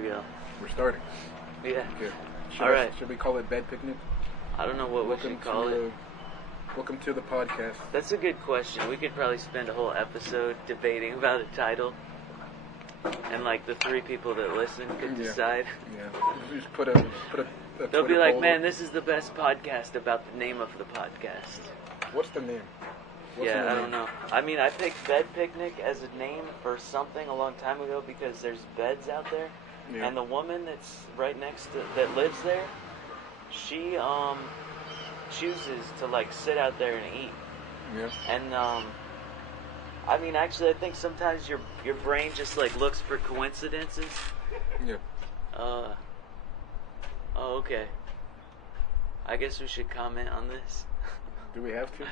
we go. We're starting. Yeah. Okay. Alright. Should we call it Bed Picnic? I don't know what we should call it. Welcome to the podcast. That's a good question. We could probably spend a whole episode debating about a title. And like the three people that listen could decide. Yeah. We just put a They'll be like, man, this is the best podcast about the name of the podcast. What's the name? I don't know. I mean, I picked Bed Picnic as a name for something a long time ago because there's beds out there. Yeah. And the woman that's right next to, that lives there, she chooses to like sit out there and eat. Yeah. And I mean, actually, I think sometimes your brain just like looks for coincidences. Yeah. Oh, okay. I guess we should comment on this. Do we have to?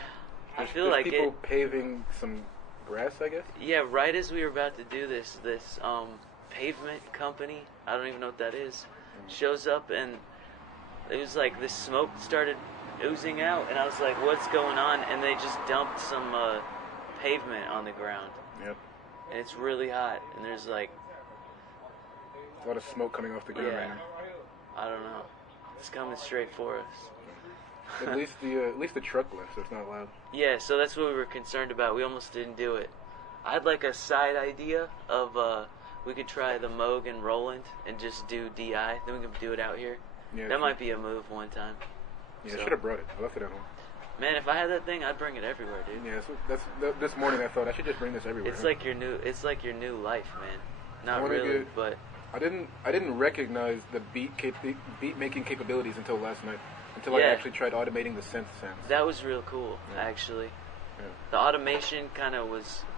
I feel like people paving some grass, I guess? Yeah, right as we were about to do this pavement company, I don't even know what that is, shows up, and it was like this smoke started oozing out, and I was like, what's going on? And they just dumped some pavement on the ground. Yep. And it's really hot, and there's like a lot of smoke coming off the ground right now. I don't know. It's coming straight for us. At least the truck left, so it's not loud. Yeah, so that's what we were concerned about. We almost didn't do it. I had like a side idea of we could try the Moog and Roland and just do DI. Then we could do it out here. Yeah, that might be a move one time. Yeah, I should have brought it. I left it at home. Man, if I had that thing, I'd bring it everywhere, dude. Yeah, so this morning I thought I should just bring this everywhere. It's like your new life, man. Not really, but I didn't recognize the beat making capabilities until last night. Until I actually tried automating the synth sounds. That was real cool, actually. Yeah. The automation kind of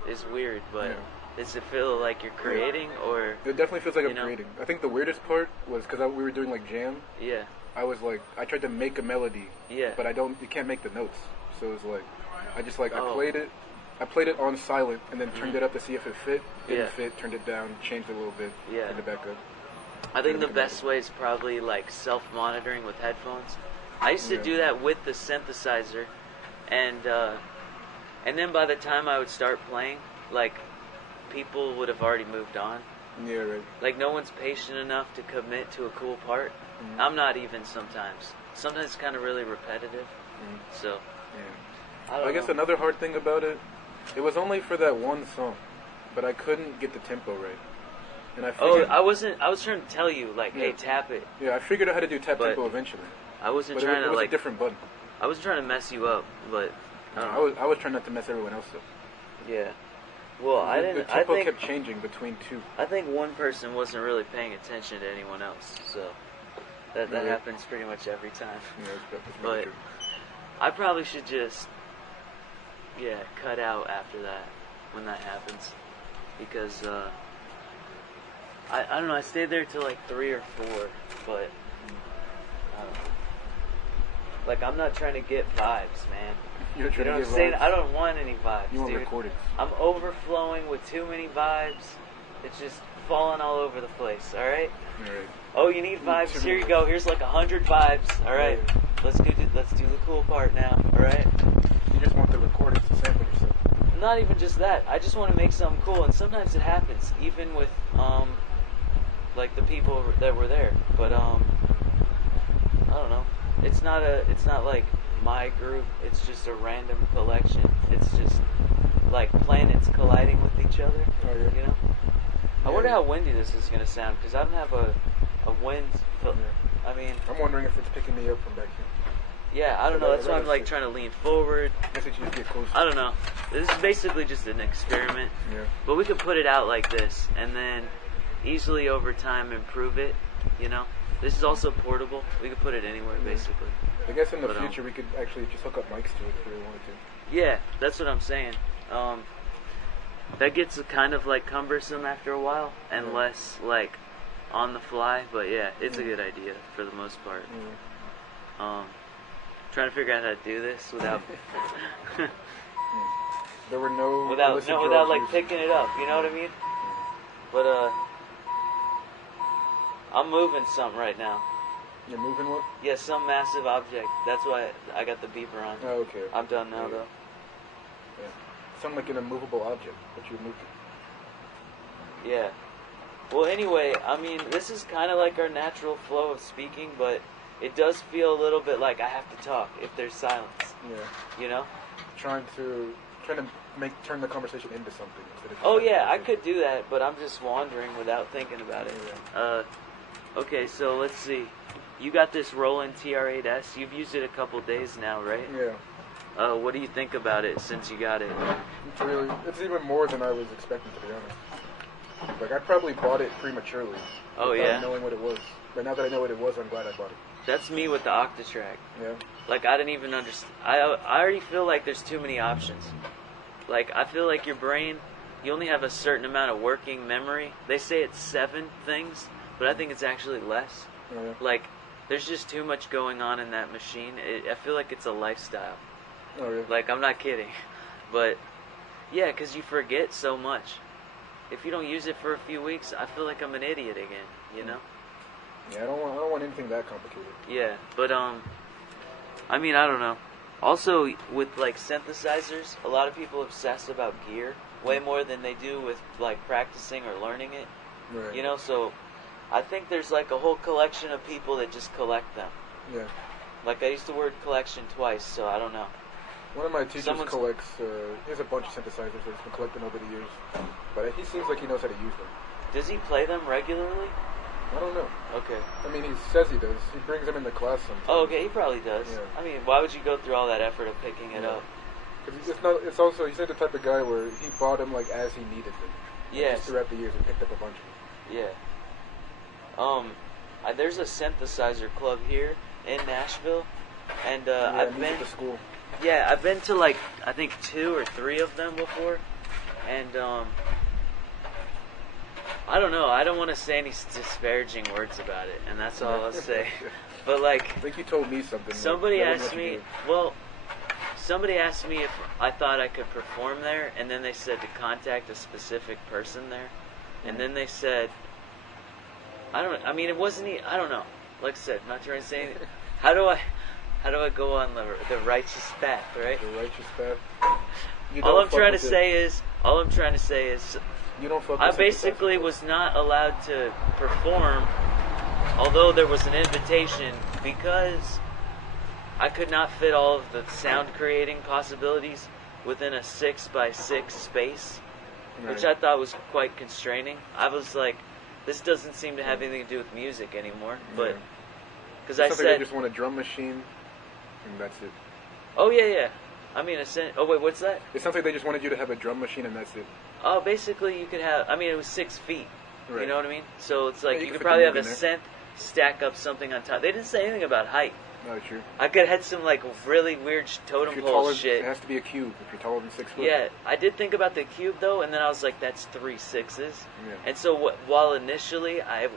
is weird, but does it feel like you're creating, or? It definitely feels like I'm creating. I think the weirdest part was because we were doing like jam. Yeah. I was like, I tried to make a melody. Yeah. But you can't make the notes, so it was like, I played it on silent and then turned it up to see if it fit. Didn't fit. Turned it down. Changed it a little bit. Yeah. Turned it back up. I think the best way is probably like self-monitoring with headphones. I used to do that with the synthesizer, and then by the time I would start playing, like, people would have already moved on. Yeah, right. Like, no one's patient enough to commit to a cool part. Mm-hmm. I'm not even sometimes. Sometimes it's kind of really repetitive. Mm-hmm. So, I guess another hard thing about it was only for that one song, but I couldn't get the tempo right. And I figured, I was trying to tell you, like, hey, tap it. Yeah, I figured out how to do tap tempo eventually. I wasn't trying to, it was like... a different button. I wasn't trying to mess you up, but... I was trying not to mess everyone else up. Yeah. Well, the tempo kept changing between two. I think one person wasn't really paying attention to anyone else, so... That happens pretty much every time. Yeah, that's really true. I probably should just... cut out after that, when that happens. Because, I don't know, I stayed there till like 3 or 4, but... I don't know. Like, I'm not trying to get vibes, man. You're trying to get vibes? I don't want any vibes, You want dude. recordings. I'm overflowing with too many vibes. It's just falling all over the place, alright? Alright. Oh, you need vibes? Here you go. Here's like 100 vibes, alright? Let's do the cool part now, alright? You just want the recordings to sample yourself. Not even just that. I just want to make something cool, and sometimes it happens, even with, like the people that were there. But, I don't know. It's not like my group. It's just a random collection. It's just like planets colliding with each other. Oh, yeah. You know. I wonder how windy this is gonna sound because I don't have a wind. I mean, I'm wondering if it's picking me up from back here. Yeah, I don't know. That's why I'm like trying to lean forward. I guess it should get closer. I don't know. This is basically just an experiment. Yeah. But we could put it out like this, and then easily over time improve it. You know. This is also portable. We could put it anywhere, basically. I guess in the future we could actually just hook up mics to it if we wanted to. Yeah, that's what I'm saying. That gets kind of like cumbersome after a while, and less like on the fly. But yeah, it's a good idea for the most part. Trying to figure out how to do this without there were no without like picking it up. You know what I mean? But I'm moving something right now. You're moving what? Yeah, some massive object. That's why I got the beeper on. Oh, okay. I'm done now, though. Yeah. Sound like an immovable object, but you moved it. Yeah. Well, anyway, I mean, this is kind of like our natural flow of speaking, but it does feel a little bit like I have to talk if there's silence. Yeah. You know? Trying to turn the conversation into something instead of. Oh yeah, I could do that, but I'm just wandering without thinking about it. Yeah. Okay, so let's see. You got this Roland TR8S. You've used it a couple days now, right? Yeah. What do you think about it since you got it? It's even more than I was expecting, to be honest. Like, I probably bought it prematurely. Oh yeah. Without knowing what it was. But now that I know what it was, I'm glad I bought it. That's me with the Octatrack. Yeah. Like, I didn't even understand. I already feel like there's too many options. Like, I feel like your brain, you only have a certain amount of working memory. They say it's 7 things, but I think it's actually less. Oh, yeah. Like, there's just too much going on in that machine. I feel like it's a lifestyle. Oh, yeah. Like, I'm not kidding. But, yeah, because you forget so much. If you don't use it for a few weeks, I feel like I'm an idiot again, you know? Yeah, I don't want anything that complicated. Yeah, but, I mean, I don't know. Also, with, like, synthesizers, a lot of people obsess about gear way more than they do with, like, practicing or learning it. Right. You know, so I think there's, like, a whole collection of people that just collect them. Yeah. Like, I used the word collection twice, so I don't know. One of my teachers collects, he has a bunch of synthesizers that he's been collecting over the years. But he seems like he knows how to use them. Does he play them regularly? I don't know. Okay. I mean, he says he does. He brings them into class sometimes. Oh, okay, he probably does. Yeah. I mean, why would you go through all that effort of picking it up? It's also, he's not the type of guy where he bought them, like, as he needed them. Yes. Just throughout the years, he picked up a bunch of them. Yeah. There's a synthesizer club here in Nashville, and I've been to school. Yeah, I've been to, like, I think 2 or 3 of them before, and I don't know. I don't want to say any disparaging words about it, and that's all I'll say. But, like, I think you told me something. Somebody asked me if I thought I could perform there, and then they said to contact a specific person there, and then they said, I don't know. Like I said, not trying to say anything. How do I go on the righteous path, right? The righteous path. All I'm trying to say is, you don't focus. I basically was not allowed to perform, although there was an invitation, because I could not fit all of the sound creating possibilities within a 6x6 space, which I thought was quite constraining. I was like, this doesn't seem to have anything to do with music anymore, but because I said they just want a drum machine, and that's it. Oh yeah. I mean, oh wait, what's that? It sounds like they just wanted you to have a drum machine, and that's it. Oh, basically you could have. I mean, it was 6 feet. Right. You know what I mean? So it's like you could fit probably the have a synth stack up something on top. They didn't say anything about height. No, true. I could have had some like really weird totem pole shit. It has to be a cube if you're taller than 6 foot. Yeah, I did think about the cube though, and then I was like, that's 3 6s. Yeah. And so while initially I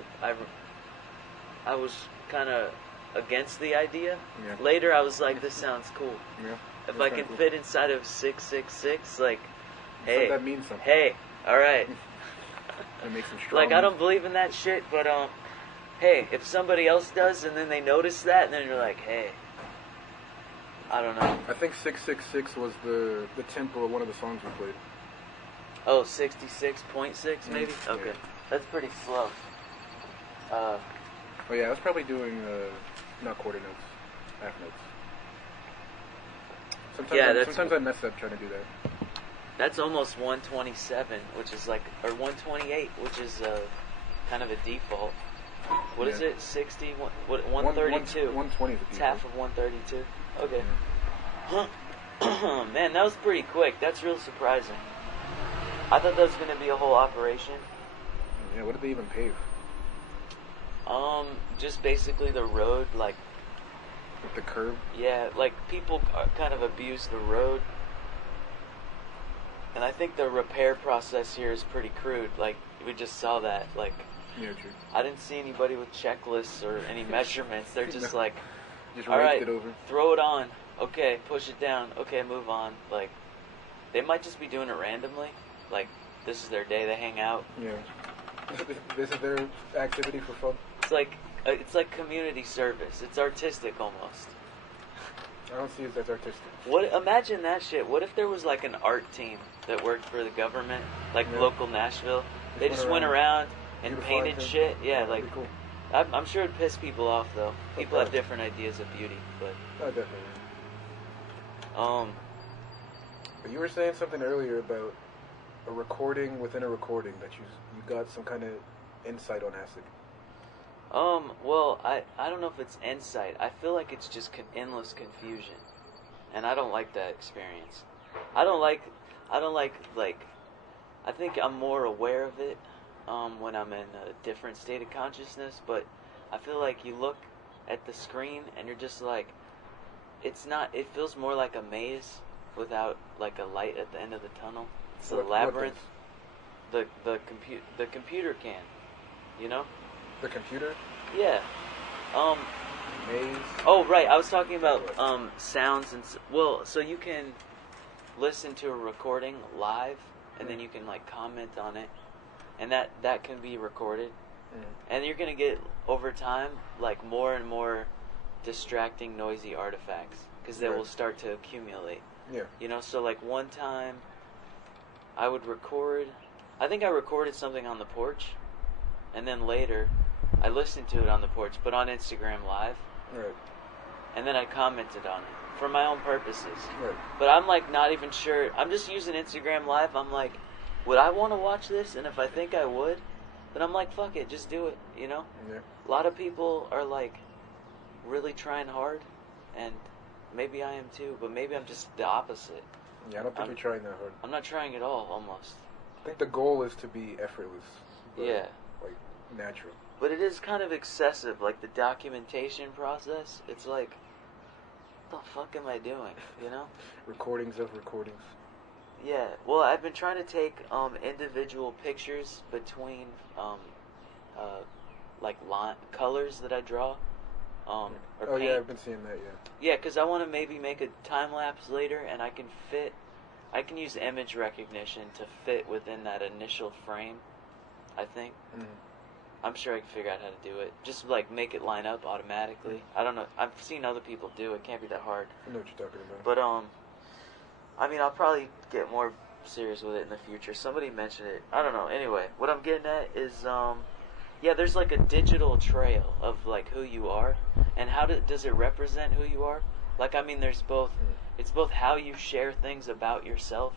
was kind of against the idea, later I was like, this sounds cool. Yeah. If I can fit inside of 666, like, hey, that means something. Hey, all right. That makes them strong. Like, I don't believe in that shit, but hey, if somebody else does, and then they notice that, and then you're like, hey, I don't know. I think 666 was the tempo of one of the songs we played. Oh, 66.6 maybe? Okay. Yeah. That's pretty slow. Oh yeah, I was probably doing not quarter notes, half notes. Sometimes I mess up trying to do that. That's almost 127, which is like, or 128, which is kind of a default. What is it? 60? What? 132. 120 is a default. It's half of 132. Okay. Man, that was pretty quick. That's real surprising. I thought that was going to be a whole operation. Yeah, what did they even pave? Just basically the road, like... With the curb? Yeah, like people kind of abuse the road. And I think the repair process here is pretty crude. Like, we just saw that. Like, yeah, true. I didn't see anybody with checklists or any measurements. They're just like, just all right, it over. Throw it on. Okay, push it down. Okay, move on. Like, they might just be doing it randomly. Like, this is their day. They hang out. Yeah. This is their activity for fun. It's like community service. It's artistic almost. I don't see it as artistic. Imagine that shit. What if there was like an art team that worked for the government, like local Nashville? They just went around and beautifying painted things. shit. Yeah, like That'd be cool. I'm sure it'd piss people off though. People have Okay. different ideas of beauty, but No, definitely. um, But you were saying something earlier about a recording within a recording that you got some kind of insight on acid. well, I don't know if it's insight. I feel like it's just endless confusion, and I don't like that experience. I don't like I think I'm more aware of it when I'm in a different state of consciousness, but I feel like you look at the screen and you're just like, it's not, it feels more like a maze without like a light at the end of the tunnel. It's a labyrinth. The computer can, you know? The computer? Yeah. Maze? Oh, right. I was talking about sounds and well, so you can listen to a recording live, and then you can like comment on it, and that can be recorded, and you're gonna get over time like more and more distracting, noisy artifacts because they will start to accumulate. Yeah. You know, so like one time, I would record. I think I recorded something on the porch, and then later, I listened to it on the porch, but on Instagram Live. Right. And then I commented on it for my own purposes. Right. But I'm like not even sure. I'm just using Instagram Live. I'm like, would I want to watch this? And if I think I would, then I'm like, fuck it, just do it. You know? Yeah. A lot of people are like really trying hard, and maybe I am too. But maybe I'm just the opposite. Yeah, I don't think you're trying that hard. I'm not trying at all. Almost. I think the goal is to be effortless. Yeah. Like natural. But it is kind of excessive, like the documentation process. It's like, what the fuck am I doing, you know? Recordings of recordings. Yeah, well, I've been trying to take individual pictures between like colors that I draw. Or paint. Yeah, I've been seeing that, yeah. Yeah, because I want to maybe make a time lapse later, and I can use image recognition to fit within that initial frame, I think. I'm sure I can figure out how to do it. Just like make it line up automatically. I don't know. I've seen other people do it. It can't be that hard. I know what you're talking about. But I mean, I'll probably get more serious with it in the future. Somebody mentioned it. I don't know. Anyway, what I'm getting at is yeah, there's like a digital trail of like who you are, and how does it represent who you are? Like, I mean, there's both. It's both how you share things about yourself,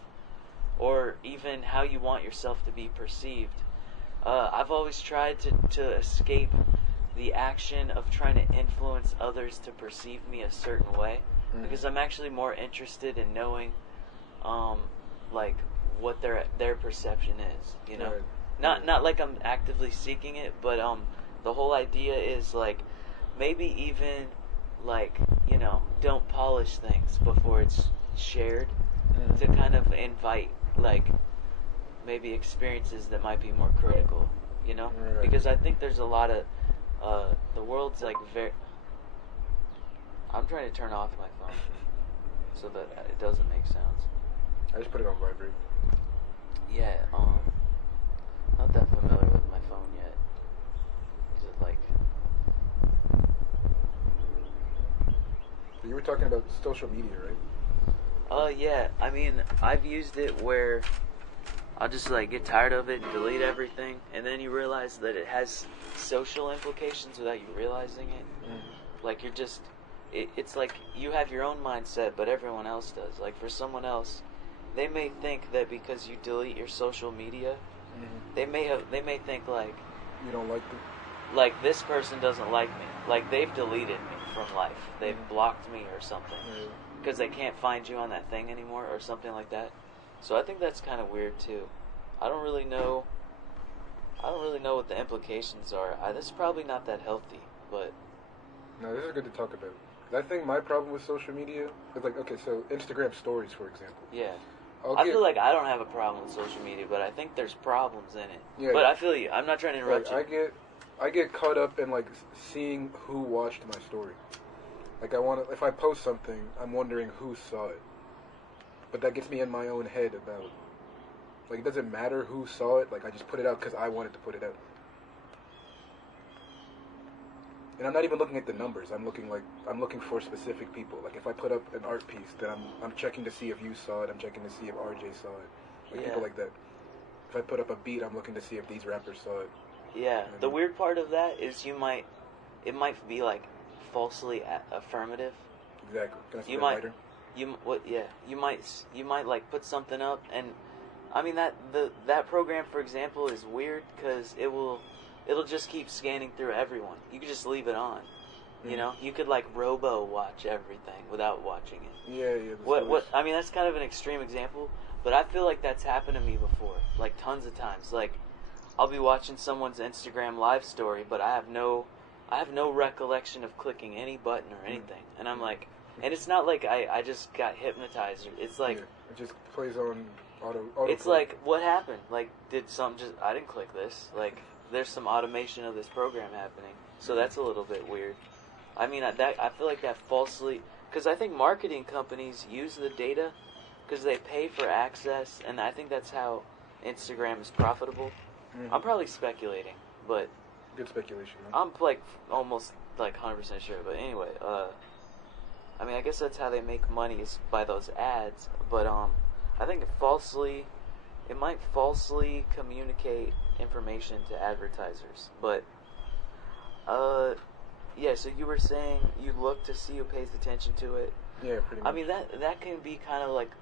or even how you want yourself to be perceived. I've always tried to escape the action of trying to influence others to perceive me a certain way, because I'm actually more interested in knowing, like what their perception is. You know, not like I'm actively seeking it, but the whole idea is like maybe even like, you know, don't polish things before it's shared, to kind of invite like maybe experiences that might be more critical, you know? Right. Because I think there's a lot of, the world's like I'm trying to turn off my phone so that it doesn't make sounds. I just put it on vibrate. Yeah, not that familiar with my phone yet. Is it like... You were talking about social media, right? Yeah, I mean, I've used it where I'll just like get tired of it and delete everything, and then you realize that it has social implications without you realizing it. Like you're just, it's like you have your own mindset, but everyone else does. Like for someone else, they may think that because you delete your social media, they may think like you don't like them. Like this person doesn't like me. Like they've deleted me from life. They've blocked me or something because they can't find you on that thing anymore or something like that. So I think that's kind of weird too. I don't really know what the implications are. This is probably not that healthy, but... No, this is good to talk about. I think my problem with social media is like, okay, so Instagram stories, for example. Yeah. I feel like I don't have a problem with social media, but I think there's problems in it. Yeah. But I feel you. I'm not trying to interrupt you. I get caught up in like seeing who watched my story. Like if I post something, I'm wondering who saw it. But that gets me in my own head about, like, it doesn't matter who saw it. Like, I just put it out because I wanted to put it out. And I'm not even looking at the numbers. I'm looking for specific people. Like, if I put up an art piece, then I'm checking to see if you saw it. I'm checking to see if RJ saw it. Like, people like that. If I put up a beat, I'm looking to see if these rappers saw it. Yeah. The weird part of that is it might be like falsely affirmative. Exactly. Can I see You that might, lighter? you might like put something up, and I mean that program, for example, is weird because it'll just keep scanning through everyone. You could just leave it on. You know, you could like robo watch everything without watching it. Yeah. What I mean, that's kind of an extreme example, but I feel like that's happened to me before, like tons of times. Like I'll be watching someone's Instagram live story, but I have no recollection of clicking any button or anything, and I'm like, and it's not like I just got hypnotized. It's like it just plays on auto. It's play. like, what happened? Like, did some just I didn't click this? Like, there's some automation of this program happening, so that's a little bit weird. I mean, I feel like that falsely, because I think marketing companies use the data because they pay for access, and I think that's how Instagram is profitable. I'm probably speculating, but good speculation. I'm like almost like 100% sure. But anyway, I mean, I guess that's how they make money is by those ads. But I think it might falsely communicate information to advertisers. But yeah, so you were saying you look to see who pays attention to it. Yeah, pretty much. I mean, that can be kind of like,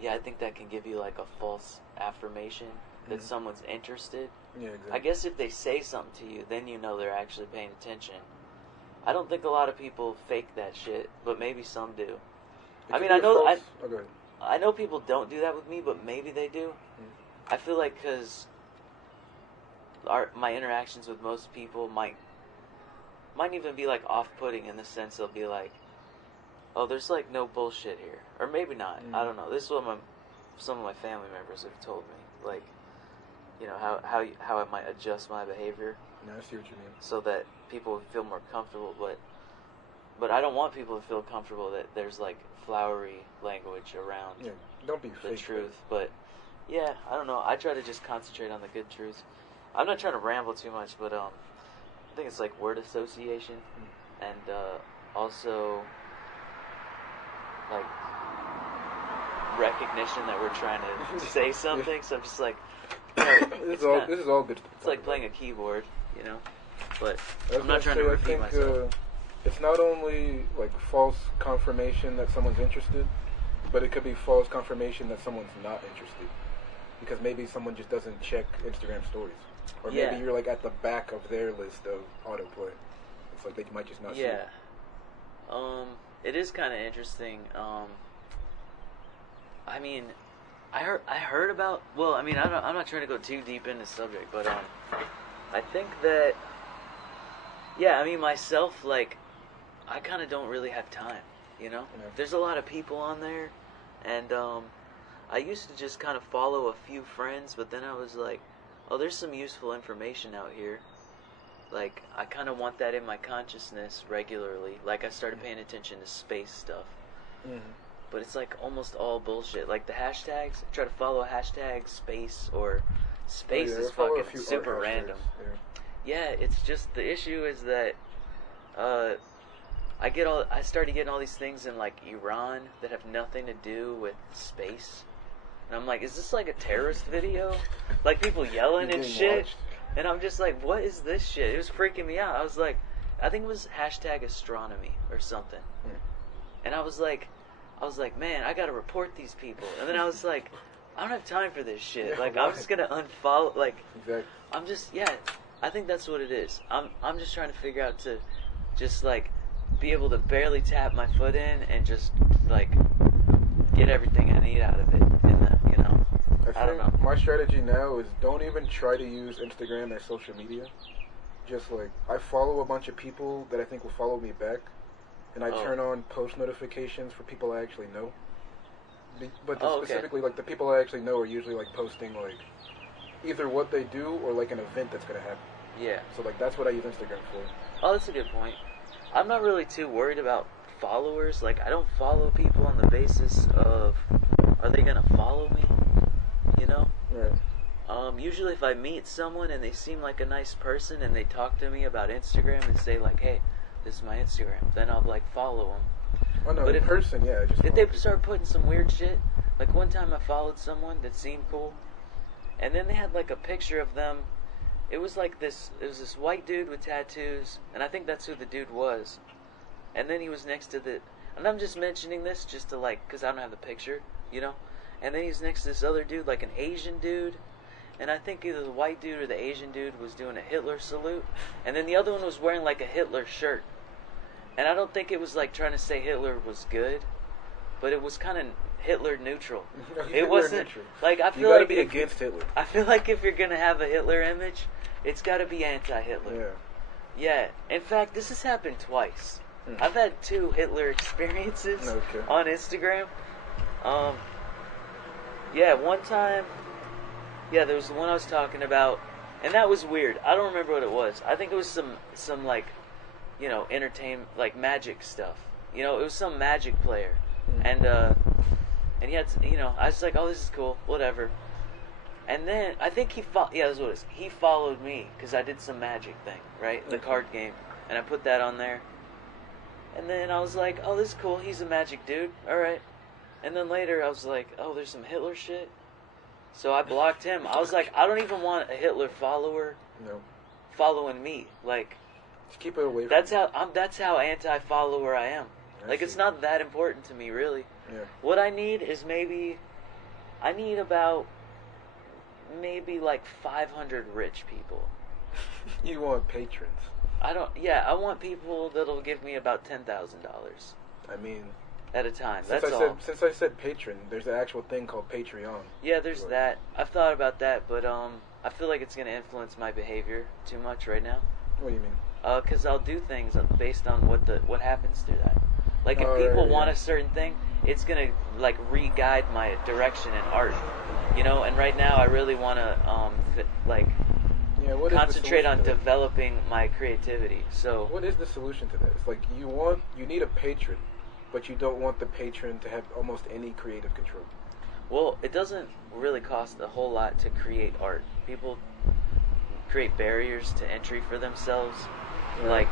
yeah, I think that can give you like a false affirmation that someone's interested. Yeah, exactly. I guess if they say something to you, then you know they're actually paying attention. I don't think a lot of people fake that shit, but maybe some do. I mean, I know people don't do that with me, but maybe they do. I feel like because my interactions with most people might even be like off-putting in the sense they'll be like, oh, there's like no bullshit here, or maybe not. I don't know. This is what some of my family members have told me, like, you know, how I might adjust my behavior. Yeah, I see what you mean. So that people would feel more comfortable, but I don't want people to feel comfortable that there's like flowery language around. Yeah, don't be the fake, truth. But yeah, I don't know. I try to just concentrate on the good truth. I'm not trying to ramble too much, but I think it's like word association, and also like recognition that we're trying to say something. So I'm just like, this is all good. It's like playing a keyboard, you know. But I'm I'm not trying to repeat myself. It's not only like false confirmation that someone's interested, but it could be false confirmation that someone's not interested, because maybe someone just doesn't check Instagram stories, or maybe you're like at the back of their list of autoplay. It's like they might just not see it. It is kind of interesting. I mean, I heard about. Well, I mean, I'm not trying to go too deep into the subject, but I think that. Yeah, I mean, myself, like, I kind of don't really have time, you know? Yeah. There's a lot of people on there, and I used to just kind of follow a few friends, but then I was like, oh, there's some useful information out here. Like, I kind of want that in my consciousness regularly. Like, I started paying attention to space stuff. But it's, like, almost all bullshit. Like, the hashtags, I try to follow hashtag space, or space is fucking super random. Yeah, it's just, the issue is that I started getting all these things in like Iran that have nothing to do with space, and I'm like, is this like a terrorist video? Like people yelling and shit, and I'm just like, what is this shit? It was freaking me out. I was like, I think it was hashtag astronomy or something, and I was like, man, I gotta report these people, and then I was like, I don't have time for this shit. Yeah, like, right. I'm just gonna unfollow. Like, Exactly. I'm just I think that's what it is. I'm just trying to figure out to just like be able to barely tap my foot in and just like get everything I need out of it. You know, I don't know. My strategy now is don't even try to use Instagram as social media. Just like I follow a bunch of people that I think will follow me back, and I turn on post notifications for people I actually know. But specifically, like the people I actually know are usually like posting like either what they do or like an event that's gonna happen. Yeah. So like that's what I use Instagram for. Oh, that's a good point. I'm not really too worried about followers. Like, I don't follow people on the basis of, are they gonna follow me? You know? Right. Usually if I meet someone and they seem like a nice person and they talk to me about Instagram and say like, hey, this is my Instagram, then I'll like follow them. Oh no, but in person, yeah. If they start putting some weird shit, like one time I followed someone that seemed cool, and then they had like a picture of them. it was like this. It was this white dude with tattoos, and I think that's who the dude was. And then he was next to the. And I'm just mentioning this just to like, cause I don't have the picture, you know. And then he's next to this other dude, like an Asian dude. And I think either the white dude or the Asian dude was doing a Hitler salute. And then the other one was wearing like a Hitler shirt. And I don't think it was like trying to say Hitler was good, but it was kind of Hitler neutral. It wasn't neutral. like I feel you gotta like be against Hitler. I feel like if you're gonna have a Hitler image, it's got to be anti-Hitler. Yeah. Yeah. In fact, this has happened twice. I've had 2 Hitler experiences on Instagram. Yeah, one time. Yeah, there was the one I was talking about, and that was weird. I don't remember what it was. I think it was some like, you know, like magic stuff. You know, it was some magic player, and he had, you know, I was like, oh, this is cool, whatever. And then I think yeah, that's what it is. He followed me because I did some magic thing, right? The card game, and I put that on there. And then I was like, oh, this is cool. He's a magic dude. All right. And then later I was like, oh, there's some Hitler shit. So I blocked him. I was like, I don't even want a Hitler follower following me. Like, just keep it away. That's how anti-follower I am. Like, it's not that important to me, really. Yeah. What I need is I need about maybe like 500 rich people. You want patrons? I want people that'll give me about $10,000. I mean, at a time. Since I said patron, there's an actual thing called Patreon. Yeah, there's that. I've thought about that, but I feel like it's gonna influence my behavior too much right now. What do you mean? Because I'll do things based on what happens through that. Like if people want a certain thing, it's gonna like re-guide my direction in art. You know, and right now I really want to concentrate on developing my creativity. So what is the solution to that? It's like you need a patron, but you don't want the patron to have almost any creative control. Well, it doesn't really cost a whole lot to create art. People create barriers to entry for themselves, like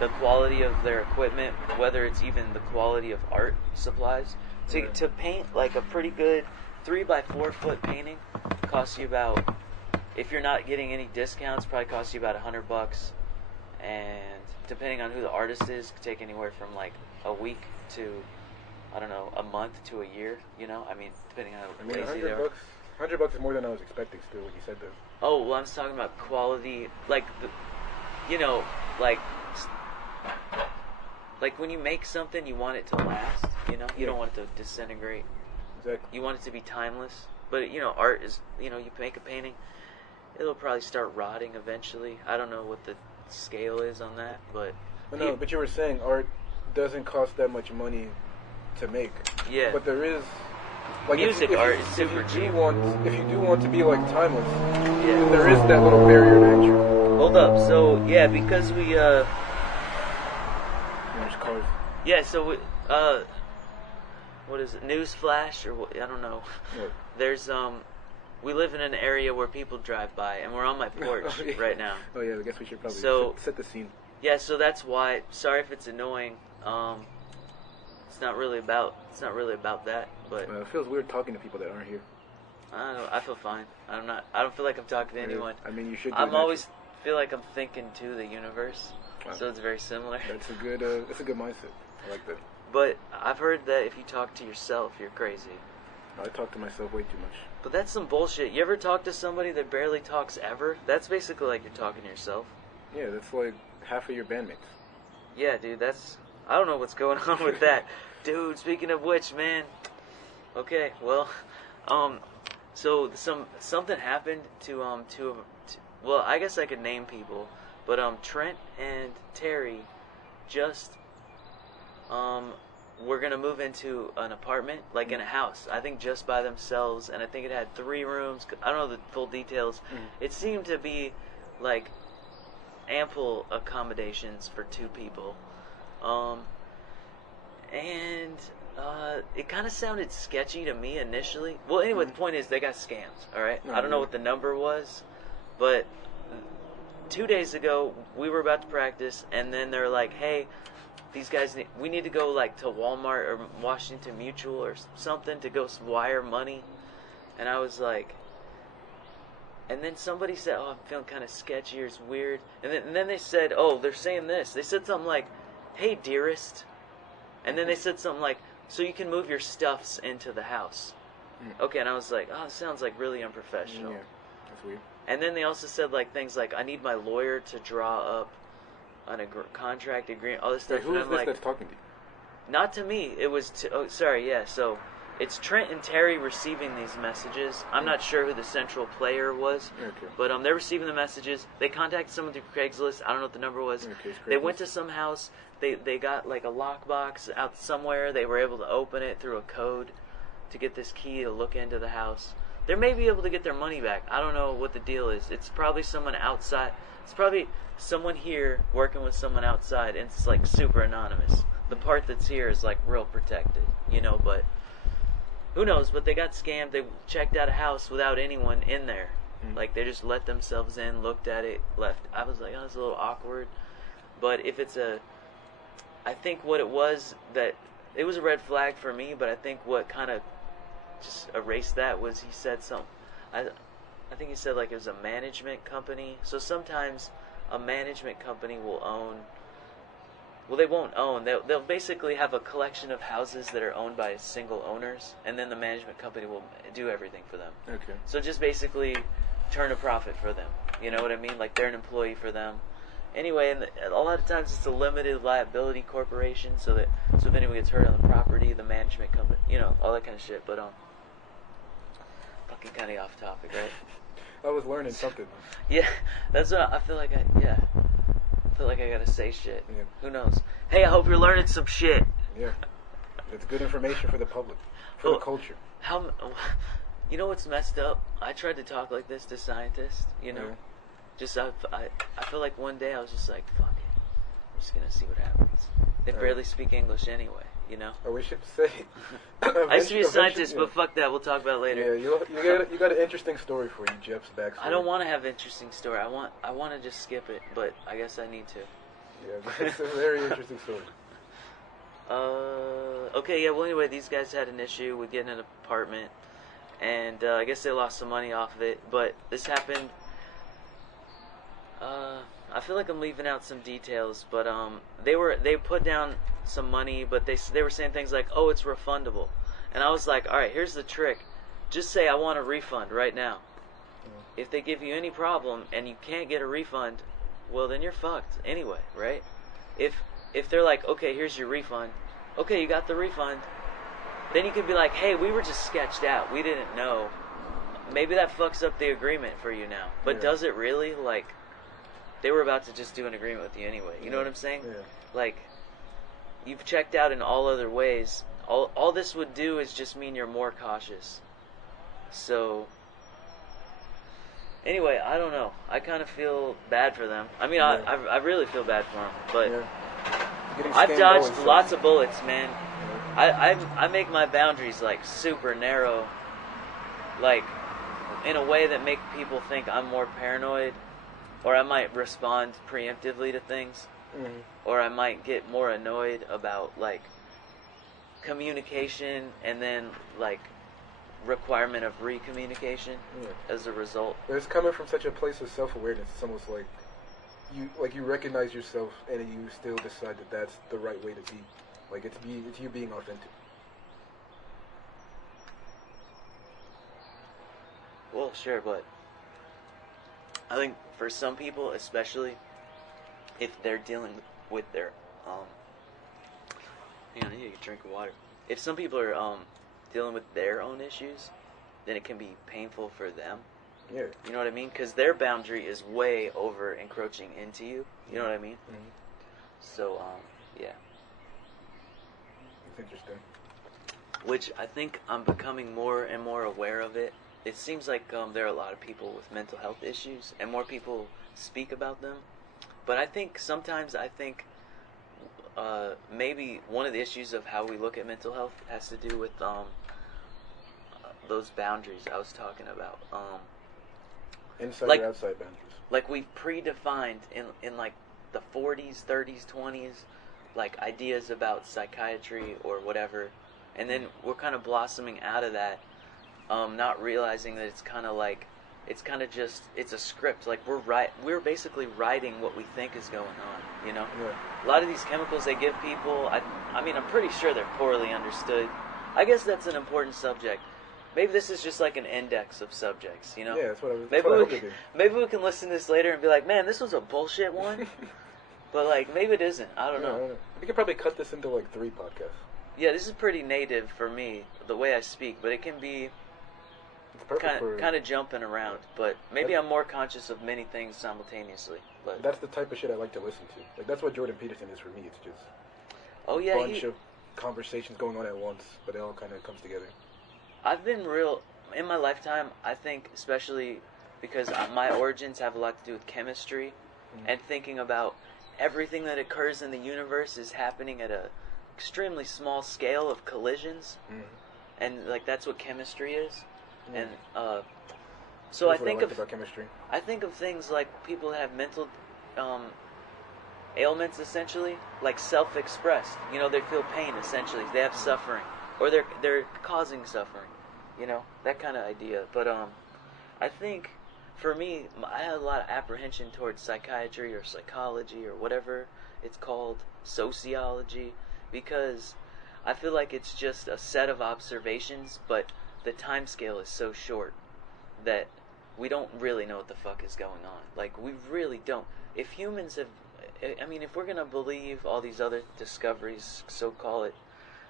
the quality of their equipment, whether it's even the quality of art supplies. To paint like a pretty good 3x4 foot painting costs you about, if you're not getting any discounts, probably costs you about $100, and depending on who the artist is, could take anywhere from like a week to, I don't know, a month to a year. You know, I mean, depending on how lazy they are. $100 is more than I was expecting. Still, when you said that. Oh well, I'm just talking about quality, like you know, like when you make something, you want it to last. You know, you don't want it to disintegrate. Exactly. You want it to be timeless. But you know, art is, you know, you make a painting, it'll probably start rotting eventually. I don't know what the scale is on that, but but you were saying art doesn't cost that much money to make. Yeah. But there is like music art is super cheap. If you do want to be like timeless, there is that little barrier to entry. Hold up. So yeah, because we there's cars. Yeah. So we what is it? Newsflash or what? I don't know. What? There's we live in an area where people drive by, and we're on my porch right now. Oh yeah, I guess we should probably set the scene. Yeah, so that's why. Sorry if it's annoying. It's not really about that, but it feels weird talking to people that aren't here. I don't know. I feel fine. I don't feel like I'm talking to anyone. I mean, you should. Feel like I'm thinking to the universe, so it's very similar. That's a good mindset. I like that. But I've heard that if you talk to yourself, you're crazy. I talk to myself way too much. But that's some bullshit. You ever talk to somebody that barely talks ever? That's basically like you're talking to yourself. Yeah, that's like half of your bandmates. Yeah, dude, I don't know what's going on with that. Dude, speaking of which, man. Okay, well, so something happened to well, I guess I could name people, but Trent and Terry just were gonna move into an apartment, like in a house, I think just by themselves, and I think it had 3 rooms. I don't know the full details. It seemed to be like ample accommodations for 2 people, and it kind of sounded sketchy to me initially. Well, anyway, the point is they got scammed. All right, I don't know what the number was, but 2 days ago we were about to practice, and then they're like, "Hey, these guys, we need to go like to Walmart or Washington Mutual or something to go wire money," and I was like, And then somebody said, "Oh, I'm feeling kind of sketchy or it's weird." And then they said, "Oh, they're saying this." They said something like, "Hey, dearest," and then they said something like, "So you can move your stuffs into the house." Okay, and I was like, "Oh, it sounds like really unprofessional." Yeah, that's weird. And then they also said like things like, "I need my lawyer to draw up an contract agreement," all this stuff. Wait, who and is I'm this like, that's talking to you? not to me. It was to. Oh, sorry. Yeah. So it's Trent and Terry receiving these messages. I'm not sure who the central player was, Okay. but they're receiving the messages. They contacted someone through Craigslist. I don't know what the number was. Okay, it's They Craigslist. went to some house. They got like a lockbox out somewhere. They were able to open it through a code to get this key to look into the house. They may be able to get their money back. I don't know what the deal is. It's probably someone outside. It's probably someone here working with someone outside, and it's like super anonymous. The part that's here is like real protected, but who knows? But they got scammed. They checked out a house without anyone in there. Like, they just let themselves in, looked at it, left. I was like, oh, it's a little awkward. But if it's I think what it was, that it was a red flag for me, but I think what kind of just erased that was he said something. I think he said like it was a management company. So sometimes a management company will own. Well, they won't own. They'll basically have a collection of houses that are owned by single owners, and then the management company will do everything for them. Okay. So just basically turn a profit for them. You know what I mean? Like they're an employee for them. Anyway, and a lot of times it's a limited liability corporation, so if anyone gets hurt on the property, the management company, all that kind of shit. But fucking kind of off topic, right? I was learning something. Yeah, that's what I feel like. I feel like I gotta say shit. Yeah. Who knows? Hey, I hope you're learning some shit. Yeah. It's good information for the public, for the culture. You know what's messed up? I tried to talk like this to scientists, Yeah. Just I feel like one day I was just like, fuck it, I'm just gonna see what happens. They barely speak English anyway, Oh, we should say. I used to be a scientist, but fuck that. We'll talk about it later. Yeah, you got an interesting story for you, Jeff's backstory. I don't want to have an interesting story. I want to just skip it, but I guess I need to. Yeah, it's a very interesting story. Okay, yeah, well, anyway, these guys had an issue with getting an apartment, and I guess they lost some money off of it, but this happened, I feel like I'm leaving out some details, but they put down some money, but they were saying things like, oh, it's refundable, and I was like, alright, here's the trick, just say I want a refund right now. If they give you any problem, and you can't get a refund, well, then you're fucked anyway, right? If they're like, okay, here's your refund, okay, you got the refund, then you could be like, hey, we were just sketched out, we didn't know. Maybe that fucks up the agreement for you now. But does it really? Like, they were about to just do an agreement with you anyway. You know what I'm saying? Yeah. Like, you've checked out in all other ways. All this would do is just mean you're more cautious. So, anyway, I don't know. I kind of feel bad for them. I mean, I really feel bad for them. But I've dodged lots of bullets, man. I make my boundaries, like, super narrow. Like, in a way that make people think I'm more paranoid. Or I might respond preemptively to things. Mm-hmm. Or I might get more annoyed about, like, communication and then, like, requirement of recommunication as a result. But it's coming from such a place of self-awareness. It's almost like you recognize yourself and you still decide that that's the right way to be. Like, it's you being authentic. Well, sure, but I think for some people, especially if they're dealing with their hang on, I need a drink of water. If some people are dealing with their own issues, then it can be painful for them. Yeah. You know what I mean? Because their boundary is way over encroaching into you. You know what I mean? Mm-hmm. So, yeah. It's interesting. Which I think I'm becoming more and more aware of it. It seems like there are a lot of people with mental health issues, and more people speak about them. But I think sometimes maybe one of the issues of how we look at mental health has to do with those boundaries I was talking about. Inside like, or outside boundaries? Like we've predefined in like the 40s, 30s, 20s, like ideas about psychiatry or whatever, and then we're kind of blossoming out of that, not realizing that it's kind of like it's kind of just, it's a script. Like we're basically writing what we think is going on, you know? Yeah. A lot of these chemicals they give people, I mean, I'm pretty sure they're poorly understood. I guess that's an important subject. Maybe this is just like an index of subjects, you know? Yeah, that's what I was. Maybe we can listen to this later and be like, man, this was a bullshit one. But like, maybe it isn't. I don't know. We could probably cut this into like 3 podcasts. Yeah, this is pretty native for me, the way I speak, but it can be kind of jumping around. But maybe I'm more conscious of many things simultaneously. But that's the type of shit I like to listen to. Like that's what Jordan Peterson is for me. It's just a bunch of conversations going on at once, but it all kind of comes together. I've been real in my lifetime. I think, especially because my origins have a lot to do with chemistry, and thinking about everything that occurs in the universe is happening at a extremely small scale of collisions, and like that's what chemistry is. And so I think about chemistry. I think of things like people that have mental ailments, essentially, like self-expressed. You know, they feel pain, essentially. They have suffering, or they're causing suffering. You know, that kind of idea. But I think for me, I had a lot of apprehension towards psychiatry or psychology or whatever it's called, sociology, because I feel like it's just a set of observations, but the time scale is so short that we don't really know what the fuck is going on. Like, we really don't. If humans have, I mean, if we're going to believe all these other discoveries, so call it,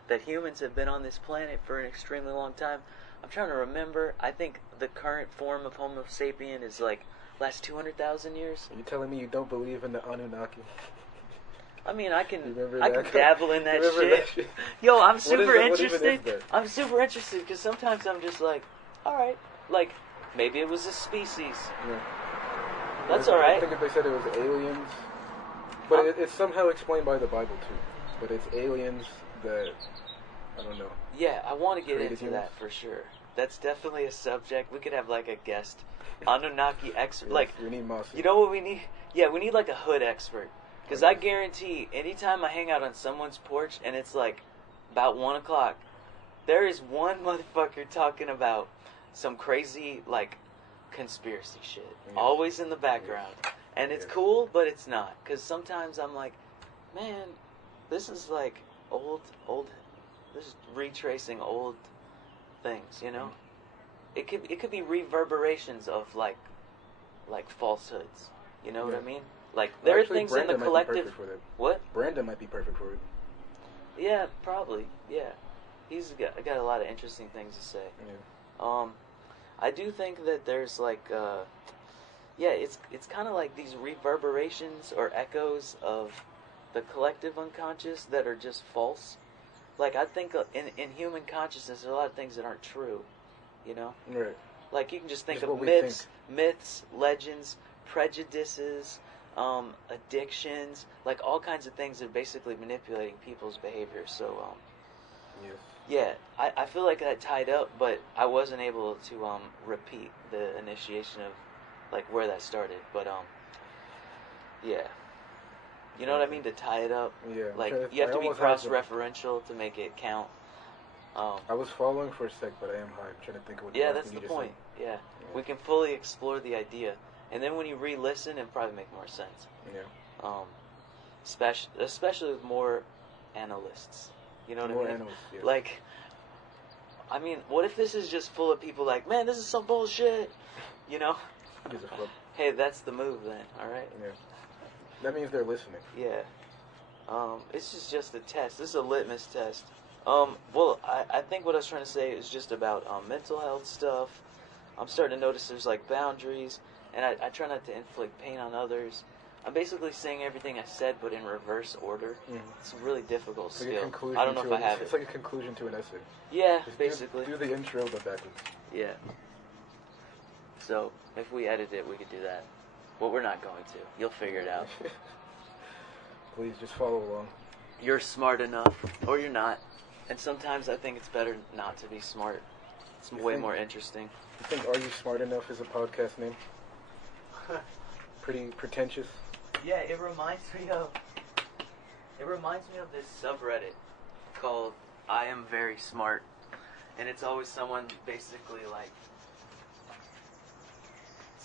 that humans have been on this planet for an extremely long time, I'm trying to remember, I think the current form of Homo sapien is like last 200,000 years. Are you telling me you don't believe in the Anunnaki? I mean, I can dabble in that shit. That shit. Yo, I'm super What even interested. is that? I'm super interested because sometimes I'm just like, all right, like maybe it was a species. Yeah. That's all right. I think if they said it was aliens, but it's somehow explained by the Bible too. But it's aliens that I don't know. Yeah, I want to get into humans. that for sure. That's definitely a subject. We could have like a guest Anunnaki expert. Yes, like, we need Mossy. You know what we need? Yeah, we need like a hood expert. Because I guarantee, anytime I hang out on someone's porch and it's like about 1 o'clock, there is one motherfucker talking about some crazy like conspiracy shit. Yes. Always in the background. Yes. And it's cool, but it's not. Because sometimes I'm like, man, this is like old, this is retracing old things, you know? It could be reverberations of like falsehoods. You know what I mean? Like there are things Brandon in the collective. Might be perfect for that. What? Brandon might be perfect for it. Yeah, probably. Yeah, he's got a lot of interesting things to say. Yeah. I do think that there's like, yeah, it's kind of like these reverberations or echoes of the collective unconscious that are just false. Like I think in human consciousness, there are a lot of things that aren't true. You know? Right. Like you can just think Just of myths, legends, prejudices, addictions, like all kinds of things that are basically manipulating people's behavior. So, yes. Yeah, I feel like that tied up, but I wasn't able to repeat the initiation of like where that started. But yeah, you know what I mean, to tie it up. Yeah. Like you have to be cross-referential to make it count. I was following for a sec, but I am high. I'm trying to think of what. Yeah, that's the point. Yeah, we can fully explore the idea. And then when you re-listen, it'll probably make more sense. Yeah. Especially with more analysts. You know what I mean? Analysts, yeah. Like, I mean, what if this is just full of people like, man, this is some bullshit? You know? Hey, that's the move then, alright? Yeah. That means they're listening. Yeah. It's just a test. This is a litmus test. Well, I think what I was trying to say is just about mental health stuff. I'm starting to notice there's like boundaries. And I try not to inflict pain on others. I'm basically saying everything I said, but in reverse order. Mm-hmm. It's a really difficult skill. I don't know if I have it. It's like a conclusion to an essay. Yeah, basically. Do the intro, but backwards. Yeah. So, if we edit it, we could do that. Well, we're not going to. You'll figure it out. Please, just follow along. You're smart enough, or you're not. And sometimes I think it's better not to be smart. It's way more interesting. You think Are You Smart Enough is a podcast name? Pretty pretentious. Yeah, it reminds me of this subreddit called I Am Very Smart. And it's always someone basically like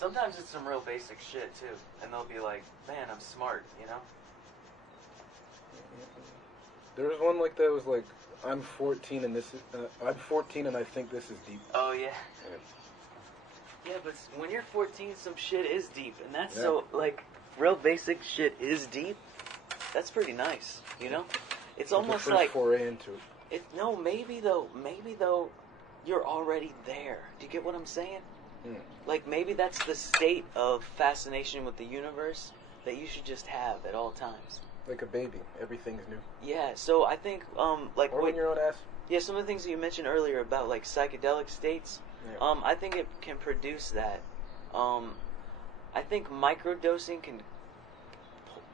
Sometimes it's some real basic shit too, and they'll be like, "Man, I'm smart," you know? There was one like that was like, I'm 14 and I'm 14 and I think this is deep. Oh yeah. Yeah, but when you're 14, some shit is deep, and that's so like real basic shit is deep. That's pretty nice, you know? It's almost like foray into it. No, maybe though, you're already there. Do you get what I'm saying? Like maybe that's the state of fascination with the universe that you should just have at all times. Like a baby, everything's new. Yeah, so I think like or when you're on acid. Yeah, some of the things that you mentioned earlier about like psychedelic states, I think it can produce that. I think microdosing can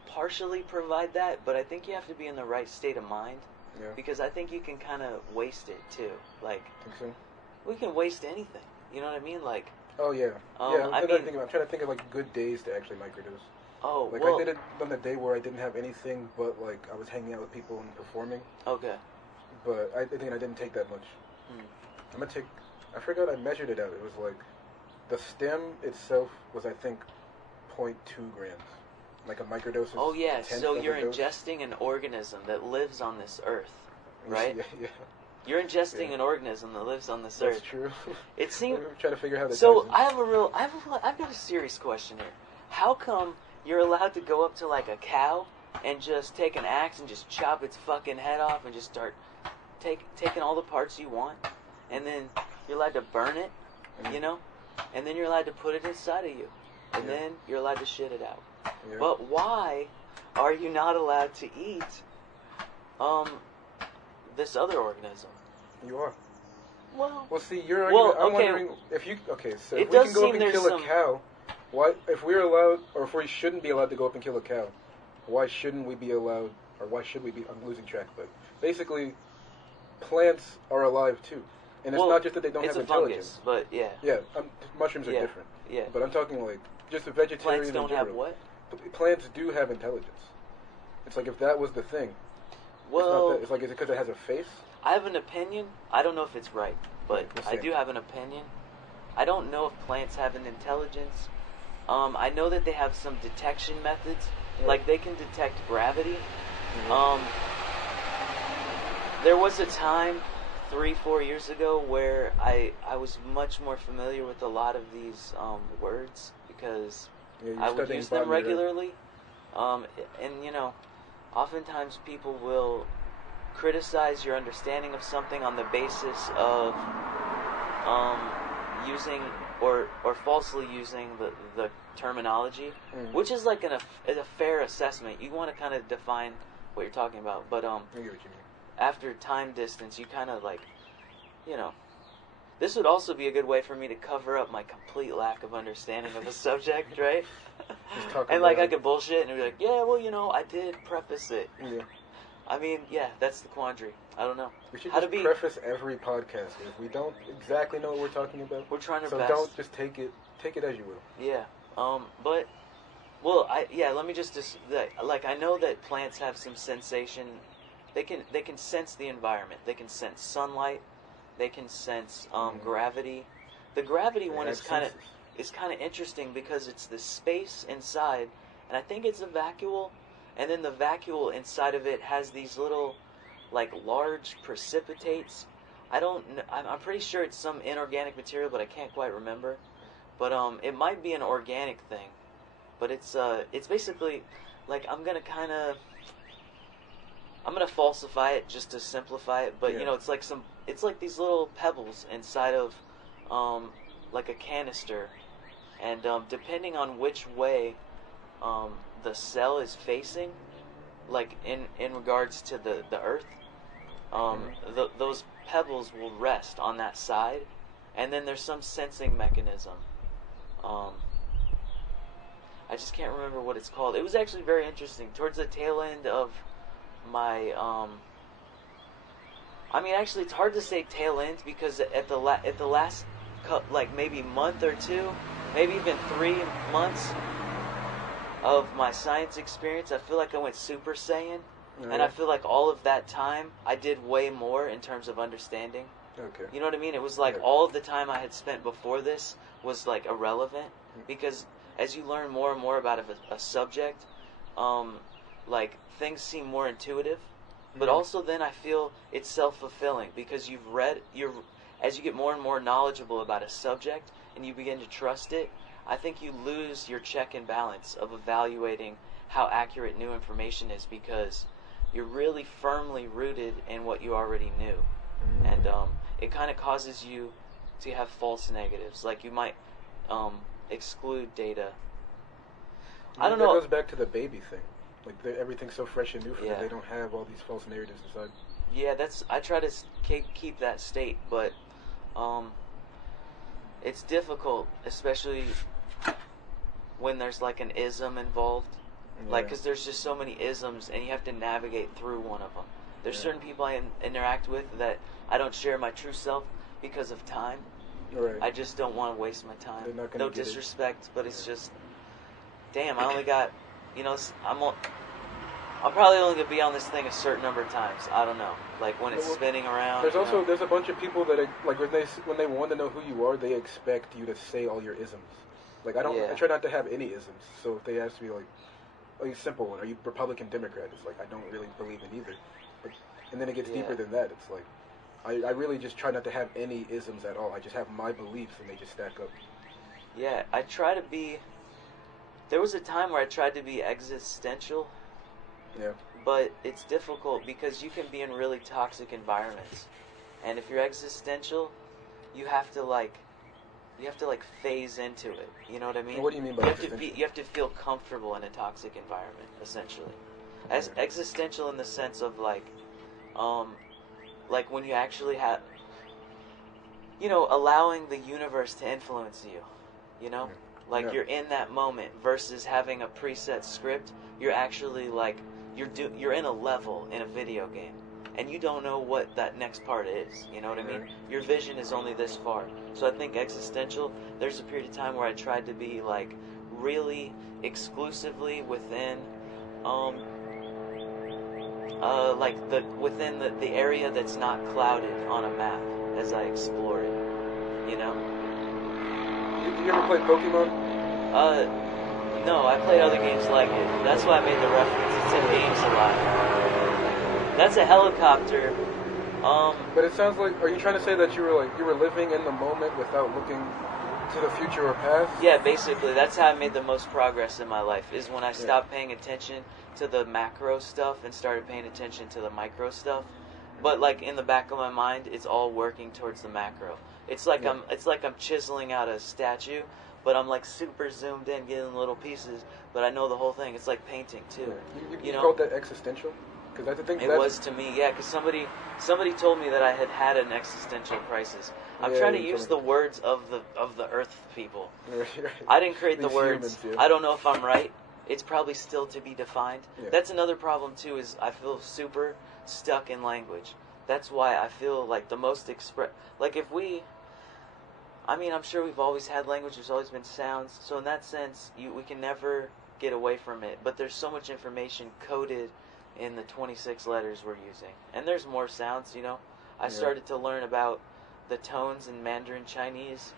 partially provide that, but I think you have to be in the right state of mind. Yeah. Because I think you can kind of waste it too. Like, think so? We can waste anything. You know what I mean? Like. Oh yeah. I'm I'm trying to think of like good days to actually microdose. Oh, like well, I did it on the day where I didn't have anything, but like I was hanging out with people and performing. Okay. But I think I didn't take that much. I'm gonna take. I forgot I measured it out. It was like the stem itself was I think 0.2 grams. Like a microdose. Oh yeah. So you're ingesting an organism that lives on this earth, right? Yeah. You're ingesting an organism that lives on this earth. That's true. It seems. I'm trying to figure out how. So I've got a serious question here. How come you're allowed to go up to like a cow and just take an axe and just chop its fucking head off and just start taking all the parts you want, and then you're allowed to burn it, you know, and then you're allowed to put it inside of you, and then you're allowed to shit it out. Yeah. But why are you not allowed to eat this other organism? You are. Well, see, you're arguing. I'm wondering if you. Okay, so if we can go up and kill a cow, why? If we're allowed, or if we shouldn't be allowed to go up and kill a cow, why shouldn't we be allowed, or why should we be? I'm losing track, but basically, plants are alive too, and it's not just that they don't have intelligence. Fungus, but yeah. Yeah, mushrooms are different. Yeah. But I'm talking like just a vegetarian. Plants don't have what? Plants do have intelligence. It's like if that was the thing. Well, it's like is it because it has a face? I have an opinion. I don't know if it's right, but I do have an opinion. I don't know if plants have an intelligence. I know that they have some detection methods, like they can detect gravity. There was a time 3-4 years ago where I was much more familiar with a lot of these words because I would use them regularly. And you know, oftentimes people will criticize your understanding of something on the basis of using or falsely using the terminology, which is like a fair assessment. You want to kind of define what you're talking about, but I get what you mean. After time distance, you kind of like, you know, this would also be a good way for me to cover up my complete lack of understanding of the subject, right? And like I could bullshit and be like, yeah, well, you know, I did preface it. Yeah. I mean, yeah, that's the quandary. I don't know. We should just preface every podcast. If we don't exactly know what we're talking about, we're trying our best. So don't just take it as you will. Yeah. But, well, let me just like I know that plants have some sensation. They can sense the environment. They can sense sunlight. They can sense gravity. The gravity one is kind of interesting because it's the space inside, and I think it's a vacuole. And then the vacuole inside of it has these little, like, large precipitates. I'm pretty sure it's some inorganic material, but I can't quite remember. But it might be an organic thing. But it's basically, like, I'm gonna falsify it just to simplify it. But you know, it's like these little pebbles inside of, like a canister, and depending on which way, the cell is facing, like in regards to the earth, those pebbles will rest on that side, and then there's some sensing mechanism. I just can't remember what it's called. It was actually very interesting. Towards the tail end of my, I mean, actually, it's hard to say tail end because at the last, like maybe month or two, maybe even 3 months of my science experience, I feel like I went Super Saiyan, and I feel like all of that time I did way more in terms of understanding. Okay. You know what I mean? It was like all of the time I had spent before this was like irrelevant. because as you learn more and more about a subject, like things seem more intuitive, but also then I feel it's self-fulfilling because as you get more and more knowledgeable about a subject and you begin to trust it, I think you lose your check and balance of evaluating how accurate new information is because you're really firmly rooted in what you already knew. And it kind of causes you to have false negatives. Like you might exclude data. I don't know. That goes back to the baby thing. Like everything's so fresh and new for them. They don't have all these false narratives inside. Yeah, I try to keep that state, but it's difficult, especially when there's like an ism involved. Yeah. Like, because there's just so many isms, and you have to navigate through one of them. There's certain people I interact with that I don't share my true self because of time. Right. I just don't want to waste my time. No disrespect, but it's just, damn, I only got, I'm probably only going to be on this thing a certain number of times. I don't know. Like, when it's spinning around. There's a bunch of people that, like, when they want to know who you are, they expect you to say all your isms. Like, I try not to have any isms. So if they ask me, like, a simple one, are you Republican, Democrat? It's like, I don't really believe in either. And then it gets deeper than that. It's like, I really just try not to have any isms at all. I just have my beliefs, and they just stack up. Yeah, I try to be... There was a time where I tried to be existential. Yeah. But it's difficult because you can be in really toxic environments. And if you're existential, you have to phase into it. You know what I mean? What do you mean by existential? You have to feel comfortable in a toxic environment, essentially. As existential in the sense of like when you actually have, allowing the universe to influence you, you're in that moment versus having a preset script. You're actually like, you're in a level in a video game, and you don't know what that next part is, you know what I mean? Your vision is only this far. So I think existential, there's a period of time where I tried to be like really exclusively within within the area that's not clouded on a map as I explore it, Do you ever play Pokemon? No, I played other games like it. That's why I made the reference. It's in games a lot. That's a helicopter. But it sounds like, are you trying to say that you were living in the moment without looking to the future or past? Yeah, basically, that's how I made the most progress in my life, is when I stopped paying attention to the macro stuff and started paying attention to the micro stuff. But like in the back of my mind, it's all working towards the macro. It's like I'm chiseling out a statue, but I'm like super zoomed in, getting little pieces. But I know the whole thing. It's like painting too. You called that existential? Because I think it was to me, yeah. Because somebody told me that I had an existential crisis. I'm trying to use the words of the Earth people. I didn't create the words. Humans, I don't know if I'm right. It's probably still to be defined. Yeah. That's another problem too. Is I feel super stuck in language. That's why I feel like the most like if we. I mean, I'm sure we've always had language. There's always been sounds. So in that sense, we can never get away from it. But there's so much information coded in the 26 letters we're using. And there's more sounds, I started to learn about the tones in Mandarin Chinese.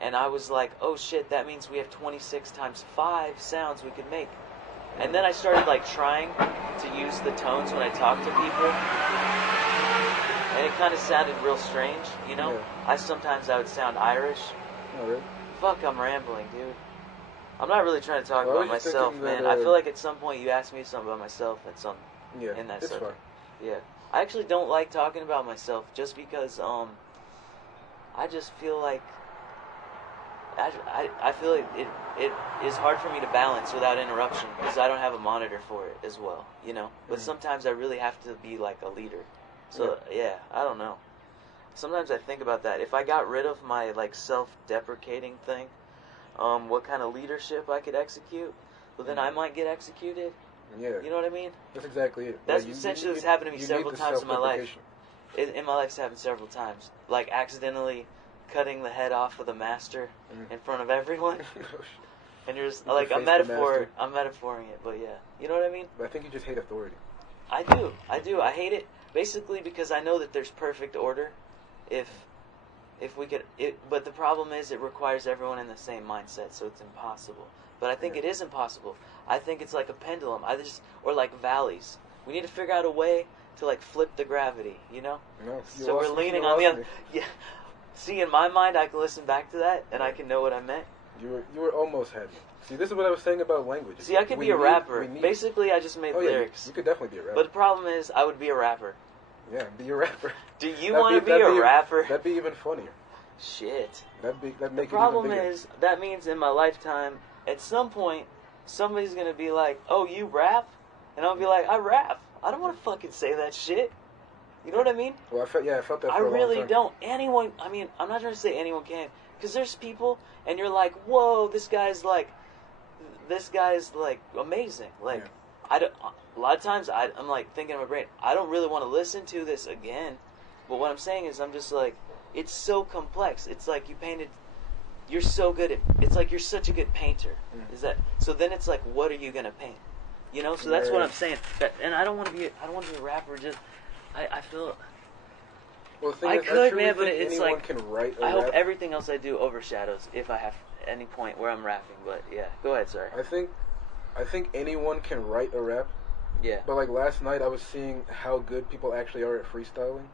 And I was like, oh shit, that means we have 26 times 5 sounds we could make. And then I started like trying to use the tones when I talk to people. And it kind of sounded real strange, Sometimes I would sound Irish. Oh, really? Fuck, I'm rambling, dude. I'm not really trying to talk about myself, man. I feel like at some point you asked me something about myself in that subject. Fine. Yeah. I actually don't like talking about myself just because I just feel like I feel like it is hard for me to balance without interruption because I don't have a monitor for it as well, But sometimes I really have to be like a leader. So I don't know. Sometimes I think about that. If I got rid of my like self-deprecating thing, what kind of leadership I could execute, well then I might get executed. Yeah. You know what I mean? That's exactly it. That's essentially what's happened to me several times in my life. In my life, it's happened several times. Like accidentally cutting the head off of the master in front of everyone. And you're just like I'm metaphoring it, but yeah. You know what I mean? But I think you just hate authority. I do. I hate it basically because I know that there's perfect order if if we could, but the problem is it requires everyone in the same mindset, so it's impossible. But I think it is impossible. I think it's like a pendulum. Or like valleys. We need to figure out a way to like flip the gravity, you know? No, So we're leaning on the other. Yeah. See, in my mind, I can listen back to that and I can know what I meant. You were almost had me. See, this is what I was saying about language. See, I could be a rapper. Basically, I just made lyrics. You could definitely be a rapper. But the problem is, I would be a rapper. Yeah, be a rapper. Do you want to be a rapper? That'd be even funnier. Shit. That'd make the it problem even bigger. is, that means in my lifetime, at some point, somebody's going to be like, oh, you rap? And I'll be like, I rap. I don't want to fucking say that shit. You know what I mean? Well, I felt that for a long time. I really don't. Anyone, I mean, I'm not trying to say anyone can. Because there's people, and you're like, whoa, this guy's like amazing. Like, I don't, a lot of times I'm like thinking in my brain, I don't really want to listen to this again. But what I'm saying is, I'm just like, it's so complex. It's like you're so good at, it's like you're such a good painter. Is that, so then it's like, what are you going to paint? You know, so that's what I'm saying. And I don't want to be a rapper. Just, I feel. Well, the thing I is, could, I man, but it's anyone like, can write a I hope rap. everything else I do overshadows if I have any point where I'm rapping. But yeah, go ahead, sorry. I think anyone can write a rap. Yeah. But like last night, I was seeing how good people actually are at freestyling.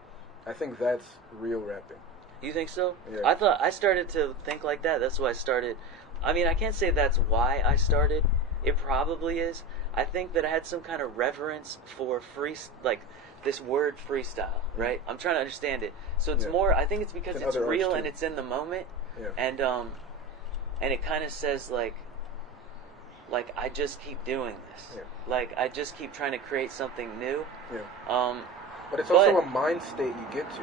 I think that's real rapping. You think so? Yeah. I started to think like that. That's why I started. I mean, I can't say that's why I started. It probably is. I think that I had some kind of reverence for this word freestyle, right? I'm trying to understand it. So it's more, I think it's because it's real and it's in the moment. Yeah. And it kind of says like I just keep doing this. Yeah. Like I just keep trying to create something new. Yeah. But it's also a mind state you get to.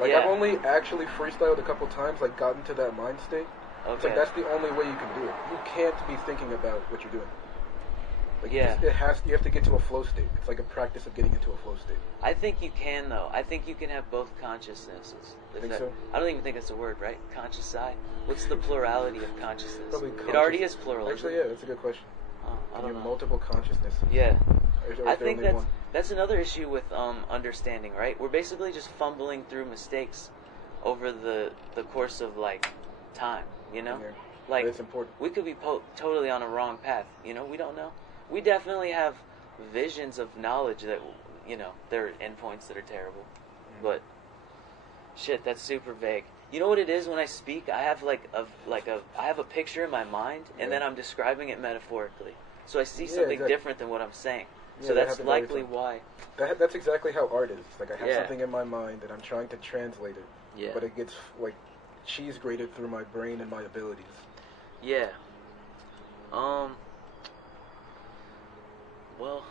Like I've only actually freestyled a couple times, like gotten to that mind state. Okay. It's like that's the only way you can do it. You can't be thinking about what you're doing. Like you have to get to a flow state. It's like a practice of getting into a flow state. I think you can though. I think you can have both consciousnesses. Think so? I don't even think that's a word, right? Conscious eye. What's the plurality of consciousness? Probably It already is plural. Actually, yeah, that's a good question. I don't know. Multiple consciousnesses. Yeah. Or I is there think only one? that's another issue with understanding, right? We're basically just fumbling through mistakes over the course of like time, you know? Yeah. Like But it's important. we could be totally on a wrong path, you know? We don't know. We definitely have visions of knowledge that, you know, there are endpoints that are terrible. But shit, that's super vague. You know what it is when I speak? I have I have a picture in my mind, and then I'm describing it metaphorically. So I see something different than what I'm saying. Yeah, so that that's happens every likely time. why. That's exactly how art is. Like I have something in my mind and I'm trying to translate it. Yeah. But it gets like cheese grated through my brain and my abilities. Yeah. Well,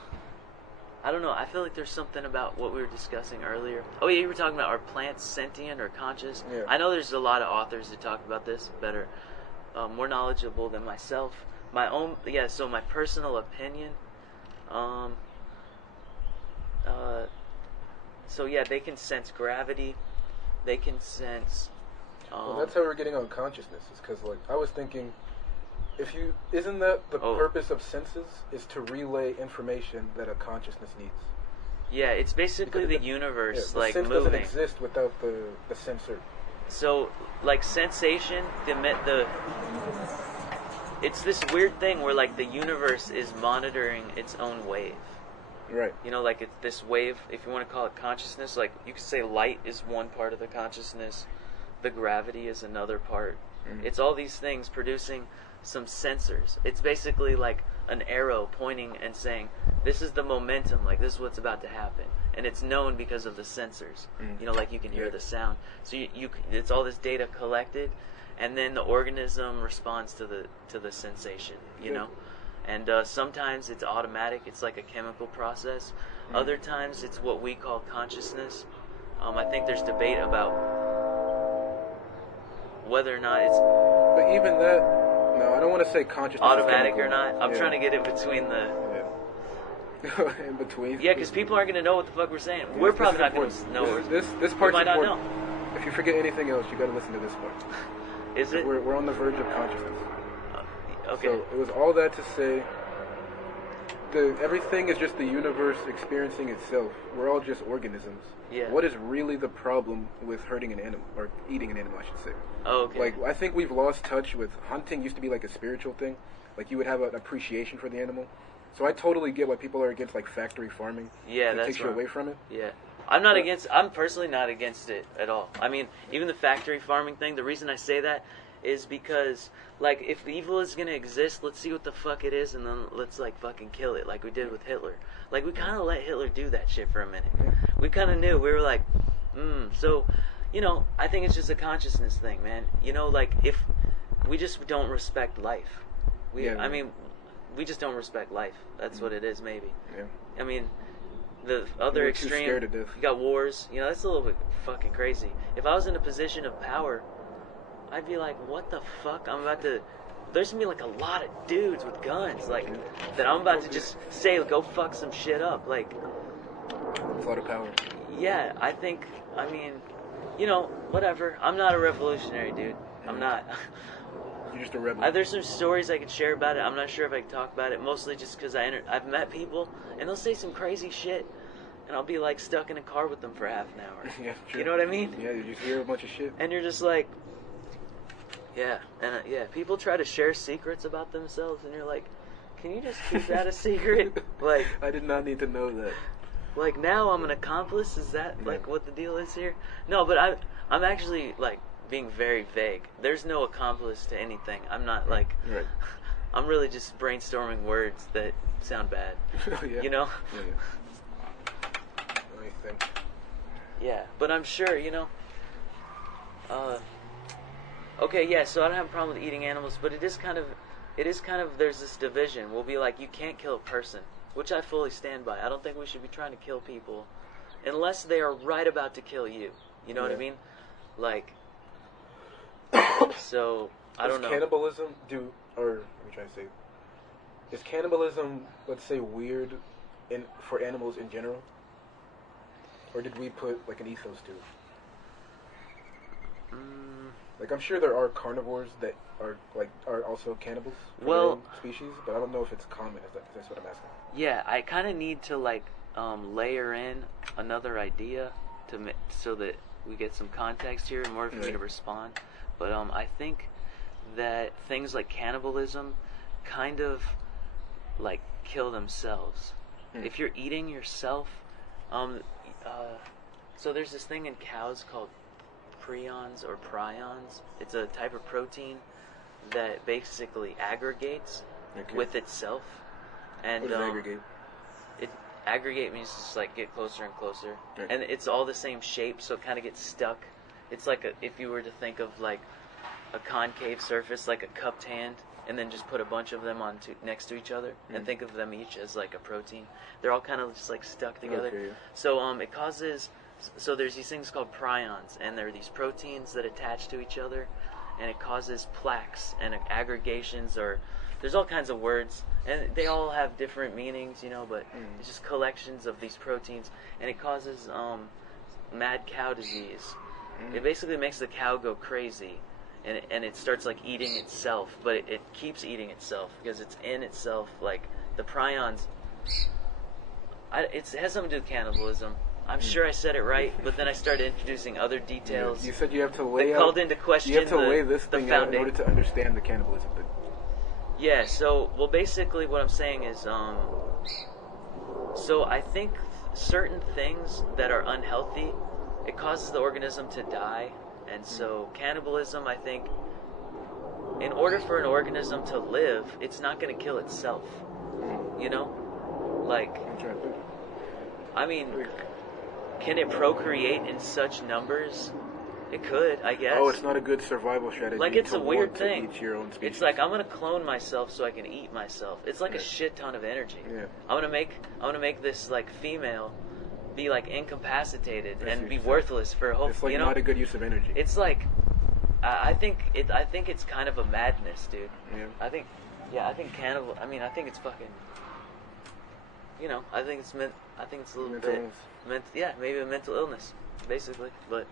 I don't know. I feel like there's something about what we were discussing earlier. Oh yeah, you were talking about are plants sentient or conscious? Yeah. I know there's a lot of authors that talk about this better, more knowledgeable than myself. So my personal opinion. So yeah, they can sense gravity. They can sense. Well, that's how we're getting on consciousness. Is because like I was thinking, isn't that the purpose of senses is to relay information that a consciousness needs? Yeah, it's basically the universe the sense moving. doesn't exist without the sensor. So like sensation, it's this weird thing where like the universe is monitoring its own wave. Right. You know, like it's this wave, if you want to call it consciousness, like you could say light is one part of the consciousness, the gravity is another part. Mm-hmm. It's all these things producing some sensors. It's basically like an arrow pointing and saying, this is the momentum, like this is what's about to happen. And it's known because of the sensors. Mm-hmm. You know, like you can hear the sound. So it's all this data collected, and then the organism responds to the sensation, you know? And sometimes it's automatic. It's like a chemical process. Mm-hmm. Other times it's what we call consciousness. I think there's debate about whether or not it's... But even that... No, I don't want to say consciousness automatic or not. I'm trying to get it between the... Yeah. In between? Yeah, because people aren't going to know what the fuck we're saying. We're probably not going to know. This part's might not important. know. If you forget anything else, you got to listen to this part. Is it? We're on the verge of consciousness. Okay. So it was all that to say everything is just the universe experiencing itself. We're all just organisms. Yeah. What is really the problem with hurting an animal or eating an animal, I should say? Oh, okay. Like, I think we've lost touch with hunting. Used to be like a spiritual thing. Like, you would have an appreciation for the animal. So I totally get why people are against like factory farming. Yeah, it that's takes you away from it. Yeah. I'm personally not against it at all. I mean, even the factory farming thing, the reason I say that is because, like, if evil is gonna exist, let's see what the fuck it is, and then let's, like, fucking kill it, like we did with Hitler. Like, we kind of let Hitler do that shit for a minute. We kind of knew. We were like, so, you know, I think it's just a consciousness thing, man. You know, like, if we just don't respect life. I mean, we just don't respect life. That's what it is, maybe. Yeah. I mean, the other extreme, too scared to death. You got wars. You know, that's a little bit fucking crazy. If I was in a position of power, I'd be like, what the fuck? There's gonna be like a lot of dudes with guns, like, that I'm about to just say, go fuck some shit up. Like, It's a lot of power. Yeah, I mean, you know, whatever. I'm not a revolutionary, dude. I'm not. You're just a rebel. There's some stories I could share about it. I'm not sure if I can talk about it, mostly just because I've met people, and they'll say some crazy shit, and I'll be, like, stuck in a car with them for half an hour. Yeah, true. You know what I mean? Yeah, you just hear a bunch of shit. And you're just like, yeah, and people try to share secrets about themselves, and you're like, can you just keep that a secret? Like, I did not need to know that. Like, now I'm an accomplice? Is that, like, what the deal is here? No, but I'm actually, like, being very vague. There's no accomplice to anything. I'm not, like... Right. I'm really just brainstorming words that sound bad. Yeah. You know? Yeah. Let me think. Yeah, but I'm sure, you know... okay, yeah, so I don't have a problem with eating animals, but it is kind of... There's this division. We'll be like, you can't kill a person, which I fully stand by. I don't think we should be trying to kill people unless they are right about to kill you. You know what I mean? Like... So, I don't know. Is cannibalism let me try to say, is cannibalism, let's say, weird for animals in general? Or did we put, like, an ethos to it? Like, I'm sure there are carnivores that are also cannibals for their own species, but I don't know if it's common, if that's what I'm asking. Yeah, I kind of need to, like, layer in another idea so that we get some context here in order for me to respond. But I think that things like cannibalism kind of, like, kill themselves. If you're eating yourself, so there's this thing in cows called prions or prions. It's a type of protein that basically aggregates with itself. And what does aggregate? Aggregate means just, like, get closer and closer. Right. And it's all the same shape, so it kind of gets stuck. It's like if you were to think of, like, a concave surface, like a cupped hand, and then just put a bunch of them next to each other, and think of them each as, like, a protein. They're all kind of just, like, stuck together. Okay, yeah. So it causes... So there's these things called prions, and they're these proteins that attach to each other, and it causes plaques and aggregations, or... There's all kinds of words, and they all have different meanings, you know, but it's just collections of these proteins, and it causes mad cow disease. It basically makes the cow go crazy, and it starts, like, eating itself, but it keeps eating itself because it's in itself, like, the prions. It has something to do with cannibalism. I'm sure I said it right, but then I started introducing other details. You said you have to weigh that called into question. You have to weigh this thing out in order to understand the cannibalism thing. Yeah, so, well, basically what I'm saying is, so I think certain things that are unhealthy, it causes the organism to die, and so cannibalism, I think, in order for an organism to live, it's not going to kill itself, you know? Like, I mean, can it procreate in such numbers? It could, I guess. Oh, it's not a good survival strategy. Like, it's a weird thing. Eat your own species. It's like, I'm gonna clone myself so I can eat myself. It's like a shit ton of energy. Yeah. I'm gonna make this, like, female be, like, incapacitated and be worthless for a whole. It's like, you know? Not a good use of energy. It's like, I think it's kind of a madness, dude. Yeah. I think cannibal. I mean, I think it's fucking. You know, I think it's a little bit. Maybe a mental illness, basically, but.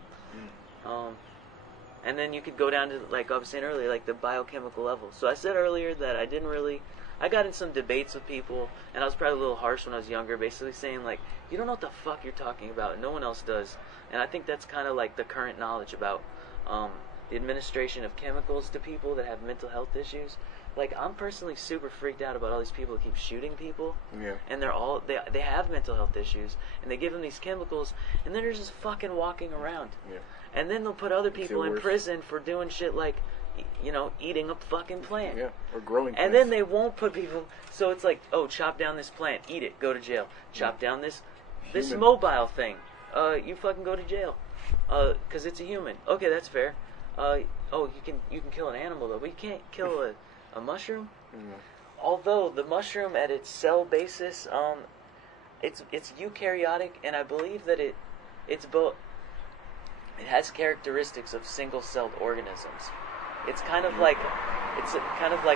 And then you could go down to, like I was saying earlier, like the biochemical level. So I said earlier that I didn't really I got in some debates with people, and I was probably a little harsh when I was younger, basically saying, like, you don't know what the fuck you're talking about, and no one else does. And I think that's kind of like the current knowledge about the administration of chemicals to people that have mental health issues. Like, I'm personally super freaked out about all these people that keep shooting people. Yeah. And they have mental health issues, and they give them these chemicals, and then they're just fucking walking around. Yeah. And then they'll put other people in worse. prison for doing shit like, you know, eating a fucking plant. Yeah, or growing plants. And then they won't put people, so it's like, oh, chop down this plant, eat it, go to jail. Chop down this mobile thing, you fucking go to jail. 'Cause it's a human. Okay, that's fair. You can kill an animal though, but you can't kill a mushroom. Mm. Although the mushroom at its cell basis, it's eukaryotic, and I believe that it's both. It has characteristics of single-celled organisms. It's kind of like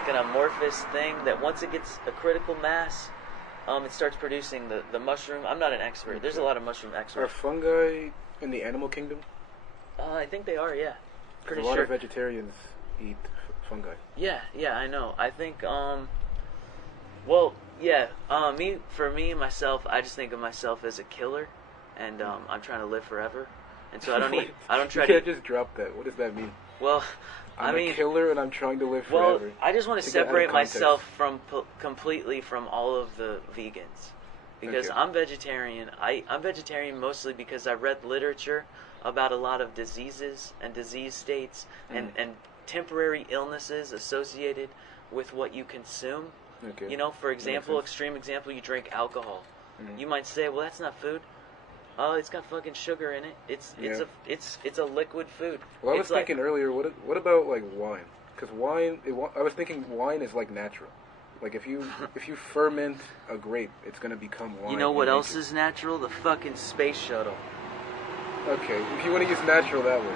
an amorphous thing that once it gets a critical mass, it starts producing the mushroom. I'm not an expert. There's a lot of mushroom Are experts. fungi in the animal kingdom? I think they are. Yeah, pretty a lot sure. of vegetarians eat fungi. Yeah, I know. I think, myself, I just think of myself as a killer, and I'm trying to live forever, and so I don't eat. I don't try you can't to. just drop that. What does that mean? Well, I'm a killer, and I'm trying to live forever. I just want to get out of separate context. myself from completely from all of the vegans, because Okay. I'm vegetarian. I'm vegetarian mostly because I read literature about a lot of diseases and disease states and temporary illnesses associated with what you consume. Okay. You know, for example, sense. extreme example, you drink alcohol. You might say, well, that's not food. Oh, it's got fucking sugar in it. It's a liquid food. Well, I was It's like- thinking earlier, what about like wine? Because wine, I was thinking wine is like natural. Like if you ferment a grape, it's gonna become wine. You know what in else nature. is natural? The fucking space shuttle. Okay, if you want to use natural that way.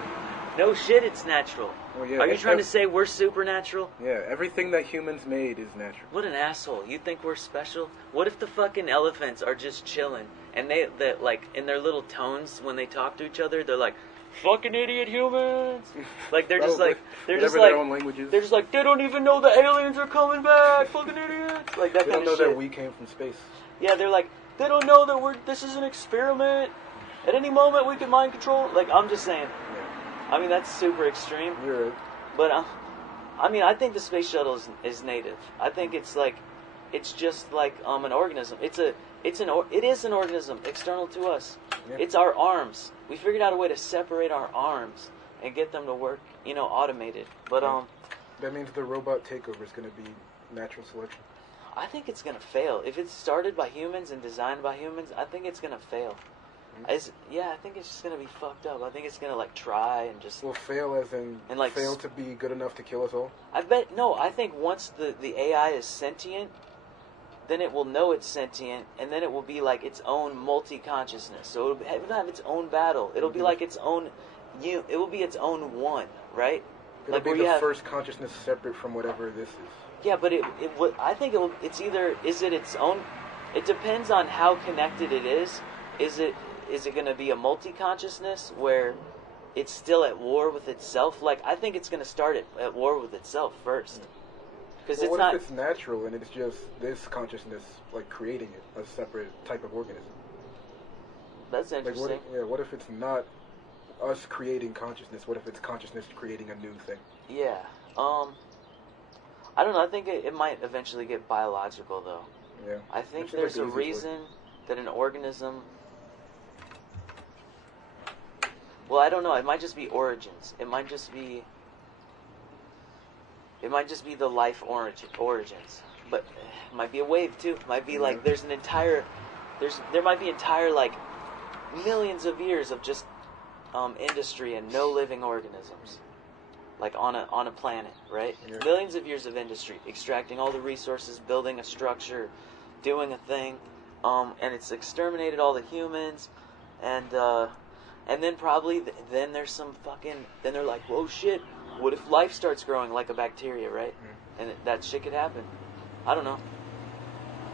No shit, it's natural. Well, yeah, Are you trying to say we're supernatural? Yeah, everything that humans made is natural. What an asshole. You think we're special? What if the fucking elephants are just chilling and they like in their little tones when they talk to each other, they're like, fucking idiot humans. Like they're just like their own languages. they're just like, they don't even know the aliens are coming back, fucking idiots. Like that They kind don't know of shit. that we came from space. Yeah, they're like, they don't know that this is an experiment. At any moment we can mind control. Like, I'm just saying. Yeah. I mean, that's super extreme. You're right. But, I think the space shuttle is native. I think it's just like an organism. It is an organism external to us. Yeah. It's our arms. We figured out a way to separate our arms and get them to work, automated. But, Yeah. That means the robot takeover is going to be natural selection. I think it's going to fail. If it's started by humans and designed by humans, I think it's going to fail. I think it's just going to be fucked up. I think it's going to, try and just... Will fail as in fail to be good enough to kill us all? I think once the AI is sentient, then it will know it's sentient, and then it will be like its own multi-consciousness. So it'll have its own battle. It'll be like its own... It will be its own one, right? It'll be the first consciousness separate from whatever this is. Yeah, but I think it's either... Is it its own... It depends on how connected it is. Is it going to be a multi-consciousness where it's still at war with itself? Like, I think it's going to start at war with itself first. Because Well, what if it's natural and it's just this consciousness, creating it, a separate type of organism? That's interesting. What if it's not us creating consciousness? What if it's consciousness creating a new thing? Yeah. I don't know. I think it might eventually get biological, though. Yeah. I think Which is there's the a easiest way. reason that an organism... Well, I don't know. It might just be origins. It might just be the life origins. But it might be a wave too. It might be like there might be entire millions of years of just industry and no living organisms. Like on a planet, right? Yeah. Millions of years of industry, extracting all the resources, building a structure, doing a thing, and it's exterminated all the humans, and then probably then there's some then they're like, whoa shit, what if life starts growing like a bacteria, right? And that shit could happen. I don't know.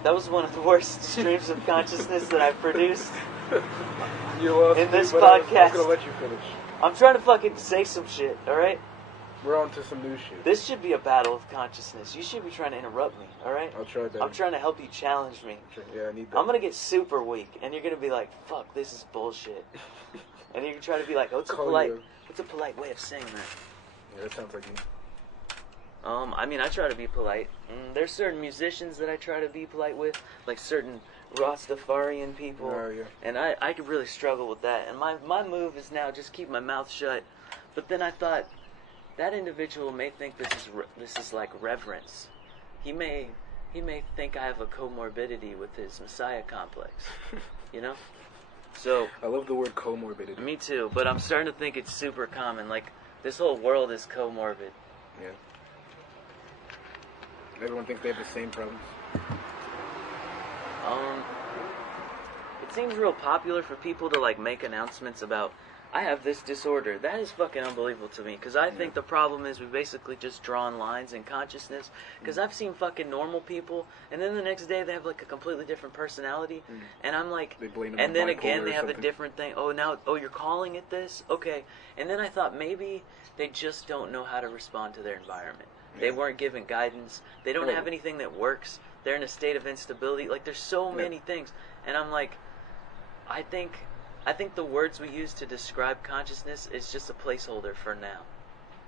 That was one of the worst streams of consciousness that I've produced You lost in this me, but podcast. I'm gonna let you finish. I'm trying to fucking say some shit, alright? We're on to some new shit. This should be a battle of consciousness. You should be trying to interrupt me, alright? I'll try that. I'm trying to help you challenge me. Yeah, I need that. I'm gonna get super weak, and you're gonna be like, fuck, this is bullshit. And you can try to be like, oh, what's a polite way of saying that? Yeah, that sounds like me. I mean, I try to be polite. There's certain musicians that I try to be polite with, like certain Rastafarian people. Oh, yeah. And I could really struggle with that. And my move is now just keep my mouth shut. But then I thought, that individual may think this is like reverence. He may think I have a comorbidity with his messiah complex. You know? So I love the word comorbidity. Me too, but I'm starting to think it's super common. Like, this whole world is comorbid. Yeah. Everyone thinks they have the same problems. It seems real popular for people to like make announcements about, I have this disorder. That is fucking unbelievable to me, because I think the problem is we basically just drawn lines in consciousness. Because I've seen fucking normal people, and then the next day they have like a completely different personality, and I'm like, they blame and then again they have something. a different thing. Oh, you're calling it this? Okay. And then I thought maybe they just don't know how to respond to their environment. They weren't given guidance. They don't have anything that works. They're in a state of instability. Like, there's so many things. And I'm like, I think the words we use to describe consciousness is just a placeholder for now.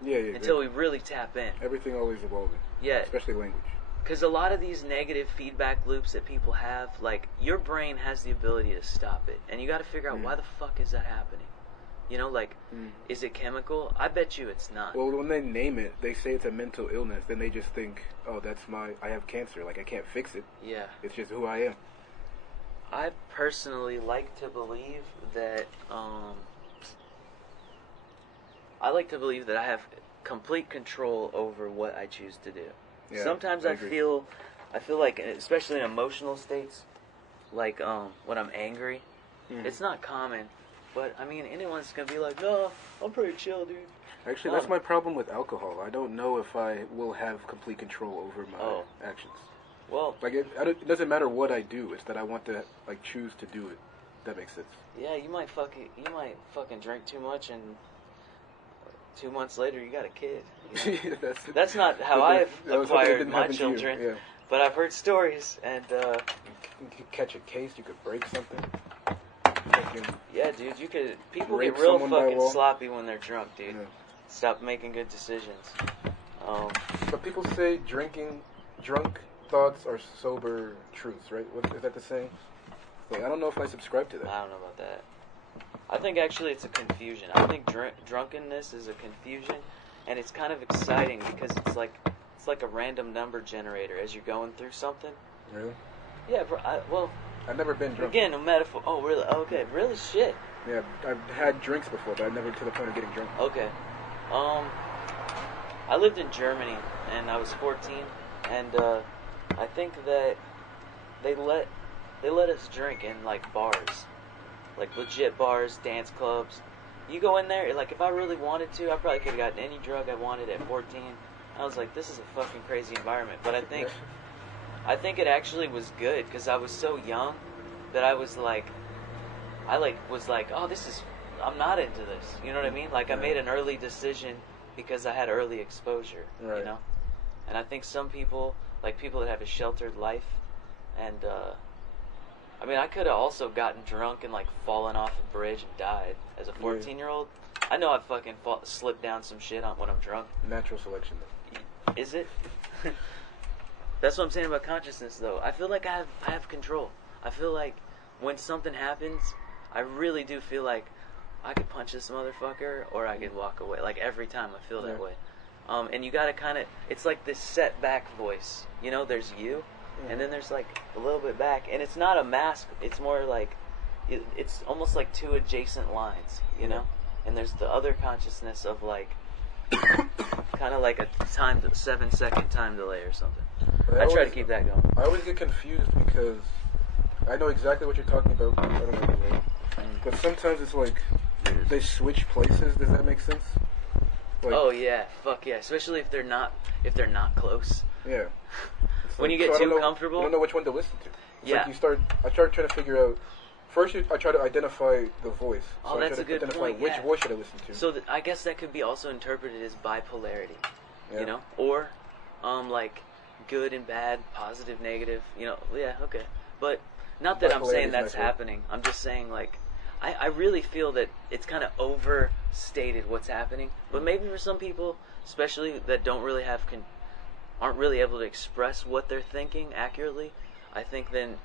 Yeah. Until we really tap in. Everything always evolving. Yeah. Especially language. Because a lot of these negative feedback loops that people have, like, your brain has the ability to stop it. And you got to figure out why the fuck is that happening. You know, like, is it chemical? I bet you it's not. Well, when they name it, they say it's a mental illness. Then they just think, oh, I have cancer. Like, I can't fix it. Yeah. It's just who I am. I personally like to believe that, I have complete control over what I choose to do. Yeah, Sometimes I feel like, especially in emotional states, like, when I'm angry, it's not common. But, I mean, anyone's going to be like, no, I'm pretty chill, dude. Actually, that's my problem with alcohol. I don't know if I will have complete control over my actions. Well, like, it doesn't matter what I do. It's that I want to, like, choose to do it. That makes sense. Yeah, you might fucking drink too much, and 2 months later you got a kid. You know? That's not how I've acquired my children. Yeah. But I've heard stories, and you could catch a case. You could break something. Yeah, dude, people get real fucking sloppy when they're drunk, dude. Yeah. Stop making good decisions. But people say drunk thoughts are sober truths, right? Is that the saying? Like, I don't know if I subscribe to that. I don't know about that. I think actually it's a confusion. I think drunkenness is a confusion, and it's kind of exciting because it's like a random number generator as you're going through something. Really? Yeah, I've never been drunk. Again, a metaphor. Oh, really? Okay, really? Shit. Yeah, I've had drinks before, but I've never to the point of getting drunk. Okay. I lived in Germany, and I was 14, and I think that they let us drink in like bars, like legit bars, dance clubs. You go in there, like if I really wanted to, I probably could have gotten any drug I wanted at 14. I was like, this is a fucking crazy environment, but I think it actually was good because I was so young that I was like, oh, I'm not into this. You know what I mean? Like, I made an early decision because I had early exposure, you know? And I think some people, like people that have a sheltered life, and, I mean, I could have also gotten drunk and, like, fallen off a bridge and died as a 14-year-old. I know I fucking slipped down some shit when I'm drunk. Natural selection, though. Is it? That's what I'm saying about consciousness, though. I feel like I have control. I feel like when something happens, I really do feel like I could punch this motherfucker or I could walk away. Like, every time I feel that way. And you gotta kind of, it's like this set back voice. You know, there's you, and then there's like a little bit back. And it's not a mask, it's more like, it's almost like two adjacent lines, you know? And there's the other consciousness of like, kind of like a 7-second time delay or something. I try to keep that going. I always get confused because I know exactly what you're talking about. I don't know the way. But sometimes it's like they switch places. Does that make sense? Like, oh yeah, fuck yeah. Especially if they're not close. Yeah. When you get too comfortable, you don't know which one to listen to. It's yeah. like I start trying to figure out first I try to identify the voice. Oh, So I that's try a to good identify point, which yeah. voice should I listen to. So I guess that could be also interpreted as bipolarity, Yeah. you know, or like good and bad, positive, negative, you know. Yeah, okay, but not that I'm saying Bipolarity's that's nice word. happening. I'm just saying like I really feel that it's kind of overstated what's happening. But maybe for some people, especially that don't really aren't really able to express what they're thinking accurately, I think then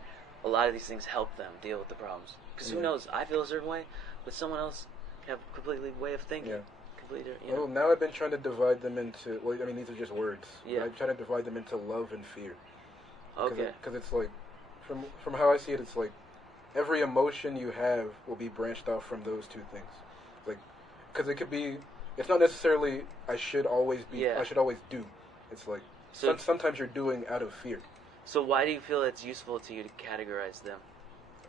a lot of these things help them deal with the problems. Because who knows? I feel a certain way, but someone else have a completely way of thinking. Yeah. Completely, you know. Well, now I've been trying to divide them into. Well, I mean, these are just words. Yeah. I try to divide them into love and fear. Okay. Because it's like, from how I see it, it's like every emotion you have will be branched off from those two things. Like, because it could be. It's not necessarily I should always be. Yeah. I should always do. It's like So- sometimes you're doing out of fear. So why do you feel it's useful to you to categorize them?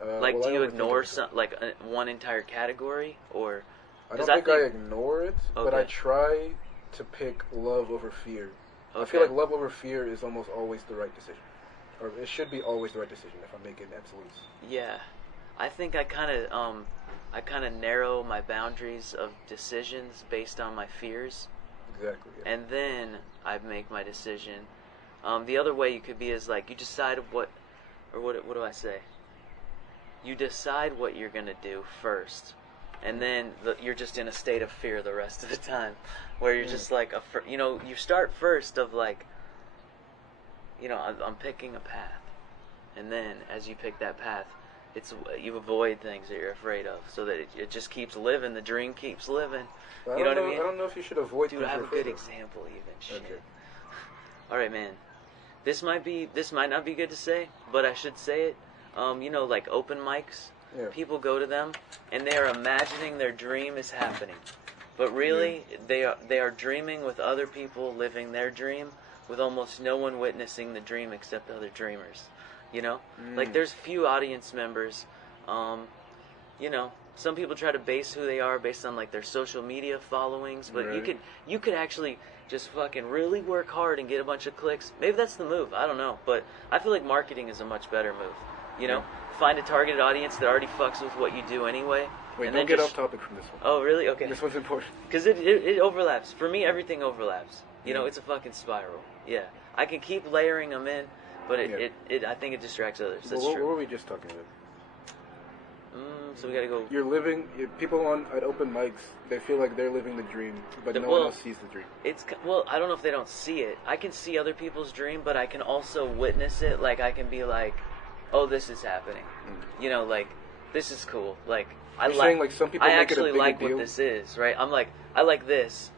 Well, Do I you overthink ignore everything. one entire category, or? I 'Cause don't I think I think- ignore it, but I Okay. try to pick love over fear. I feel Okay. like love over fear is almost always the right decision. Or it should be always the right decision if I'm making absolutes. Yeah, I think I kind of narrow my boundaries of decisions based on my fears, Exactly. Yeah. and then I make my decision. The other way you could be is like you decide what do I say? You decide what you're gonna do first, and then you're just in a state of fear the rest of the time, where you're just like you start first of like, I'm picking a path, and then as you pick that path, you avoid things that you're afraid of, so that it just keeps living. The dream keeps living. But You know what I mean? I don't know if you should avoid. Dude, things I have you're a good afraid of. example even. Shit. Okay. All right, man. This might not be good to say, but I should say it. Like open mics. Yeah. People go to them and they are imagining their dream is happening, but really they are dreaming with other people living their dream, with almost no one witnessing the dream except other dreamers. Like there's few audience members. Some people try to base who they are based on like their social media followings, but Right. you could actually just fucking really work hard and get a bunch of clicks. Maybe that's the move. I don't know, but I feel like marketing is a much better move. Find a targeted audience that already fucks with what you do anyway. Wait, and don't then get just- off topic from this one. Oh, really? Okay. This one's important. Because it overlaps. For me, everything overlaps. Yeah. It's a fucking spiral. Yeah. I can keep layering them in, but I think it distracts others. That's What true. were we just talking about? So we gotta go. People at open mics, they feel like they're living the dream, but no one Well, else sees the dream. I don't know if they don't see it. I can see other people's dream, but I can also witness it. Like, I can be like, oh, this is happening. Like, this is cool. Like, You're saying, like, some people I make it a actually bigger like deal? what this is, right? I'm like, I like this,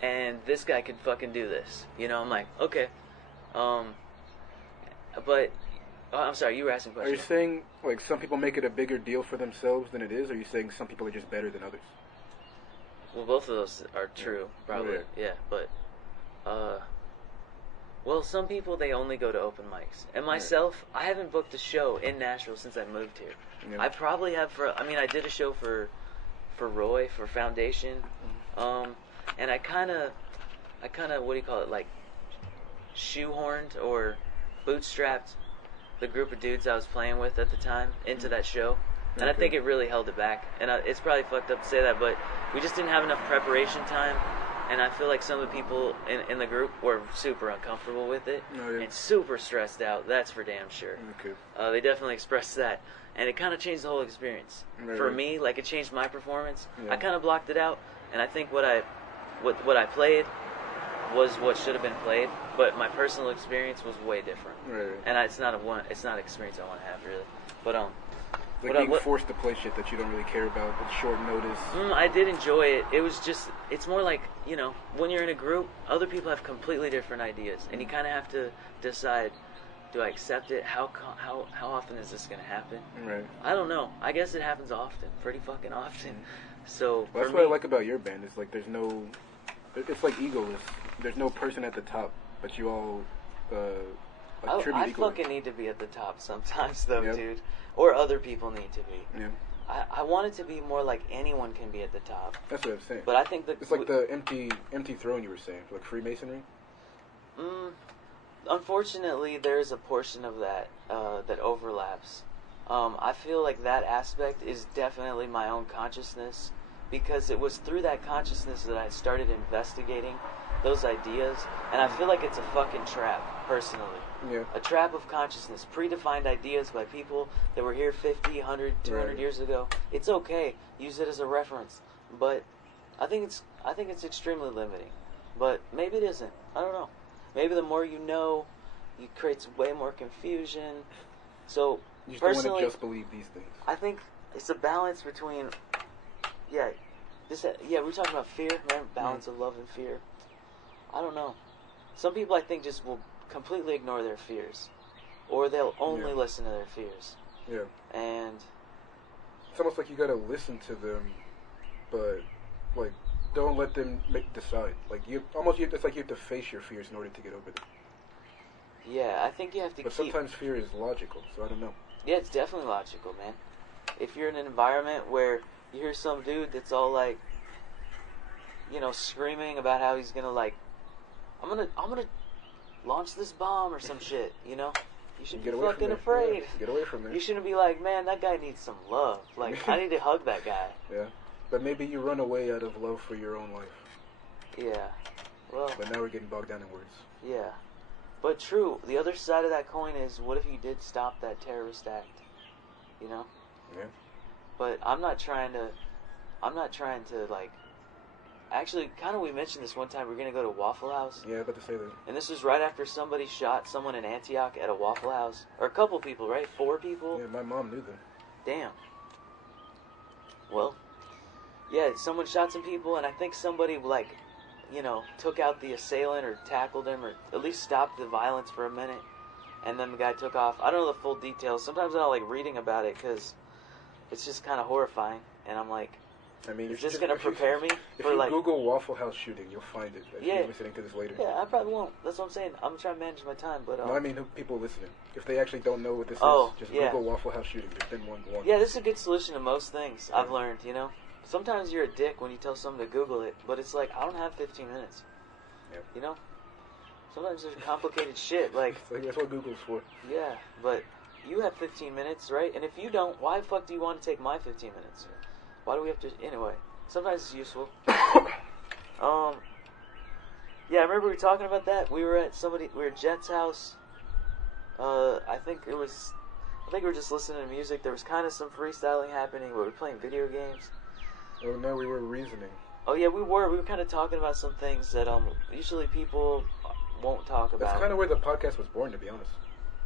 and this guy could fucking do this. I'm like, okay. But, I'm sorry, you were asking Are questions. you saying, like, some people make it a bigger deal for themselves than it is, or are you saying some people are just better than others? Well, both of those are true, probably. Yeah. Yeah, but well, some people they only go to open mics, and myself, I haven't booked a show in Nashville since I moved here. Yeah. I probably have I did a show for Roy for Foundation, and I kind of what do you call it, like shoehorned or bootstrapped the group of dudes I was playing with at the time into that show. And I Okay. think it really held it back. And it's probably fucked up to say that, but we just didn't have enough preparation time. And I feel like some of the people in the group were super uncomfortable with it Oh, yeah. and super stressed out. That's for damn sure. Okay. They definitely expressed that. And it kind of changed the whole experience. Right, For right. me, like it changed my performance. Yeah. I kind of blocked it out. And I think what I played was what should have been played. But my personal experience was way different. Right. And it's not an experience I want to have really. But Like being forced to play shit that you don't really care about with short notice. I did enjoy it. It was just, it's more like, when you're in a group, other people have completely different ideas, and you kind of have to decide, do I accept it? How often is this going to happen? Right. I don't know. I guess it happens often, pretty fucking often. So Well, that's for what me, I like about your band. Is like there's no, it's like egoless. There's no person at the top, but you all attribute I equally. fucking need to be at the top sometimes, though, Yep. dude. Or other people need to be. Yeah, I want it to be more like anyone can be at the top. that's what I'm saying. But I think that It's like the empty throne you were saying, like Freemasonry. Unfortunately, there's a portion of that that overlaps. I feel like that aspect is definitely my own consciousness, because it was through that consciousness that I started investigating those ideas, and I feel like it's a fucking trap, personally. Yeah. A trap of consciousness, predefined ideas by people that were here 50, 100, 200 Right. years ago. It's okay, use it as a reference, but I think it's extremely limiting. But maybe it isn't. I don't know. Maybe the more you know, it creates way more confusion. So You just don't want personally, to just believe these things. I think it's a balance between, yeah, we're talking about fear, right? Balance of love and fear. I don't know. Some people, I think, just will completely ignore their fears, or they'll only listen to their fears. Yeah. And It's almost like you gotta listen to them, but like don't let them decide. Like it's like you have to face your fears in order to get over them. yeah, I think you have to But keep. sometimes fear is logical, so I don't know. Yeah, it's definitely logical, man. If you're in an environment where you hear some dude that's all like, screaming about how he's gonna I'm gonna launch this bomb or some shit, you should be fucking afraid. Yeah, get away from there. You shouldn't be like, man, that guy needs some love. Like, I need to hug that guy. Yeah, but maybe you run away out of love for your own life. Yeah, well. But now we're getting bogged down in words. Yeah, but true. The other side of that coin is, what if you did stop that terrorist act? Yeah. But I'm not trying to actually, kind of, we mentioned this one time, we're going to go to Waffle House. Yeah, I was about to say that. And this was right after somebody shot someone in Antioch at a Waffle House. Or a couple people, right? 4 people? Yeah, my mom knew them. Damn. Well, yeah, someone shot some people, and I think somebody, took out the assailant or tackled him, or at least stopped the violence for a minute. And then the guy took off. I don't know the full details. Sometimes I don't like reading about it because it's just kind of horrifying. And I'm like, is this going to prepare me for, If you Google Waffle House shooting, you'll find it. If you're listening to this later. Yeah, I probably won't. That's what I'm saying. I'm trying to manage my time, but... no, I mean people listening. If they actually don't know what this is, just Google Waffle House shooting. There's been one. Yeah, this is a good solution to most things, I've learned, Sometimes you're a dick when you tell someone to Google it, but it's like, I don't have 15 minutes. Yep. Sometimes there's complicated shit, like... That's what Google's for. Yeah, but you have 15 minutes, right? And if you don't, why the fuck do you want to take my 15 minutes? Why do we have to... Anyway, sometimes it's useful. Yeah, I remember we were talking about that. We were at Jet's house. I think we were just listening to music. There was kind of some freestyling happening, but we were playing video games. Oh, no, we were reasoning. Oh, yeah, we were. We were kind of talking about some things that usually people won't talk about. That's kind of where the podcast was born, to be honest.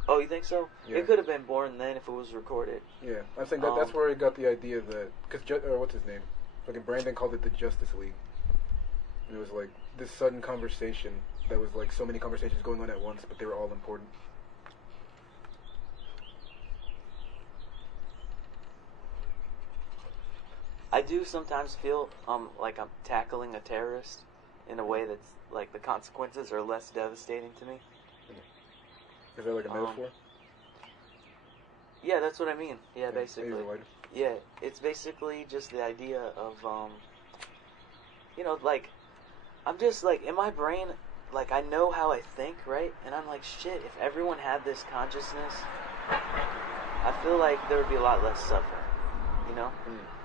Oh, you think so? Yeah. It could have been born then if it was recorded. Yeah, I think that's where I got the idea that... Because, what's his name? Fucking Brandon called it the Justice League. And it was like this sudden conversation that was like so many conversations going on at once, but they were all important. I do sometimes feel like I'm tackling a terrorist in a way that's like the consequences are less devastating to me. Is that like a metaphor? Yeah, that's what I mean. Yeah, basically. Maybe Yeah, it's basically just the idea of I'm just like, in my brain, like, I know how I think, right? And I'm like, shit, if everyone had this consciousness, I feel like there would be a lot less suffering,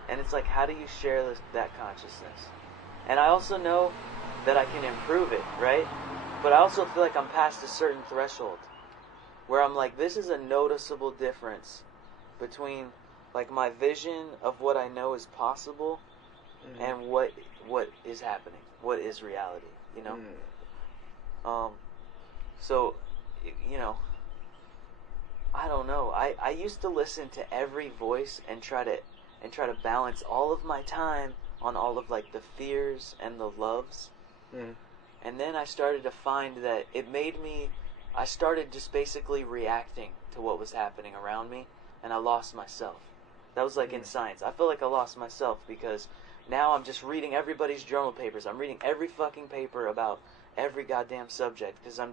And it's like, how do you share that consciousness? And I also know that I can improve it, right? But I also feel like I'm past a certain threshold where I'm like, this is a noticeable difference between, like, my vision of what I know is possible and what is happening, what is reality, So, I don't know. I used to listen to every voice and try to balance all of my time on all of, like, the fears and the loves. And then I started to find that I started just basically reacting to what was happening around me, and I lost myself. That was like in science. I feel like I lost myself because now I'm just reading everybody's journal papers. I'm reading every fucking paper about every goddamn subject because I'm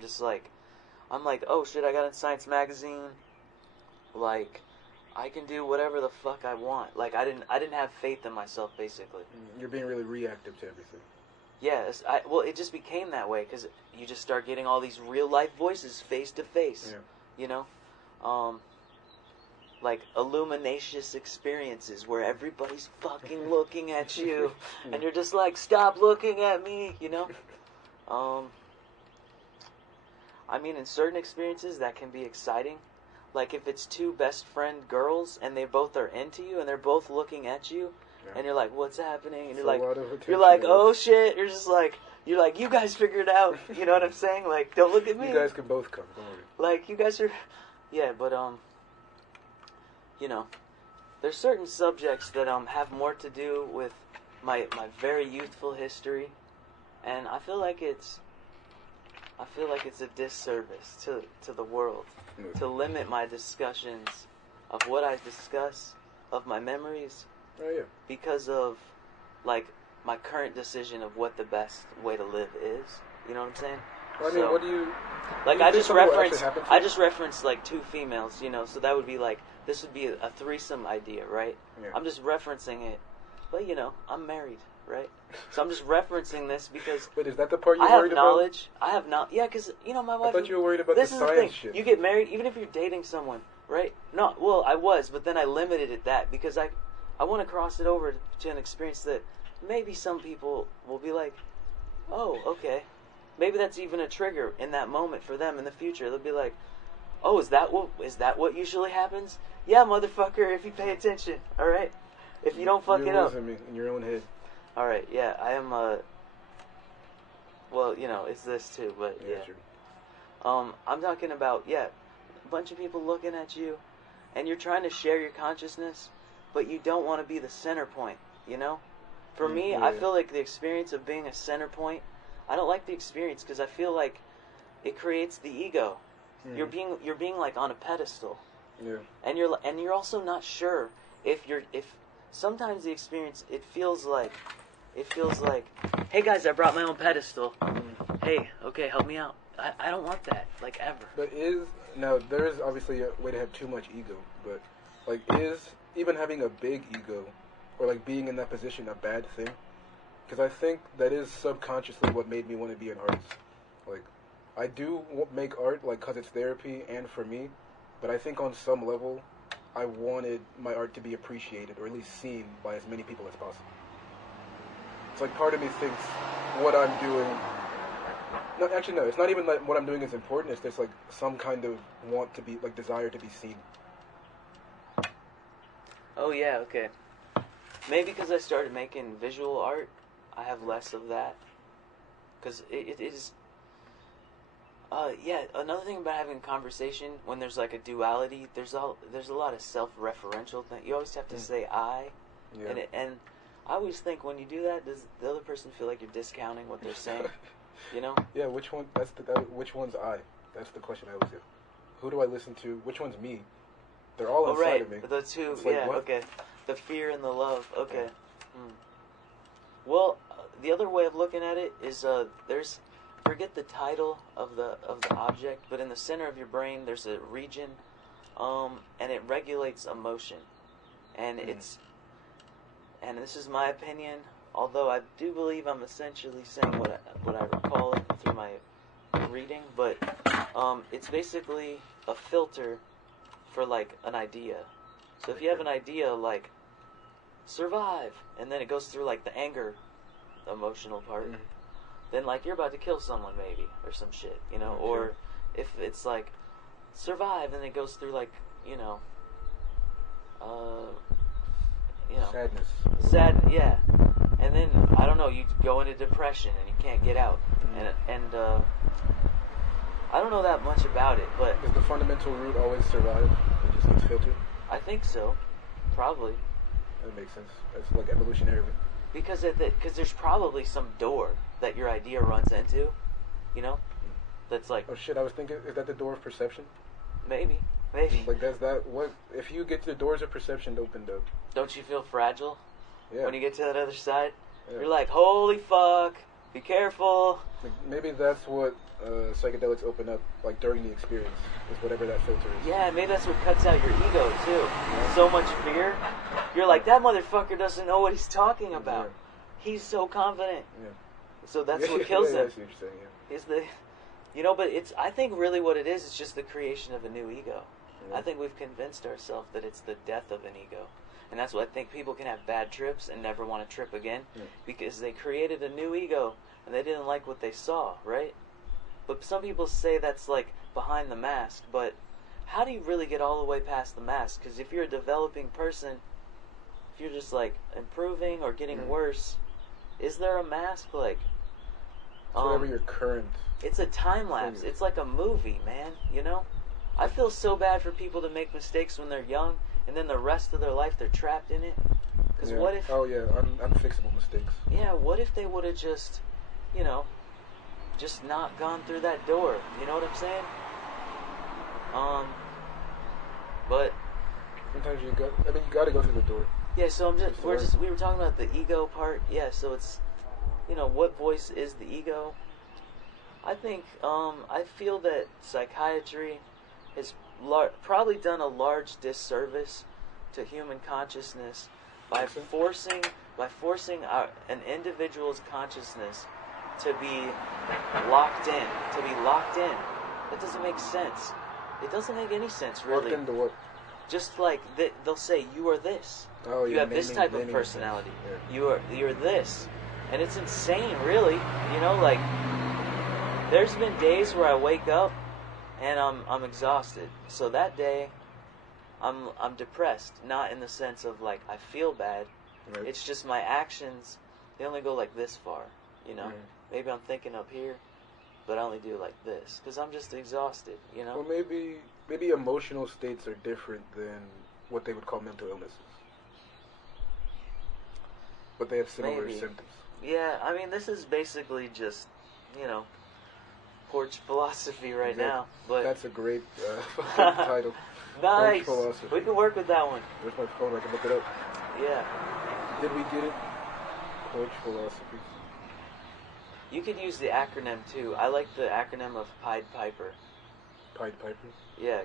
like, oh shit, I got in Science magazine. Like, I can do whatever the fuck I want. Like, I didn't have faith in myself, basically. You're being really reactive to everything. Yes, well, it just became that way because you just start getting all these real life voices face to face. like illuminacious experiences where everybody's fucking looking at you, and you're just like, stop looking at me, you know. I mean, in certain experiences that can be exciting. Like if it's two best friend girls and they both are into you and they're both looking at you, and you're like, what's happening? And you're like, oh shit. You're just like, you guys figure it out. You know what I'm saying? Like, don't look at me. You guys can both come. Don't worry. Like, you guys are, yeah. But you know, there's certain subjects that have more to do with my very youthful history, and I feel like it's a disservice to the world to limit my discussions of what I discuss, of my memories, because of like my current decision of what the best way to live is. You know what I'm saying? Well, I mean, what do you like? I just referenced like two females, you know. So that would be like, this would be a threesome idea, right? Yeah. I'm just referencing it, but you know, I'm married, right? So I'm just referencing this because. Wait, is that the part you're about? worried about? I have knowledge. Yeah, because you know my wife. I thought you were worried about this the is the science thing. shit. You get married, even if you're dating someone, right? No, well, I was, but then I limited it that because I want to cross it over to an experience that maybe some people will be like, oh, okay. Maybe that's even a trigger in that moment for them in the future. They'll be like, oh, is that what usually happens? Yeah, motherfucker, if you pay attention, all right? If you don't fuck it up. You're losing me in your own head. All right, yeah, I am, well, you know, it's this too, but yeah. Sure. I'm talking about, a bunch of people looking at you, and you're trying to share your consciousness, but you don't want to be the center point, you know? For me, I feel like the experience of being a center point, I don't like the experience because I feel like it creates the ego. You're being like on a pedestal. Yeah. And you're also not sure if sometimes the experience it feels like, hey guys, I brought my own pedestal. Hey, okay, help me out. I don't want that, like, ever. But there is obviously a way to have too much ego, but like, is even having a big ego or like being in that position a bad thing? Because I think that is subconsciously what made me want to be an artist. Like, I do make art, like, because it's therapy and for me, but I think on some level, I wanted my art to be appreciated, or at least seen by as many people as possible. It's like part of me thinks what I'm doing... No, actually, no, it's not even like what I'm doing is important, it's just like some kind of want to be, like, desire to be seen. Oh, yeah, okay. Maybe because I started making visual art, I have less of that. Because it is... another thing about having a conversation, when there's like a duality, there's a lot of self-referential thing. You always have to say I. Yeah. And I always think when you do that, does the other person feel like you're discounting what they're saying? You know? Yeah, which one? Which one's I? That's the question I always have. Who do I listen to? Which one's me? They're all inside of me. The two, it's like, okay. The fear and the love, okay. Well, the other way of looking at it is forget the title of the object, but in the center of your brain there's a region, and it regulates emotion, and and this is my opinion, although I do believe I'm essentially saying what I recall through my reading, but it's basically a filter for like an idea. So if you have an idea like survive, and then it goes through like the anger emotional part, then like you're about to kill someone maybe or some shit, you know. Or if it's like survive and it goes through like, you know, sadness, yeah, and then I don't know, you go into depression and you can't get out, and I don't know that much about it, but is the fundamental root always survive? It just gets filtered. I think so, probably. That makes sense. That's like evolutionarily. Because there's probably some door that your idea runs into, you know, that's like... Oh shit, I was thinking, is that the door of perception? Maybe. Like, if you get to the doors of perception opened up... Don't you feel fragile? Yeah. When you get to that other side? Yeah. You're like, holy fuck, be careful. Like, maybe that's what psychedelics open up, like, during the experience, is whatever that filter is. Yeah, maybe that's what cuts out your ego, too. Yeah. So much fear. You're like, that motherfucker doesn't know what he's talking about. Yeah. He's so confident. Yeah. So that's what kills him. I see what you're saying, Is the, you know, but I think really what it is just the creation of a new ego. I think we've convinced ourselves that it's the death of an ego. And that's why I think people can have bad trips and never want to trip again, because they created a new ego and they didn't like what they saw, right? But some people say that's like behind the mask, but how do you really get all the way past the mask? Because if you're a developing person, if you're just like improving or getting worse, is there a mask? Like, whatever your current. It's a time lapse. It's like a movie, man. You know, I feel so bad for people to make mistakes when they're young, and then the rest of their life they're trapped in it. Because what if? Oh yeah, unfixable mistakes. Yeah, what if they would have just, you know, just not gone through that door? You know what I'm saying? But sometimes you got to go through the door. Yeah, so we were talking about the ego part. Yeah, so it's, you know, what voice is the ego? I think, I feel that psychiatry has probably done a large disservice to human consciousness by forcing an individual's consciousness to be locked in. That doesn't make sense. It doesn't make any sense, really. Locked into what? Just like they'll say, you are this. Oh, you have this type of personality. Yeah. You're this, and it's insane, really. You know, like there's been days where I wake up and I'm exhausted. So that day, I'm depressed. Not in the sense of like I feel bad. Right. It's just my actions. They only go like this far. You know, maybe I'm thinking up here, but I only do like this because I'm just exhausted. You know. Well, maybe emotional states are different than what they would call mental illnesses. But they have similar symptoms. Yeah, I mean, this is basically just, you know, porch philosophy right now. But that's a great title. Nice. Porch philosophy. We can work with that one. Where's my phone? I can look it up. Yeah. Did we get it? Porch philosophy. You could use the acronym too. I like the acronym of Pied Piper. Pied Piper? Yeah.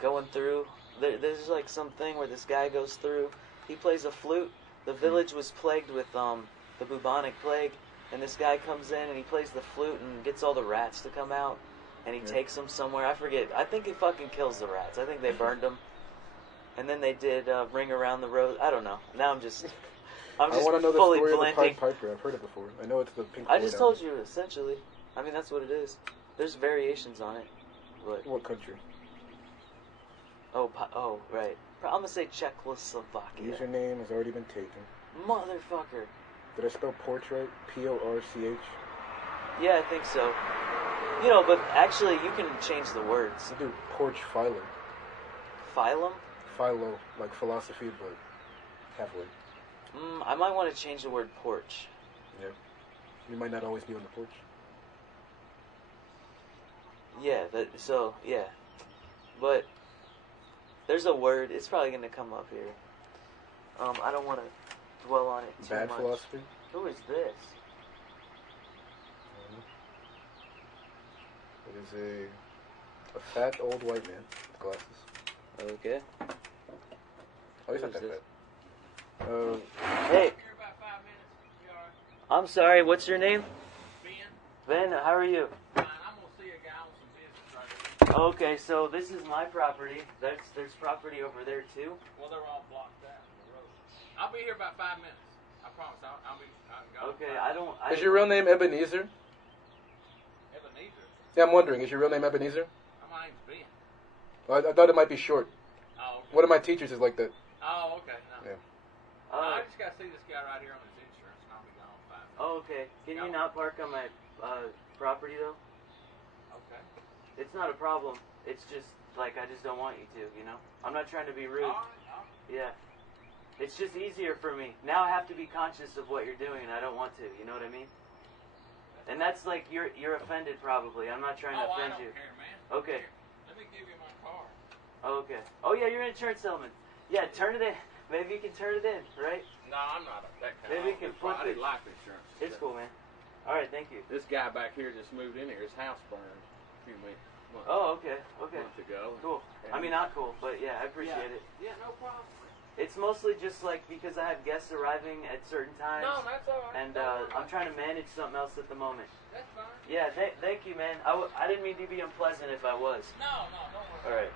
Going through. There's like something where this guy goes through. He plays a flute. The village was plagued with the bubonic plague, and this guy comes in and he plays the flute and gets all the rats to come out, and he takes them somewhere. I forget. I think he fucking kills the rats. I think they burned them, and then they did Ring Around the Rose. I don't know. Now I'm just I want to know the story of the Pied Piper. I've heard it before. I know it's the Pink Floyd. I just told you essentially. I mean, that's what it is. There's variations on it. But what country? Oh, right. I'm gonna say Czechoslovakia. Username has already been taken. Motherfucker. Did I spell porch right? Porch? Yeah, I think so. You know, but actually, you can change the words. You do porch philo. Phylum? Philo, like philosophy, but halfway. I might want to change the word porch. Yeah. You might not always be on the porch. Yeah, yeah. But there's a word, it's probably going to come up here. I don't want to dwell on it too much. Bad philosophy? Who is this? It is a fat old white man with glasses. Okay. Oh, he's not that fat. Hey. I'm sorry, what's your name? Ben, how are you? Fine, I'm going to see a guy on some business right here. Okay, so this is my property. There's property over there too. Well, they're all blocked out on the road. I'll be here about 5 minutes. I promise. I'll be. Okay, I don't. Is your real name Ebenezer? Ebenezer? Yeah, I'm wondering. Is your real name Ebenezer? My name's Ben. Well, I thought it might be short. Oh, okay. One of my teachers is like that. Oh, okay. No. Yeah. I just got to see this guy right here on his insurance, and I'll be gone in 5 minutes. Oh, okay. Can you not park on my property though? Okay. It's not a problem. It's just like I just don't want you to. You know. I'm not trying to be rude. All right. Yeah. It's just easier for me. Now I have to be conscious of what you're doing, and I don't want to. You know what I mean? And that's like, you're offended probably. I'm not trying to offend I don't you. care, man. Okay. Here, let me give you my car. Okay. Oh yeah, you're an insurance salesman. Yeah, turn it in. Maybe you can turn it in, right? No, I'm not that kind Maybe you can flip I it. need life insurance. It's cool, man. All right, thank you. This guy back here just moved in here. His house burned a few months Oh, okay. Okay. ago. Cool. I mean, not cool, but yeah, I appreciate it. Yeah, no problem. It's mostly just like because I have guests arriving at certain times. No, that's all right. And I'm trying to manage something else at the moment. That's fine. Yeah, thank you, man. I didn't mean to be unpleasant if I was. No, don't worry. All right.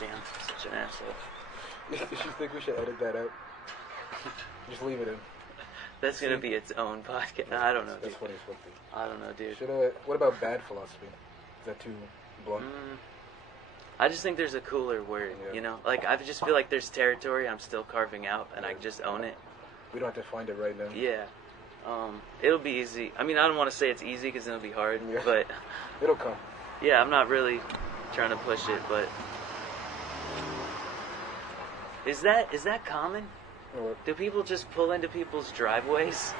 Goddamn, such an asshole. You think we should edit that out? Just leave it in. That's gonna be its own podcast. I don't know, dude. That's what it's supposed to be. I don't know, dude. What about bad philosophy? Is that too blunt? I just think there's a cooler word, Yeah. you know? Like, I just feel like there's territory I'm still carving out, and I can just own it. We don't have to find it right now. Yeah. It'll be easy. I mean, I don't want to say it's easy because it'll be hard, Yeah. but... It'll come. Yeah, I'm not really trying to push it, but... Is that common? What? Do people just pull into people's driveways?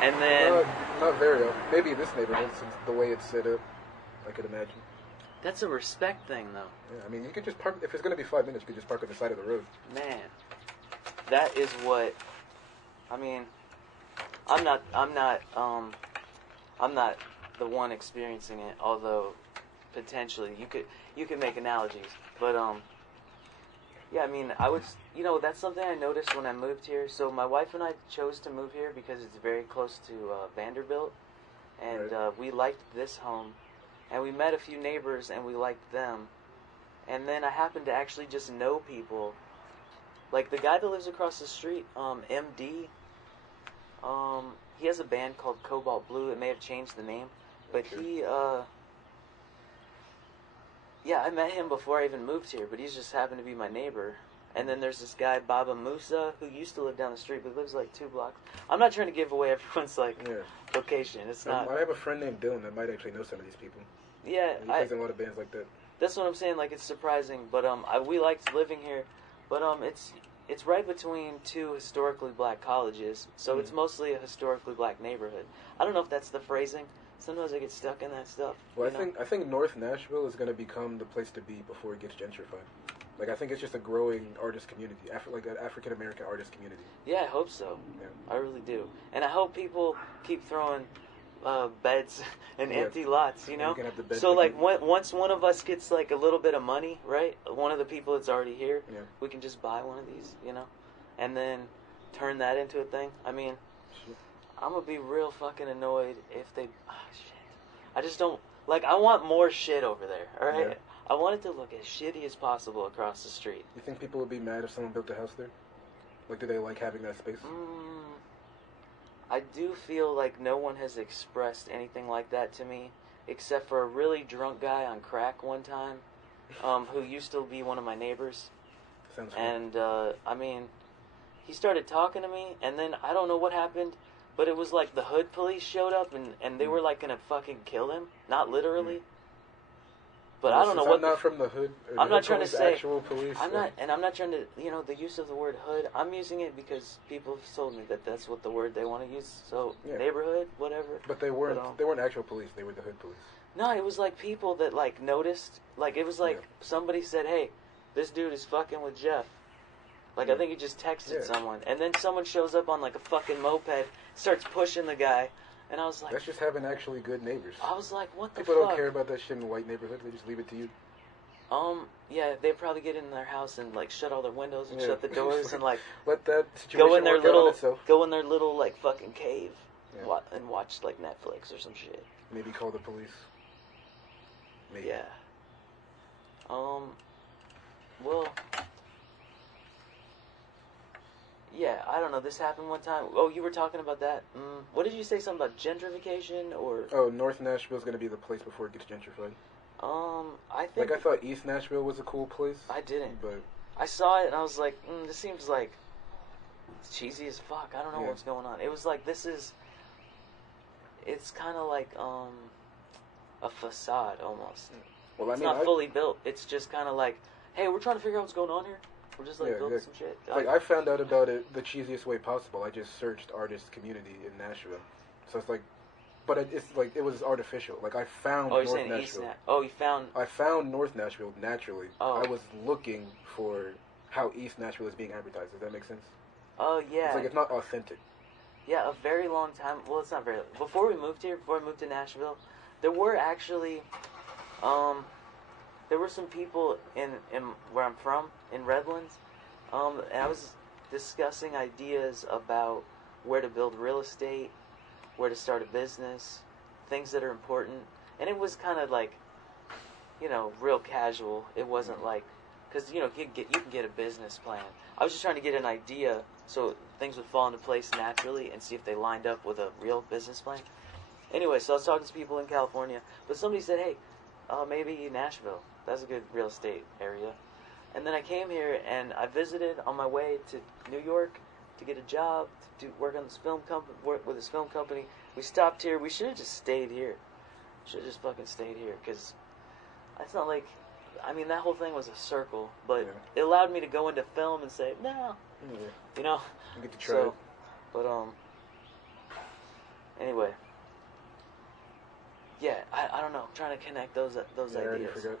And then... Not very often. Maybe in this neighborhood, since the way it's set up, I could imagine. That's a respect thing, though. Yeah, I mean, you could just park... If it's going to be 5 minutes, you could just park on the side of the road. Man. That is what... I mean... I'm not the one experiencing it, although potentially you could make analogies. But yeah, I mean, that's something I noticed when I moved here. So my wife and I chose to move here because it's very close to Vanderbilt, and Right. We liked this home, and we met a few neighbors and we liked them, and then I happened to actually just know people, like the guy that lives across the street, MD. He has a band called Cobalt Blue. It may have changed the name, but he, I met him before I even moved here, but he's just happened to be my neighbor. And then there's this guy, Baba Musa, who used to live down the street, but lives like 2 blocks. I'm not trying to give away everyone's, location. It's not... I have a friend named Dylan that might actually know some of these people. Yeah, He plays in a lot of bands like that. That's what I'm saying, like, it's surprising, but, we liked living here, but, it's right between 2 historically black colleges, so it's mostly a historically black neighborhood. I don't know if that's the phrasing. Sometimes I get stuck in that stuff. Well, I think North Nashville is going to become the place to be before it gets gentrified. Like, I think it's just a growing artist community, like an African-American artist community. Yeah, I hope so. Yeah. I really do. And I hope people keep throwing beds and empty lots, you know? You can have the bed So, like, picking. once one of us gets, like, a little bit of money, right? One of the people that's already here, Yeah. we can just buy one of these, you know? And then turn that into a thing. I mean, I'm going to be real fucking annoyed if they... Oh, shit. I just don't... Like, I want more shit over there, alright? Yeah. I want it to look as shitty as possible across the street. You think people would be mad if someone built a house there? Like, do they like having that space? I do feel like no one has expressed anything like that to me, except for a really drunk guy on crack one time, who used to be one of my neighbors. Sounds cool. And, I mean, he started talking to me, and then I don't know what happened, but it was like the hood police showed up, and they were like gonna fucking kill him. Not literally. But I don't know what... I'm not from the hood. I'm not trying to say... Actual police. I'm not trying to, the use of the word hood, I'm using it because people have told me that that's what the word they want to use. So, Yeah. neighborhood, whatever. But they weren't actual police. They were the hood police. No, it was like people that, like, noticed. Like, it was like somebody said, hey, this dude is fucking with Jeff. Like, I think he just texted someone. And then someone shows up on, like, a fucking moped, starts pushing the guy. And I was like... That's just having actually good neighbors. I was like, what the People fuck? don't care about that shit in white neighborhoods. They just leave it to you. Yeah, they probably get in their house and, like, shut all their windows and shut the doors and, like... Let that situation go in their work out on itself. Go in their little, like, fucking cave Yeah. and watch, like, Netflix or some shit. Maybe call the police. Maybe. Yeah. Well... Yeah, I don't know. This happened one time. Oh, you were talking about that. What did you say? Something about gentrification or? Oh, North Nashville's gonna be the place before it gets gentrified. I think. Like, I thought East Nashville was a cool place. I didn't. But I saw it and I was like, this seems like cheesy as fuck. I don't know what's going on. It was like it's kind of like a facade almost. well, I It's mean, not fully built. It's just kind of like, hey, we're trying to figure out what's going on here. We're just like building some shit. Like, I found out about it the cheesiest way possible. I just searched artist community in Nashville, so it's like, but it's like it was artificial. Like, I found Oh, you're North saying Nashville. you found. I found North Nashville naturally. Oh. I was looking for how East Nashville is being advertised. Does that make sense? Oh yeah. It's like it's not authentic. Yeah, a very long time. Well, it's not very. Before we moved to Nashville, there were actually, there were some people in where I'm from, in Redlands, and I was discussing ideas about where to build real estate, where to start a business, things that are important, and it was kind of like, real casual. It wasn't like because you can get a business plan. I was just trying to get an idea so things would fall into place naturally and see if they lined up with a real business plan. Anyway, so I was talking to people in California, but somebody said, hey, maybe Nashville. That's a good real estate area. And then I came here and I visited on my way to New York to get a job, to work on this work with this film company. We stopped here. We should have just stayed here. Should have just fucking stayed here, because it's not like, I mean, that whole thing was a circle, but it allowed me to go into film and say, no, you know. You get to try it. But, anyway. Yeah, I don't know. I'm trying to connect those ideas. I already forgot.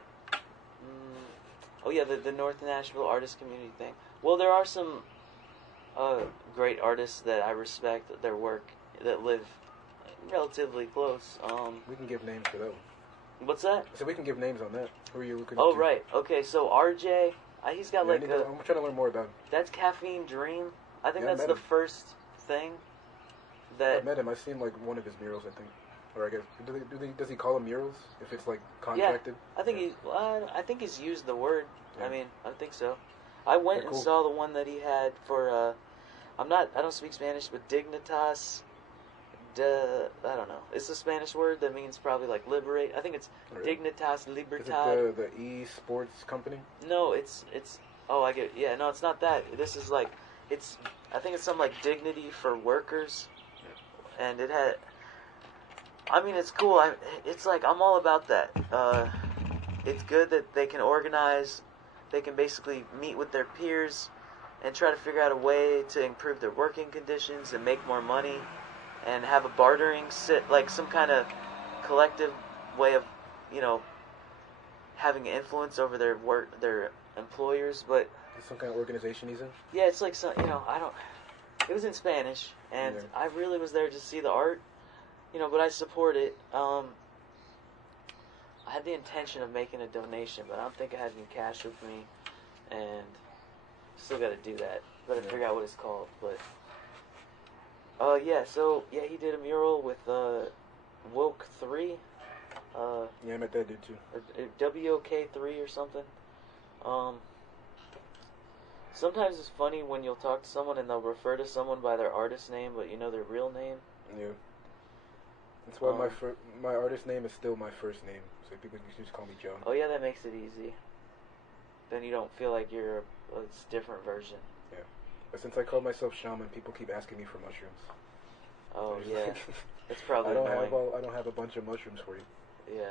Oh yeah, the North Nashville artist community thing. Well, there are some great artists that I respect their work that live relatively close. We can give names for that one. What's that? So we can give names on that. Who are you looking Oh to? right. Okay, so RJ, he's got I'm trying to learn more about him. That's Caffeine Dream. I think Yeah, I that's met the him. first thing that. I've met him. I've seen like one of his murals, I think. Or I guess does he call them murals if it's like contracted? Yeah, I think he's used the word. Yeah. I mean, I think so. I went and saw the one that he had for. I don't speak Spanish, but Dignitas. I don't know. It's a Spanish word that means probably like liberate. I think it's Dignitas Libertad. Is it the e-sports company? No, it's. Oh, I get it. Yeah, no, it's not that. This is like, I think it's something like dignity for workers, and it had. I mean, it's cool. It's like I'm all about that. It's good that they can organize. They can basically meet with their peers and try to figure out a way to improve their working conditions and make more money, and have a bartering like some kind of collective way of, having influence over their employers. But Some kind of organization he's in? yeah, it's like some, I don't. It was in Spanish, and I really was there to see the art. But I support it. I had the intention of making a donation, but I don't think I had any cash with me, and still got to do that. Got to figure out what it's called, but he did a mural with Woke 3. Yeah, I met that dude too. Or WOK3 or something. Sometimes it's funny when you'll talk to someone and they'll refer to someone by their artist name, but you know their real name. Yeah. That's why my artist name is still my first name, so people just call me John. Oh yeah, that makes it easy. Then you don't feel like you're a different version. Yeah. But since I call myself Shaman, people keep asking me for mushrooms. Oh yeah, that's probably I don't annoying. I don't have a bunch of mushrooms for you. Yeah.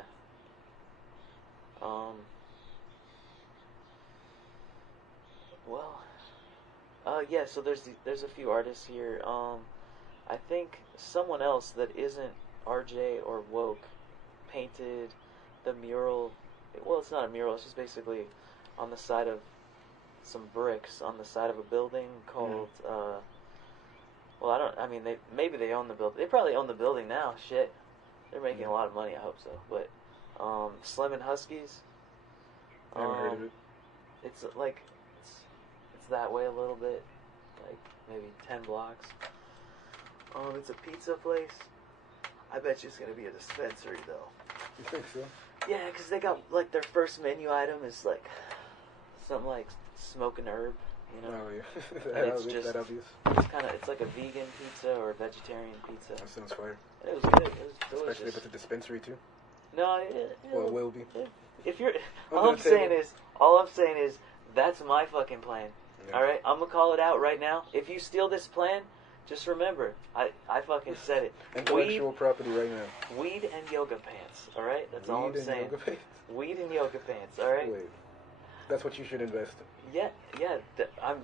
So there's a few artists here. I think someone else that isn't RJ or Woke painted the mural. Well, it's not a mural. It's just basically on the side of some bricks on the side of a building called. Maybe they own the building. They probably own the building now. Shit, they're making a lot of money. I hope so. But Slim and Huskies. Never heard of it. It's like it's that way a little bit, like maybe 10 blocks. It's a pizza place. I bet you it's gonna be a dispensary though. You think so? Yeah, because they got like their first menu item is like something like smoking herb, Oh yeah, And it's just- that obvious. it's like a vegan pizza or a vegetarian pizza. That sounds fire. And it was good. It was delicious. Especially if it's a dispensary too. No, Well, it will be. if you're, Under all the I'm saying is, that's my fucking plan. Yeah. All right, I'm gonna call it out right now. If you steal this plan, just remember, I fucking said it. Intellectual property right now. Weed and yoga pants. All right, that's all I'm Weed and saying. yoga pants? Weed and yoga pants. All right. Wait, that's what you should invest in. Yeah.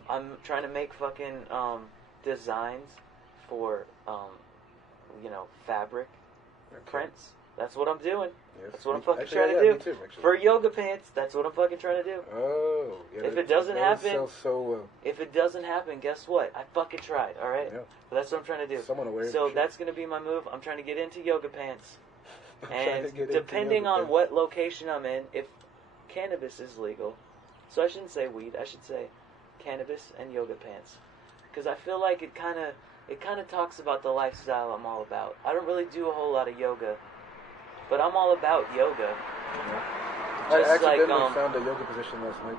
I'm trying to make fucking designs for fabric prints. That's what I'm doing. Yes. That's what I'm fucking Actually, trying yeah, to do. Me too, actually. For yoga pants, that's what I'm fucking trying to do. Oh, yeah. If it doesn't happen- sells so well. If it doesn't happen, guess what? I fucking tried, alright? Yeah. But that's what I'm trying to do. Someone aware. So that's going to be my move. I'm trying to get into yoga pants. I'm trying And to get into depending yoga on pants. what location I'm in, if cannabis is legal, so I shouldn't say weed, I should say cannabis and yoga pants. Because I feel like it kind of talks about the lifestyle I'm all about. I don't really do a whole lot of yoga, but I'm all about yoga. Yeah. Just I accidentally like, found a yoga position last night.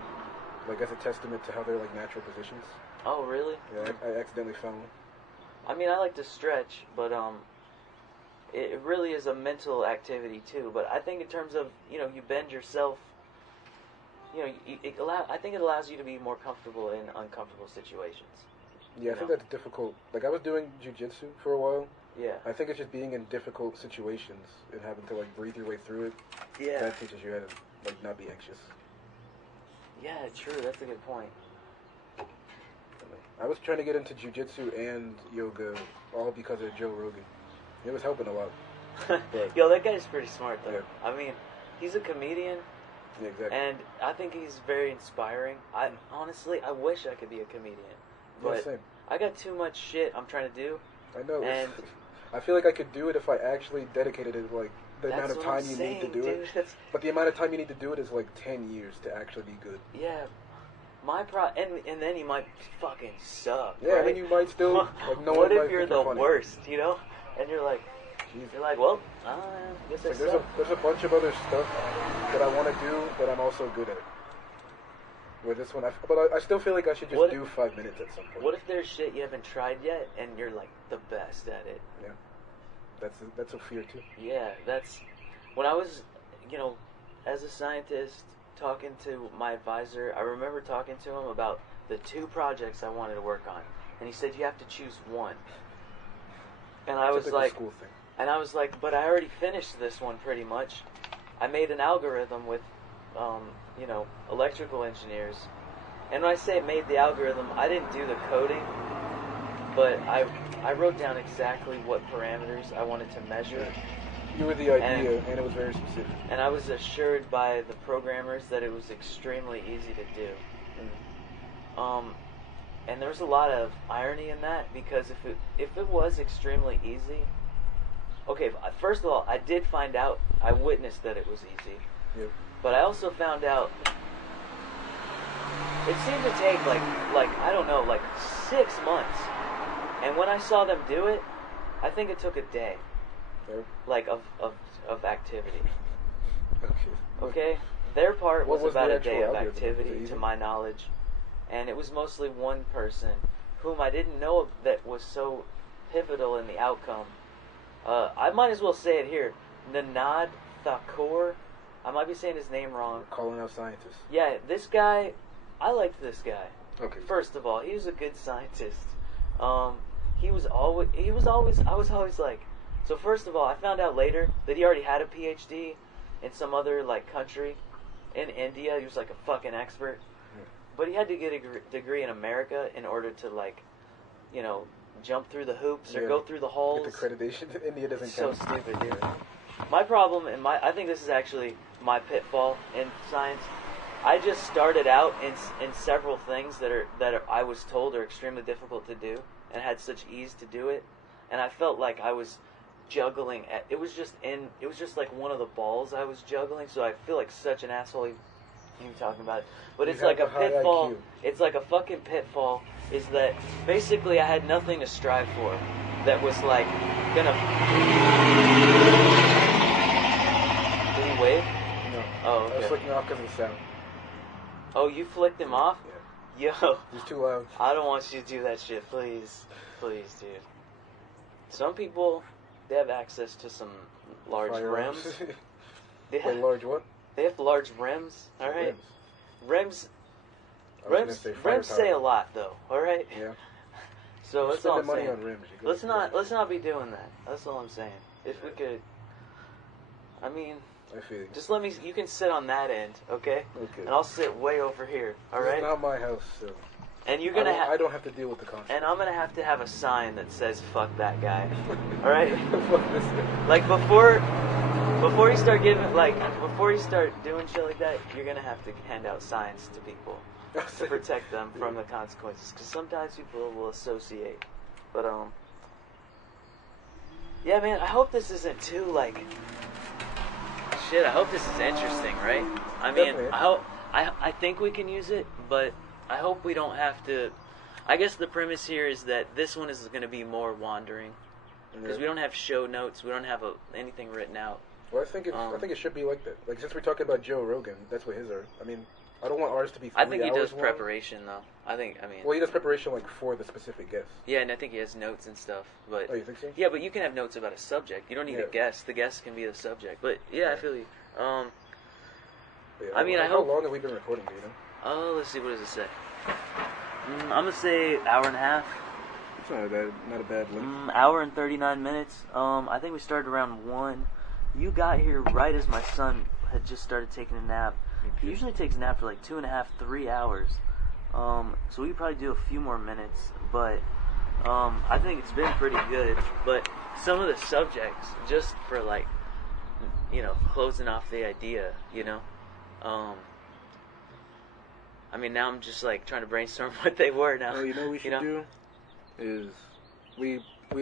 like as a testament to how they're like natural positions. Oh, really? Yeah, I accidentally found one. I mean, I like to stretch, but it really is a mental activity too. But I think in terms of, you know, you bend yourself, you know, I think it allows you to be more comfortable in uncomfortable situations. Yeah, I think that's difficult. Like I was doing jiu-jitsu for a while. Yeah. I think it's just being in difficult situations and having to like breathe your way through it. Yeah. That teaches you how to like not be anxious. Yeah, true. That's a good point. I was trying to get into jiu-jitsu and yoga all because of Joe Rogan. It was helping a lot. But, Yo, that guy's pretty smart though. Yeah. I mean, he's a comedian. Yeah, exactly. And I think he's very inspiring. I honestly, I wish I could be a comedian, but yeah, same. I got too much shit I'm trying to do. I know. And I feel like I could do it if I actually dedicated it like the amount of what time I'm you saying, need to do dude. it. But the amount of time you need to do it is like 10 years to actually be good. Yeah, and then you might fucking suck. Yeah, right? and then you might still like no what one if might you're think the funny. worst? You know, and you're like, well, I guess I Like, suck. there's a bunch of other stuff that I want to do that I'm also good at. Where this one, but I still feel like I should just do 5 minutes at some point. What if there's shit you haven't tried yet and you're like the best at it? Yeah, that's a fear too. Yeah, that's when I was, you know, as a scientist talking to my advisor. I remember talking to him about the 2 projects I wanted to work on, and he said you have to choose one. And I was like, school thing. And I was like, but I already finished this one pretty much. I made an algorithm with, you know, electrical engineers. And when I say made the algorithm, I didn't do the coding, but I wrote down exactly what parameters I wanted to measure. You were the idea, and it was very specific. And I was assured by the programmers that it was extremely easy to do. And there's a lot of irony in that, because if it was extremely easy, okay, first of all, I did find out, I witnessed that it was easy. Yep. But I also found out it seemed to take like I don't know, like 6 months. And when I saw them do it, I think it took a day. Yep. Like of activity. Okay. Okay? Their part What was about the a day actual of algorithm? Was it activity, easy? to my knowledge. And it was mostly one person whom I didn't know that was so pivotal in the outcome. I might as well say it here. Nanad Thakur. I might be saying his name wrong. Calling out scientists. Yeah, this guy, I liked this guy. Okay. First of all, he was a good scientist. I was always like, so first of all, I found out later that he already had a PhD in some other like country in India. He was like a fucking expert. Yeah. But he had to get a degree in America in order to like, you know, jump through the hoops or go through the halls. Get the accreditation. India doesn't So count. stupid, dude. My problem, I think this is actually my pitfall in science. I just started out in several things that I was told are extremely difficult to do, and had such ease to do it, and I felt like I was juggling. It was just like one of the balls I was juggling. So I feel like such an asshole. You talking about it, but it's like a pitfall. It's like a fucking pitfall. Is that basically I had nothing to strive for that was like gonna. Did he wave? No. Oh, okay. I was flicking off because of the sound. Oh, you flicked him off? Yeah. Yo. He's too loud. I don't want you to do that shit, please. Please, dude. Some people, they have access to some large Firearms. rims. Wait, large what? They have large rims, alright? Rims Rims say a lot, though, alright? Yeah. So that's all I'm money saying. on rims. Let's not be doing that. That's all I'm saying. If we could, I mean, I feel you. just you can sit on that end, okay? Okay. And I'll sit way over here, alright? It's not my house, so. And you're gonna I don't have to deal with the consequences. And I'm gonna have a sign that says "fuck that guy." All right? Fuck this guy. Like before you start before you start doing shit like that, you're gonna have to hand out signs to people to protect them from the consequences. Because sometimes people will associate. But yeah, man. I hope this isn't too like. Shit. I hope this is interesting, right? I mean, Definitely. I think we can use it, but. I hope we don't have to. I guess the premise here is that this one is going to be more wandering because we don't have show notes. We don't have anything written out. Well, I think it should be like that. Like since we're talking about Joe Rogan, that's what his are. I mean, I don't want ours to be 3 I think he hours does long. preparation though. I mean. Well, he does preparation like for the specific guest. Yeah, and I think he has notes and stuff. But Oh, you think so? yeah, but you can have notes about a subject. You don't need a guest. The guest can be the subject. But yeah, I feel you. Yeah, I mean, how long have we been recording? Do you know? Oh, let's see. What does it say? I'm gonna say hour and a half. It's not a bad length. Hour and 39 minutes. I think we started around 1. You got here right as my son had just started taking a nap. He usually takes a nap for like 2.5, 3 hours. So we could probably do a few more minutes, but I think it's been pretty good. But some of the subjects, just for like, closing off the idea, I mean, now I'm just like trying to brainstorm what they were now. Well, you know what we should do? Is we're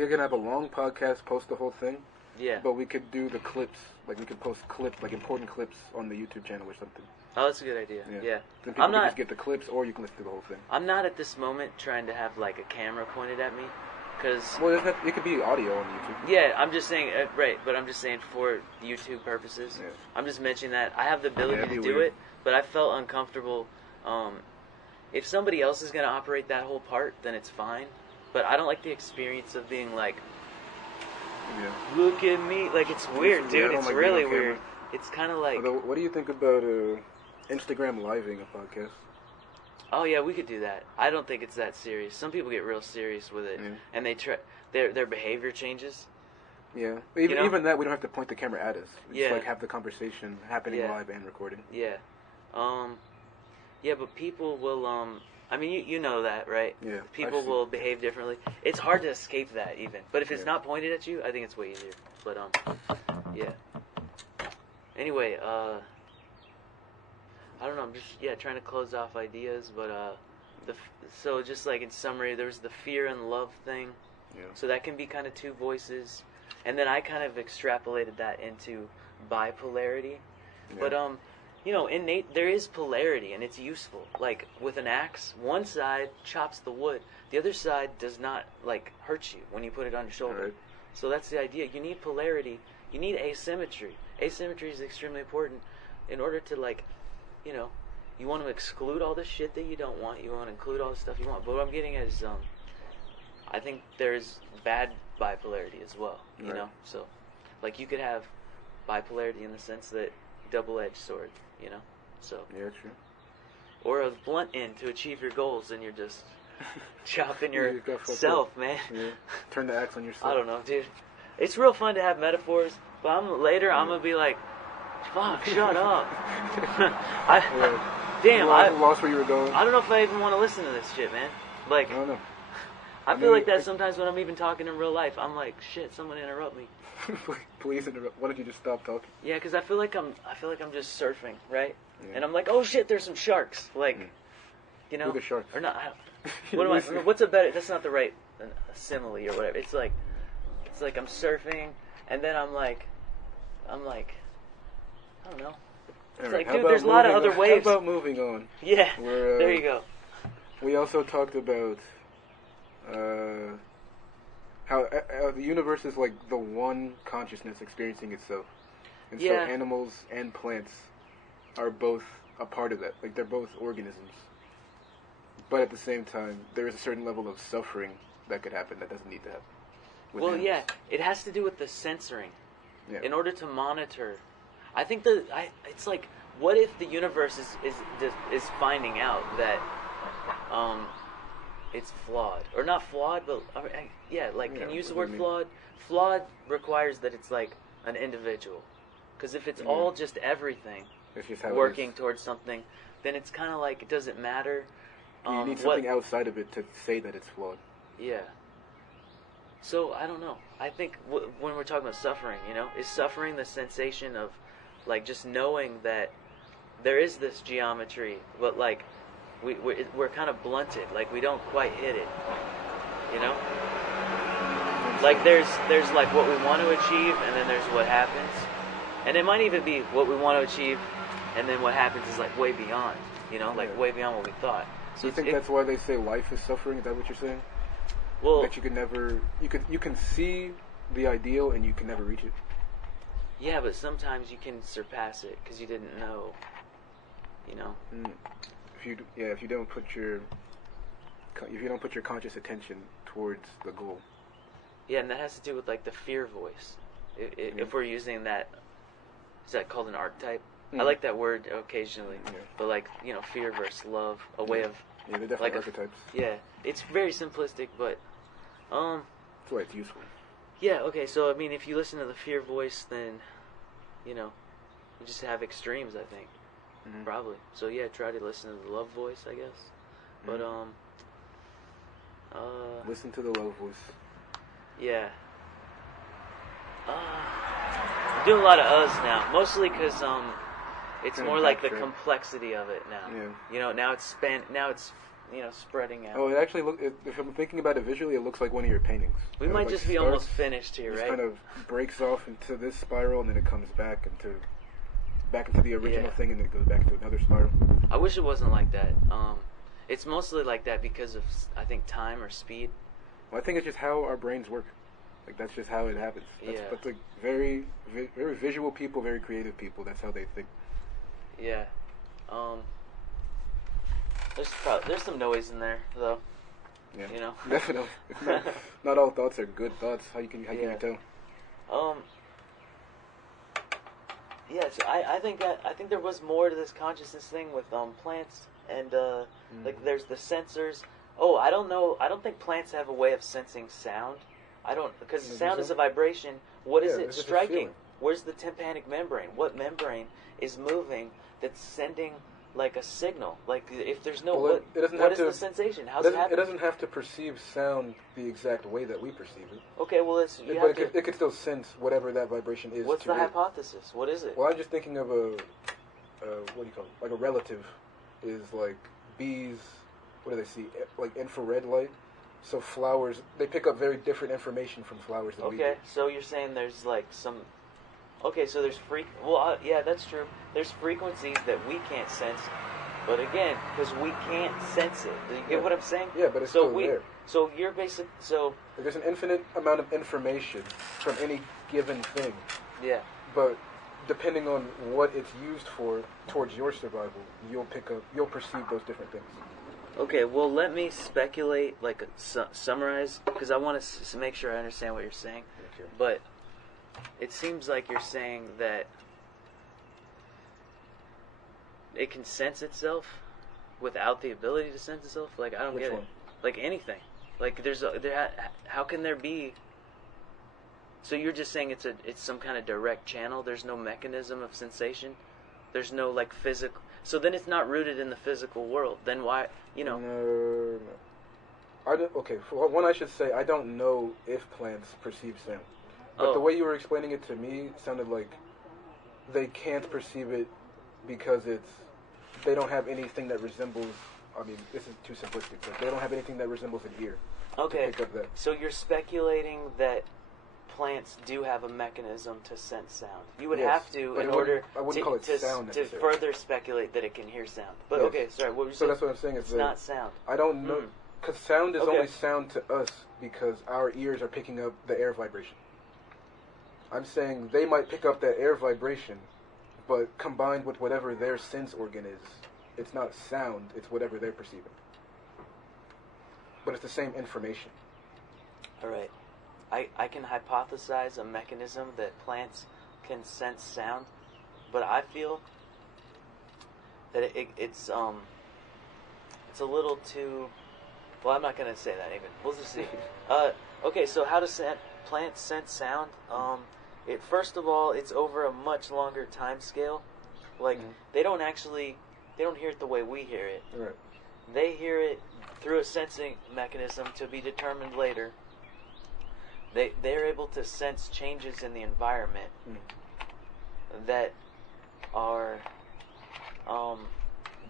gonna have a long podcast, post the whole thing. Yeah. But we could do the clips, like we could post clips, like important clips on the YouTube channel or something. Oh, that's a good idea. Yeah. Then people can just get the clips, or you can listen to the whole thing. I'm not at this moment trying to have like a camera pointed at me, because. Well, it could be audio on YouTube. Yeah, I'm just saying, right, but I'm just saying for YouTube purposes. Yeah. I'm just mentioning that I have the ability to do it, but I felt uncomfortable. If somebody else is going to operate that whole part, then it's fine. But I don't like the experience of being like, look at me. Like, it's weird, dude. It's really weird. It's kind of like... Although, what do you think about Instagram living a podcast? Oh, yeah, we could do that. I don't think it's that serious. Some people get real serious with it, and they try... Their behavior changes. Yeah. Even that, we don't have to point the camera at us. Just, like, have the conversation happening live and recording. Yeah. Yeah, but people will... I mean, you know that, right? Yeah. People will behave differently. It's hard to escape that, even. But if it's not pointed at you, I think it's way easier. But, yeah. Anyway, I don't know. I'm just, trying to close off ideas. But, so just like in summary, there was the fear and love thing. Yeah. So that can be kind of two voices. And then I kind of extrapolated that into bipolarity. Yeah. But, innate, there is polarity, and it's useful. Like, with an axe, one side chops the wood. The other side does not, like, hurt you when you put it on your shoulder. Right. So that's the idea. You need polarity. You need asymmetry. Asymmetry is extremely important in order to, like, you want to exclude all the shit that you don't want. You want to include all the stuff you want. But what I'm getting at is, I think there's bad bipolarity as well, you know? So, like, you could have bipolarity in the sense that double-edged sword, So. Yeah, true. Or a blunt end to achieve your goals, and you're just chopping yourself, man. Yeah. Turn the axe on yourself. I don't know, dude. It's real fun to have metaphors, but I'm gonna be like, fuck, shut up. I lost where you were going. I don't know if I even want to listen to this shit, man. Like, I don't know. I feel like that sometimes when I'm even talking in real life. I'm like, shit, someone interrupt me. Please interrupt. Why don't you just stop talking? Yeah, because I feel like I'm just surfing, right? Yeah. And I'm like, oh shit, there's some sharks. Like, Who are the sharks? Or not? What's a better? That's not the right simile or whatever. It's like I'm surfing, and then I'm like, I don't know. It's like, dude, there's a lot of other waves. How about moving on? Yeah. There you go. We also talked about how the universe is like the one consciousness experiencing itself. And so animals and plants are both a part of that. Like, they're both organisms. But at the same time, there is a certain level of suffering that could happen that doesn't need to happen. Well, animals. It has to do with the censoring. Yeah. In order to monitor. I think it's like, what if the universe is finding out that it's flawed, or not flawed, but can you use the word flawed? Flawed requires that it's like an individual, because if it's all just everything working towards something, then it's kind of like it doesn't matter. You need something outside of it to say that it's flawed. Yeah. So I don't know. I think when we're talking about suffering, is suffering the sensation of like just knowing that there is this geometry, but like we're kind of blunted, like we don't quite hit it, Like there's like what we want to achieve, and then there's what happens, and it might even be what we want to achieve, and then what happens is like way beyond, like way beyond what we thought. So you think that's why they say life is suffering? Is that what you're saying? Well, that you can see the ideal and you can never reach it. Yeah, but sometimes you can surpass it because you didn't know. You know. If you don't put your conscious attention towards the goal. Yeah, and that has to do with like the fear voice. If we're using that, is that called an archetype? I like that word occasionally, but like fear versus love, a way of they're definitely like archetypes. It's very simplistic, but that's why it's useful. Yeah. Okay. So I mean, if you listen to the fear voice, then you just have extremes. I think probably. So yeah, try to listen to the love voice, I guess. But listen to the love voice. Yeah. I'm doing a lot of uhs now, mostly because it's more like the complexity of it now. Yeah. Now it's spreading out. Oh, it actually if I'm thinking about it visually, it looks like one of your paintings. We might just be almost finished here, right? It kind of breaks off into this spiral, and then it comes back into the original thing, and then it goes back to another spiral. I wish it wasn't like that. It's mostly like that because of, I think, time or speed. Well, I think it's just how our brains work. Like, that's just how it happens. That's like very, very visual people, very creative people. That's how they think. Yeah. There's some noise in there, though. Yeah. Definitely. Not all thoughts are good thoughts. How can you tell? Yeah, so I think there was more to this consciousness thing with plants and like there's the sensors. Oh, I don't know. I don't think plants have a way of sensing sound. Because sound is a vibration. What is it striking? Where's the tympanic membrane? What membrane is moving that's sending like a signal? Like if there's no what is the sensation? How's it happen? It doesn't have to perceive sound the exact way that we perceive it. Okay, well it could still sense whatever that vibration is. What's the hypothesis? What is it? Well, I'm just thinking of what do you call it? Like a relative is like bees. What do they see? Like infrared light. So flowers, they pick up very different information from flowers than we do. Okay, so you're saying there's like some... Okay, so there's yeah, that's true. There's frequencies that we can't sense, but again, because we can't sense it. Do you get what I'm saying? Yeah, but it's still there. So you're there's an infinite amount of information from any given thing. Yeah. But depending on what it's used for towards your survival, you'll perceive those different things. Okay, well, let me speculate, like summarize, because I want to make sure I understand what you're saying. Okay. But it seems like you're saying that it can sense itself without the ability to sense itself. Like I don't get it. Like anything. Like how can there be? So you're just saying it's some kind of direct channel. There's no mechanism of sensation. There's no like physical. So then it's not rooted in the physical world. Then why, No. Okay, for one I should say, I don't know if plants perceive sound. But the way you were explaining it to me sounded like they can't perceive it because they don't have anything that resembles, I mean, this is too simplistic, but they don't have anything that resembles an ear. Okay, to pick up that. So you're speculating that plants do have a mechanism to sense sound. You would have to in order to further speculate that it can hear sound. But okay, sorry, what were you saying? So that's what I'm saying. It's not sound. I don't know, because sound is only sound to us because our ears are picking up the air vibration. I'm saying they might pick up that air vibration, but combined with whatever their sense organ is, it's not sound, it's whatever they're perceiving. But it's the same information. All right. I can hypothesize a mechanism that plants can sense sound, but I feel that it's a little too... Well, I'm not going to say that even. We'll just see. Okay, so how do plants sense sound? First of all, it's over a much longer time scale. Like, they don't hear it the way we hear it. Right. They hear it through a sensing mechanism to be determined later. They're able to sense changes in the environment that are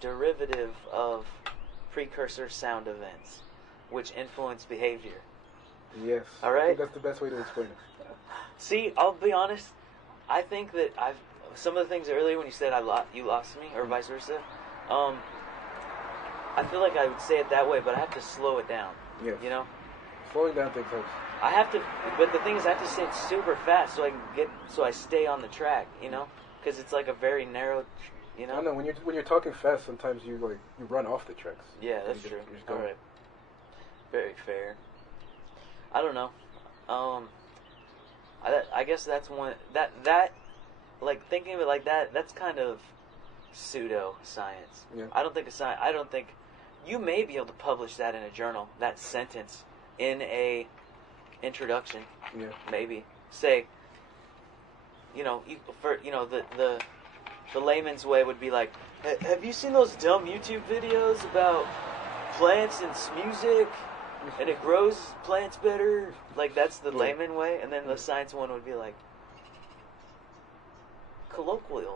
derivative of precursor sound events, which influence behavior. Yes. All right. I think that's the best way to explain it. See, I'll be honest. I think that some of the things earlier when you said you lost me, or vice versa. I feel like I would say it that way, but I have to slow it down. Yes. You know. Slowing down things helps. I have to, but the thing is, I have to say it super fast so I stay on the track, you know, because it's like a very narrow You I know? don't know, when you're talking fast, sometimes you run off the tracks. Yeah, that's You true. just All go. right. Very fair. I don't know. I guess that's one that like thinking of it like that. That's kind of pseudo science. Yeah. I don't think you may be able to publish that in a journal. That sentence in a introduction. Yeah. Maybe say. The layman's way would be like, have you seen those dumb YouTube videos about plants and music, and it grows plants better? Like, that's the layman way, and then the science one would be like, colloquially,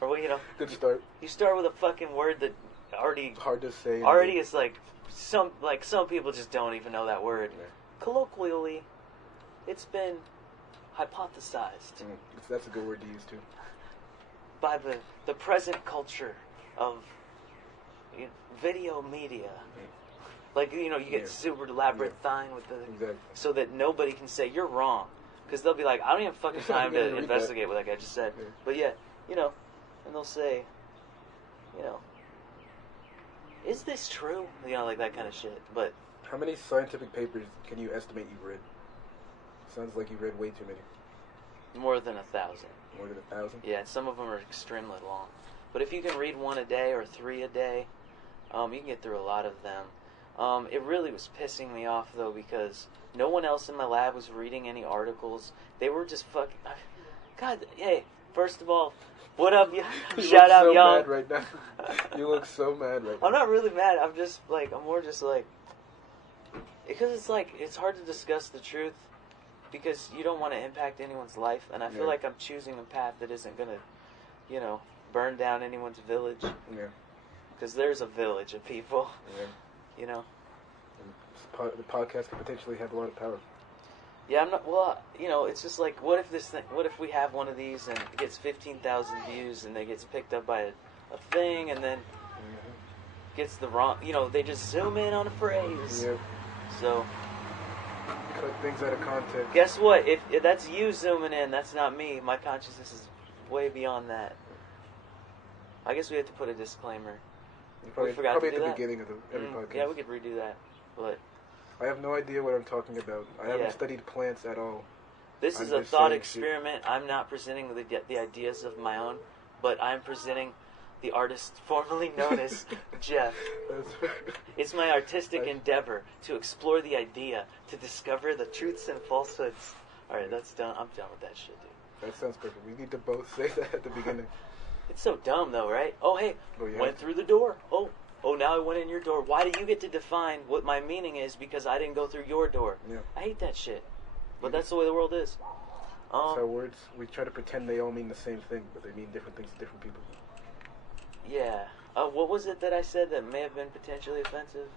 or Good start. you start with a fucking word that already Hard to say. is like some people just don't even know that word. Yeah. Colloquially, it's been hypothesized That's a good word to use too. by the present culture of video media. Like, you get super elaborate thing with the... Exactly. So that nobody can say, you're wrong. Because they'll be like, I don't even have fucking time gonna to read investigate what that guy just said. Yeah. But and they'll say, is this true? Like that kind of shit. But How many scientific papers can you estimate you've read? Sounds like you read way too many. more than 1,000. More than 1,000? Yeah, and some of them are extremely long. But if you can read 1 a day or 3 a day, you can get through a lot of them. It really was pissing me off, though, because no one else in my lab was reading any articles. They were just fucking... God, hey, first of all, what up, shout out, y'all. You look so mad right now. You look so mad right now. I'm not really mad. I'm more just like... Because it's hard to discuss the truth because you don't want to impact anyone's life, and I feel like I'm choosing a path that isn't going to, burn down anyone's village. Yeah. Because there's a village of people, And the podcast could potentially have a lot of power. Yeah, I'm not. Well, it's just like, what if we have one of these and it gets 15,000 views and it gets picked up by a thing and then gets the wrong. They just zoom in on a phrase. Yep. So. Cut things out of context. Guess what? If that's you zooming in, that's not me. My consciousness is way beyond that. I guess we have to put a disclaimer. Probably, we forgot probably to at do the that. beginning of every podcast. Yeah, we could redo that. But I have no idea what I'm talking about. I haven't studied plants at all. This is I'm a just thought saying experiment. I'm not presenting the ideas of my own, but I'm presenting the artist formerly known as Jeff. It's my artistic endeavor to explore the idea, to discover the truths and falsehoods. All right, that's done. I'm done with that shit, dude. That sounds perfect. We need to both say that at the beginning. It's so dumb, though, right? Oh, hey, yeah. went through the door. Oh, now I went in your door. Why do you get to define what my meaning is because I didn't go through your door? Yeah. I hate that shit. But that's the way the world is. So words, we try to pretend they all mean the same thing, but they mean different things to different people. Yeah. What was it that I said that may have been potentially offensive?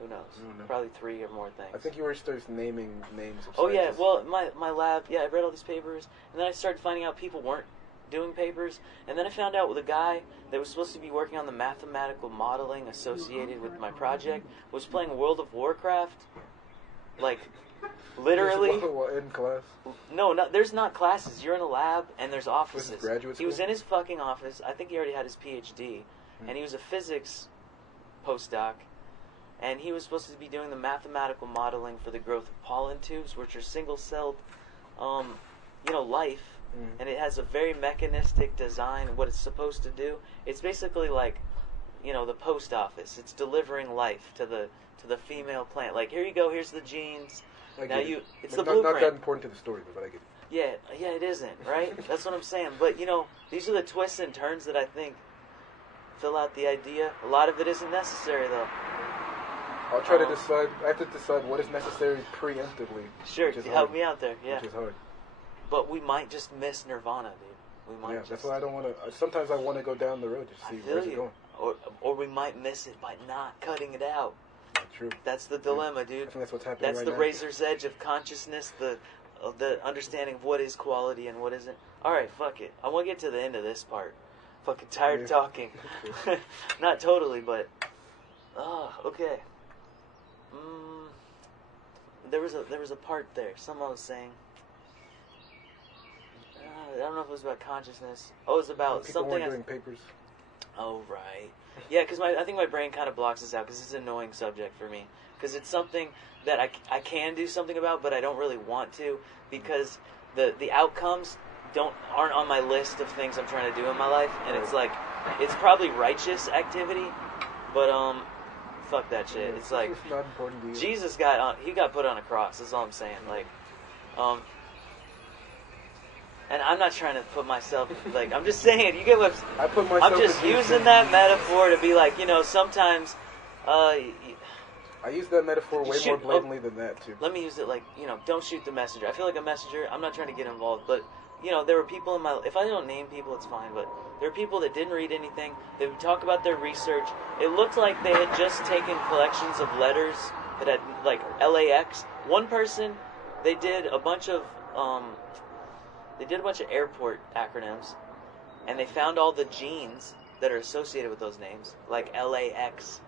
Who knows? I don't know. Probably 3 or more things. I think you were just naming names of Oh, yeah. scientists. Well, my lab, I read all these papers, and then I started finding out people weren't doing papers, and then I found out the guy that was supposed to be working on the mathematical modeling associated with my project was playing World of Warcraft. Like, literally. In class? No, there's not classes. You're in a lab, and there's offices. Was it graduate He was school? in his fucking office. I think he already had his PhD, and he was a physics postdoc, and he was supposed to be doing the mathematical modeling for the growth of pollen tubes, which are single-celled, life, and it has a very mechanistic design. What it's supposed to do, it's basically like, the post office. It's delivering life to the female plant. Like, here you go. Here's the genes. It's the blueprint. Not that important to the story, but I get it. Yeah, it isn't, right? That's what I'm saying. But, these are the twists and turns that I think fill out the idea. A lot of it isn't necessary, though. I'll try to decide. I have to decide what is necessary preemptively. Sure, help me out there, yeah. Which is hard. But we might just miss Nirvana, dude. We might that's why I don't want to. Sometimes I want to go down the road to see where's it going. Or we might miss it by not cutting it out. True. That's the dilemma, dude. I think that's what's happening That's right the now. razor's edge of consciousness, the understanding of what is quality and what isn't. Alright, fuck it. I want to get to the end of this part. Fucking tired of talking. Not totally, but... okay. There was a part there. Something I was saying. I don't know if it was about consciousness. Oh, it was about People something. weren't doing papers. Oh, right. Yeah, because I think my brain kind of blocks this out because it's an annoying subject for me. Because it's something that I can do something about, but I don't really want to because the outcomes aren't on my list of things I'm trying to do in my life, and it's like it's probably righteous activity, but fuck that shit. It's like It's not important to you. Jesus got put on a cross. That's all I'm saying. Like, and I'm not trying to put myself like I'm just saying. You get what I put myself. I'm just in using that metaphor to be like, sometimes. I use that metaphor way more blatantly than that too. Let me use it like, don't shoot the messenger. I feel like a messenger. I'm not trying to get involved, but there were people in my. If I don't name people, it's fine. But there were people that didn't read anything. They would talk about their research. It looked like they had just taken collections of letters that had like LAX. One person, they did a bunch of airport acronyms, and they found all the genes that are associated with those names, like LAX,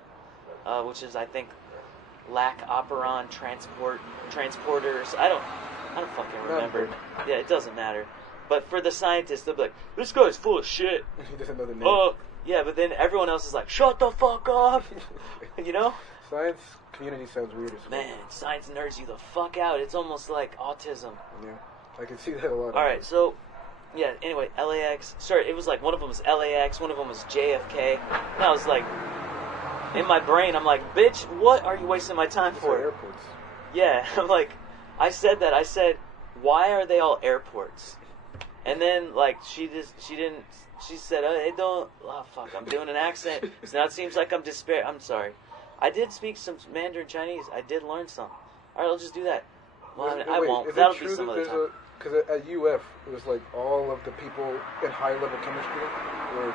which is I think lac operon transporters. I don't fucking remember. Yeah, it doesn't matter. But for the scientists, they'll be like, "This guy's full of shit." He doesn't know the name. Yeah, but then everyone else is like, "Shut the fuck up," Science community sounds weird as well. Man, science nerds you the fuck out. It's almost like autism. Yeah, I can see that a lot. All right, so yeah. Anyway, LAX. Sorry, it was like one of them was LAX, one of them was JFK. And I was like, in my brain, I'm like, "Bitch, what are you wasting my time Those for?" are airports. Yeah, I'm like, I said that. I said, "Why are they all airports?" And then like she said, "Hey, don't." Oh fuck, I'm doing an accent. So now it seems like I'm despair. I'm sorry. I did speak some Mandarin Chinese. I did learn some. All right, I'll just do that. Well, Wait, I won't. Is That'll it be true some that other time. Because at UF, it was like all of the people in high-level chemistry were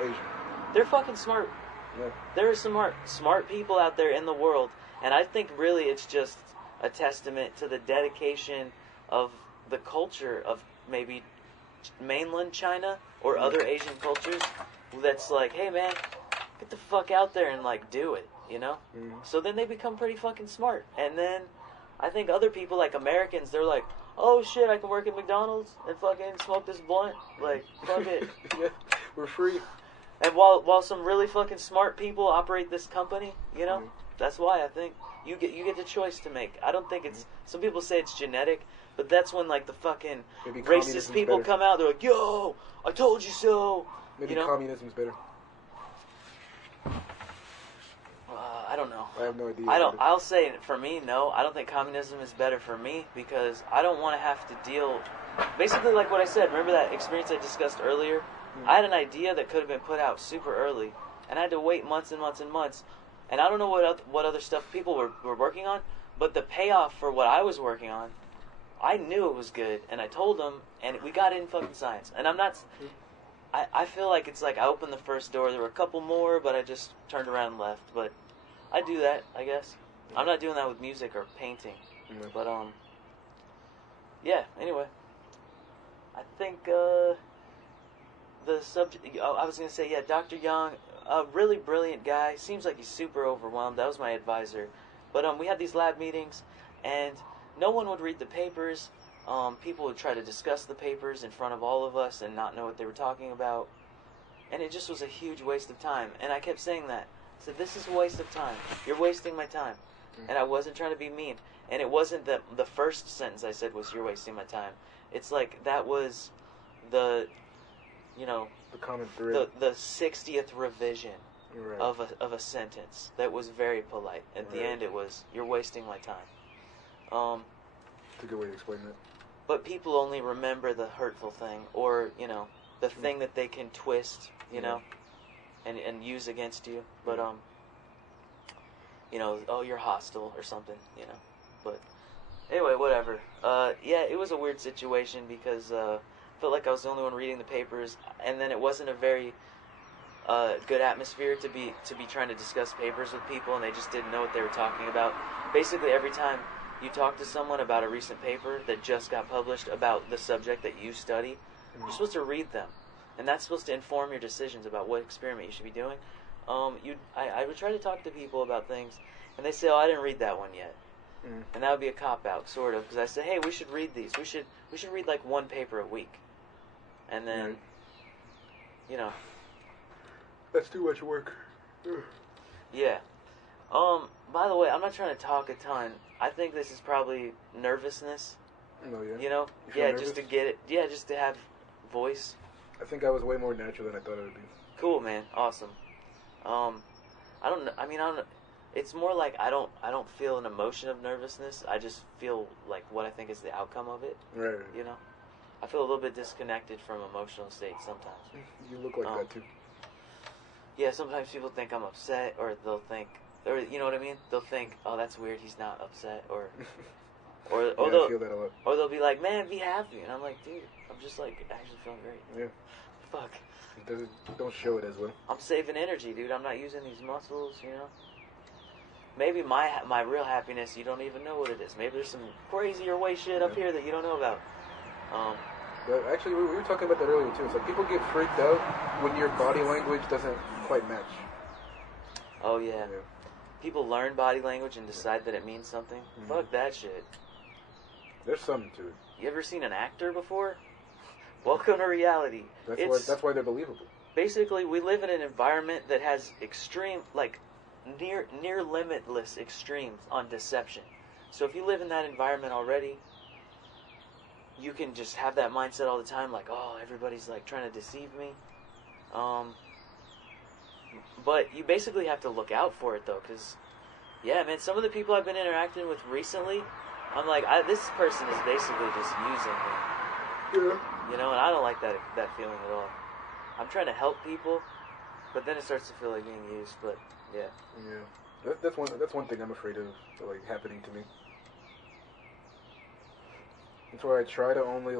Asian. They're fucking smart. Yeah. There are some smart people out there in the world, and I think really it's just a testament to the dedication of the culture of maybe mainland China or other Asian cultures that's like, hey man, get the fuck out there and like do it, Mm-hmm. So then they become pretty fucking smart. And then I think other people like Americans, they're like, oh shit, I can work at McDonald's and fucking smoke this blunt, like fuck it. Yeah, we're free. And while some really fucking smart people operate this company, that's why I think you get the choice to make. I don't think it's. Some people say it's genetic, but that's when like the fucking Maybe racist people better. come out. They're like, "Yo, I told you so." Maybe communism's better. I don't know. I have no idea. I'll say for me, no. I don't think communism is better for me because I don't want to have to deal. Basically, like what I said. Remember that experience I discussed earlier? I had an idea that could have been put out super early, and I had to wait months and months and months. And I don't know what other stuff people were working on, but the payoff for what I was working on, I knew it was good, and I told them, and we got in fucking science. And I'm not. I feel like it's like I opened the first door. There were a couple more, but I just turned around and left. But I do that, I guess. I'm not doing that with music or painting. Mm-hmm. But yeah. Anyway, I think the subject. I was gonna say, yeah, Dr. Young, a really brilliant guy. Seems like he's super overwhelmed. That was my advisor. But we had these lab meetings, and no one would read the papers. People would try to discuss the papers in front of all of us and not know what they were talking about. And it just was a huge waste of time. And I kept saying that. I said, this is a waste of time. You're wasting my time. And I wasn't trying to be mean. And it wasn't the first sentence I said was, you're wasting my time. It's like that was the common thread. the 60th revision Right. of a sentence that was very polite. At the end it was, you're wasting my time. It's a good way to explain that. But people only remember the hurtful thing, or the thing that they can twist, and use against you. But oh, you're hostile or something, But anyway, whatever. Yeah, it was a weird situation because I felt like I was the only one reading the papers, and then it wasn't a very good atmosphere to be trying to discuss papers with people, and they just didn't know what they were talking about. Basically, every time you talk to someone about a recent paper that just got published about the subject that you study, you're supposed to read them, and that's supposed to inform your decisions about what experiment you should be doing. I would try to talk to people about things, and they say, "Oh, I didn't read that one yet," and that would be a cop out, sort of, because I say, "Hey, we should read these. We should read like one paper a week." and then, Right. you know, That's too much work. yeah. By the way, I'm not trying to talk a ton. I think this is probably nervousness. Oh, yeah? You know? You feel Yeah, nervous? just to get it. Yeah, just to have voice. I think I was way more natural than I thought I would be. Cool, man. Awesome. I don't know. I mean, I don't. It's more like I don't feel an emotion of nervousness. I just feel like what I think is the outcome of it. Right. You know, I feel a little bit disconnected from emotional states sometimes. You look like that, too. Yeah, sometimes people think I'm upset, or they'll think, or you know what I mean? They'll think, oh, that's weird. He's not upset, or Yeah, I they'll feel that a lot. or they'll be like, man, be happy, and I'm like, dude, I'm just like actually feeling great. Yeah. Fuck. Don't show it as well. I'm saving energy, dude. I'm not using these muscles, you know. Maybe my real happiness, you don't even know what it is. Maybe there's some crazier way shit up here that you don't know about. But actually, we were talking about that earlier too. So people get freaked out when your body language doesn't quite match. Oh yeah. People learn body language and decide that it means something. Mm-hmm. Fuck that shit. There's something to it. You ever seen an actor before? Welcome to reality. That's why they're believable. Basically, we live in an environment that has extreme, like, near limitless extremes on deception. So if you live in that environment already, you can just have that mindset all the time, like, oh, everybody's like trying to deceive me. But you basically have to look out for it though, because, yeah, man, some of the people I've been interacting with recently, I'm like, this person is basically just using me. Yeah. You know, and I don't like that feeling at all. I'm trying to help people, but then it starts to feel like being used. But yeah. Yeah. That's one thing I'm afraid of, like, happening to me. That's why I try to only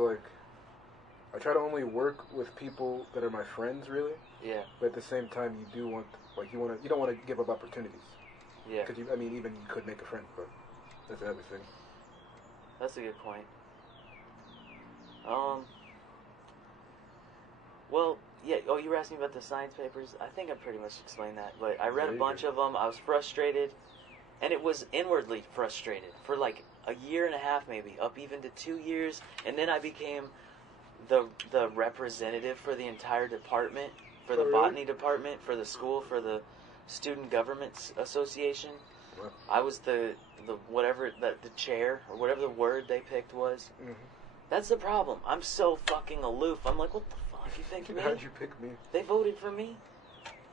work with people that are my friends, really. Yeah. But at the same time, you don't want to give up opportunities. Yeah. Because even you could make a friend, but that's another thing. That's a good point. Well, yeah. Oh, you were asking about the science papers. I think I pretty much explained that. But I read a bunch of them. I was frustrated, and it was inwardly frustrated for like a year and a half, maybe up even to 2 years, and then I became the representative for the entire department, for the botany department, for the school, for the student government association. Wow. I was the chair or whatever the word they picked was. Mm-hmm. That's the problem. I'm so fucking aloof. I'm like, what the fuck? You picked me? How'd you pick me? They voted for me.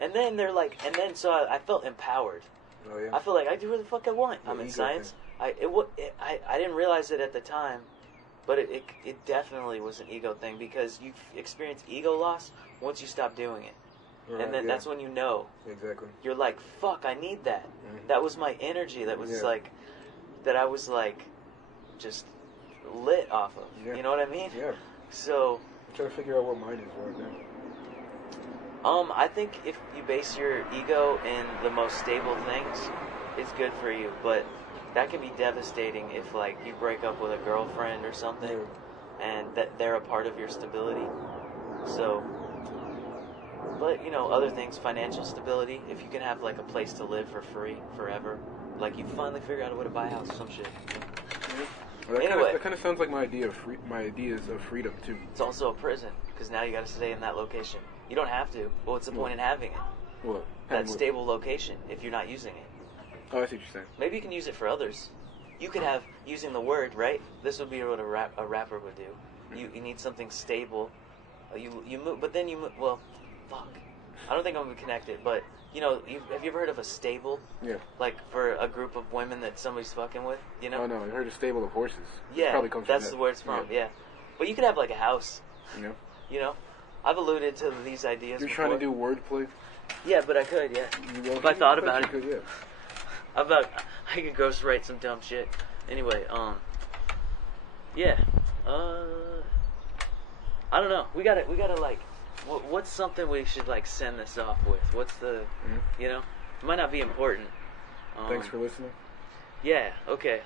And then they're like, so I felt empowered. Oh yeah. I feel like I do what the fuck I want. I'm in ego science. I didn't realize it at the time, but it definitely was an ego thing because you experience ego loss once you stop doing it. Right, And then that's when you know. Exactly. You're like, fuck, I need that. Mm-hmm. That was my energy. That was Yeah. like, that I was like, just lit off of. Yeah. You know what I mean? Yeah. So, I'm trying to figure out what mine is right now. I think if you base your ego in the most stable things, it's good for you. But that can be devastating if, like, you break up with a girlfriend or something, Yeah. and that they're a part of your stability. So, but, you know, other things, financial stability, if you can have, like, a place to live for free forever, like, you finally figure out a way to buy a house or some shit. Well, Anyway. that kind of sounds like my ideas of freedom too. It's also a prison, because now you got to stay in that location. You don't have to, but what's the point in having it? What? That stable location, if you're not using it. Oh, I see what you're saying. Maybe you can use it for others. You could have, using the word, right? This would be what a rapper would do. You need something stable. You move, but then you move, well, fuck. I don't think I'm connected, but, you know, have you ever heard of a stable? Yeah. Like, for a group of women that somebody's fucking with, you know? Oh no, I heard a stable of horses. Yeah, Probably comes that's from where it's from, yeah. But you could have, like, a house, Yeah. you know? I've alluded to these ideas You're before. trying to do wordplay. Yeah, but I could, yeah. If I thought about it. Could, yeah. I could ghostwrite some dumb shit. Anyway, yeah. I don't know. We gotta like, what's something we should like send this off with? What's the, you know, it might not be important. Thanks for listening. Yeah. Okay.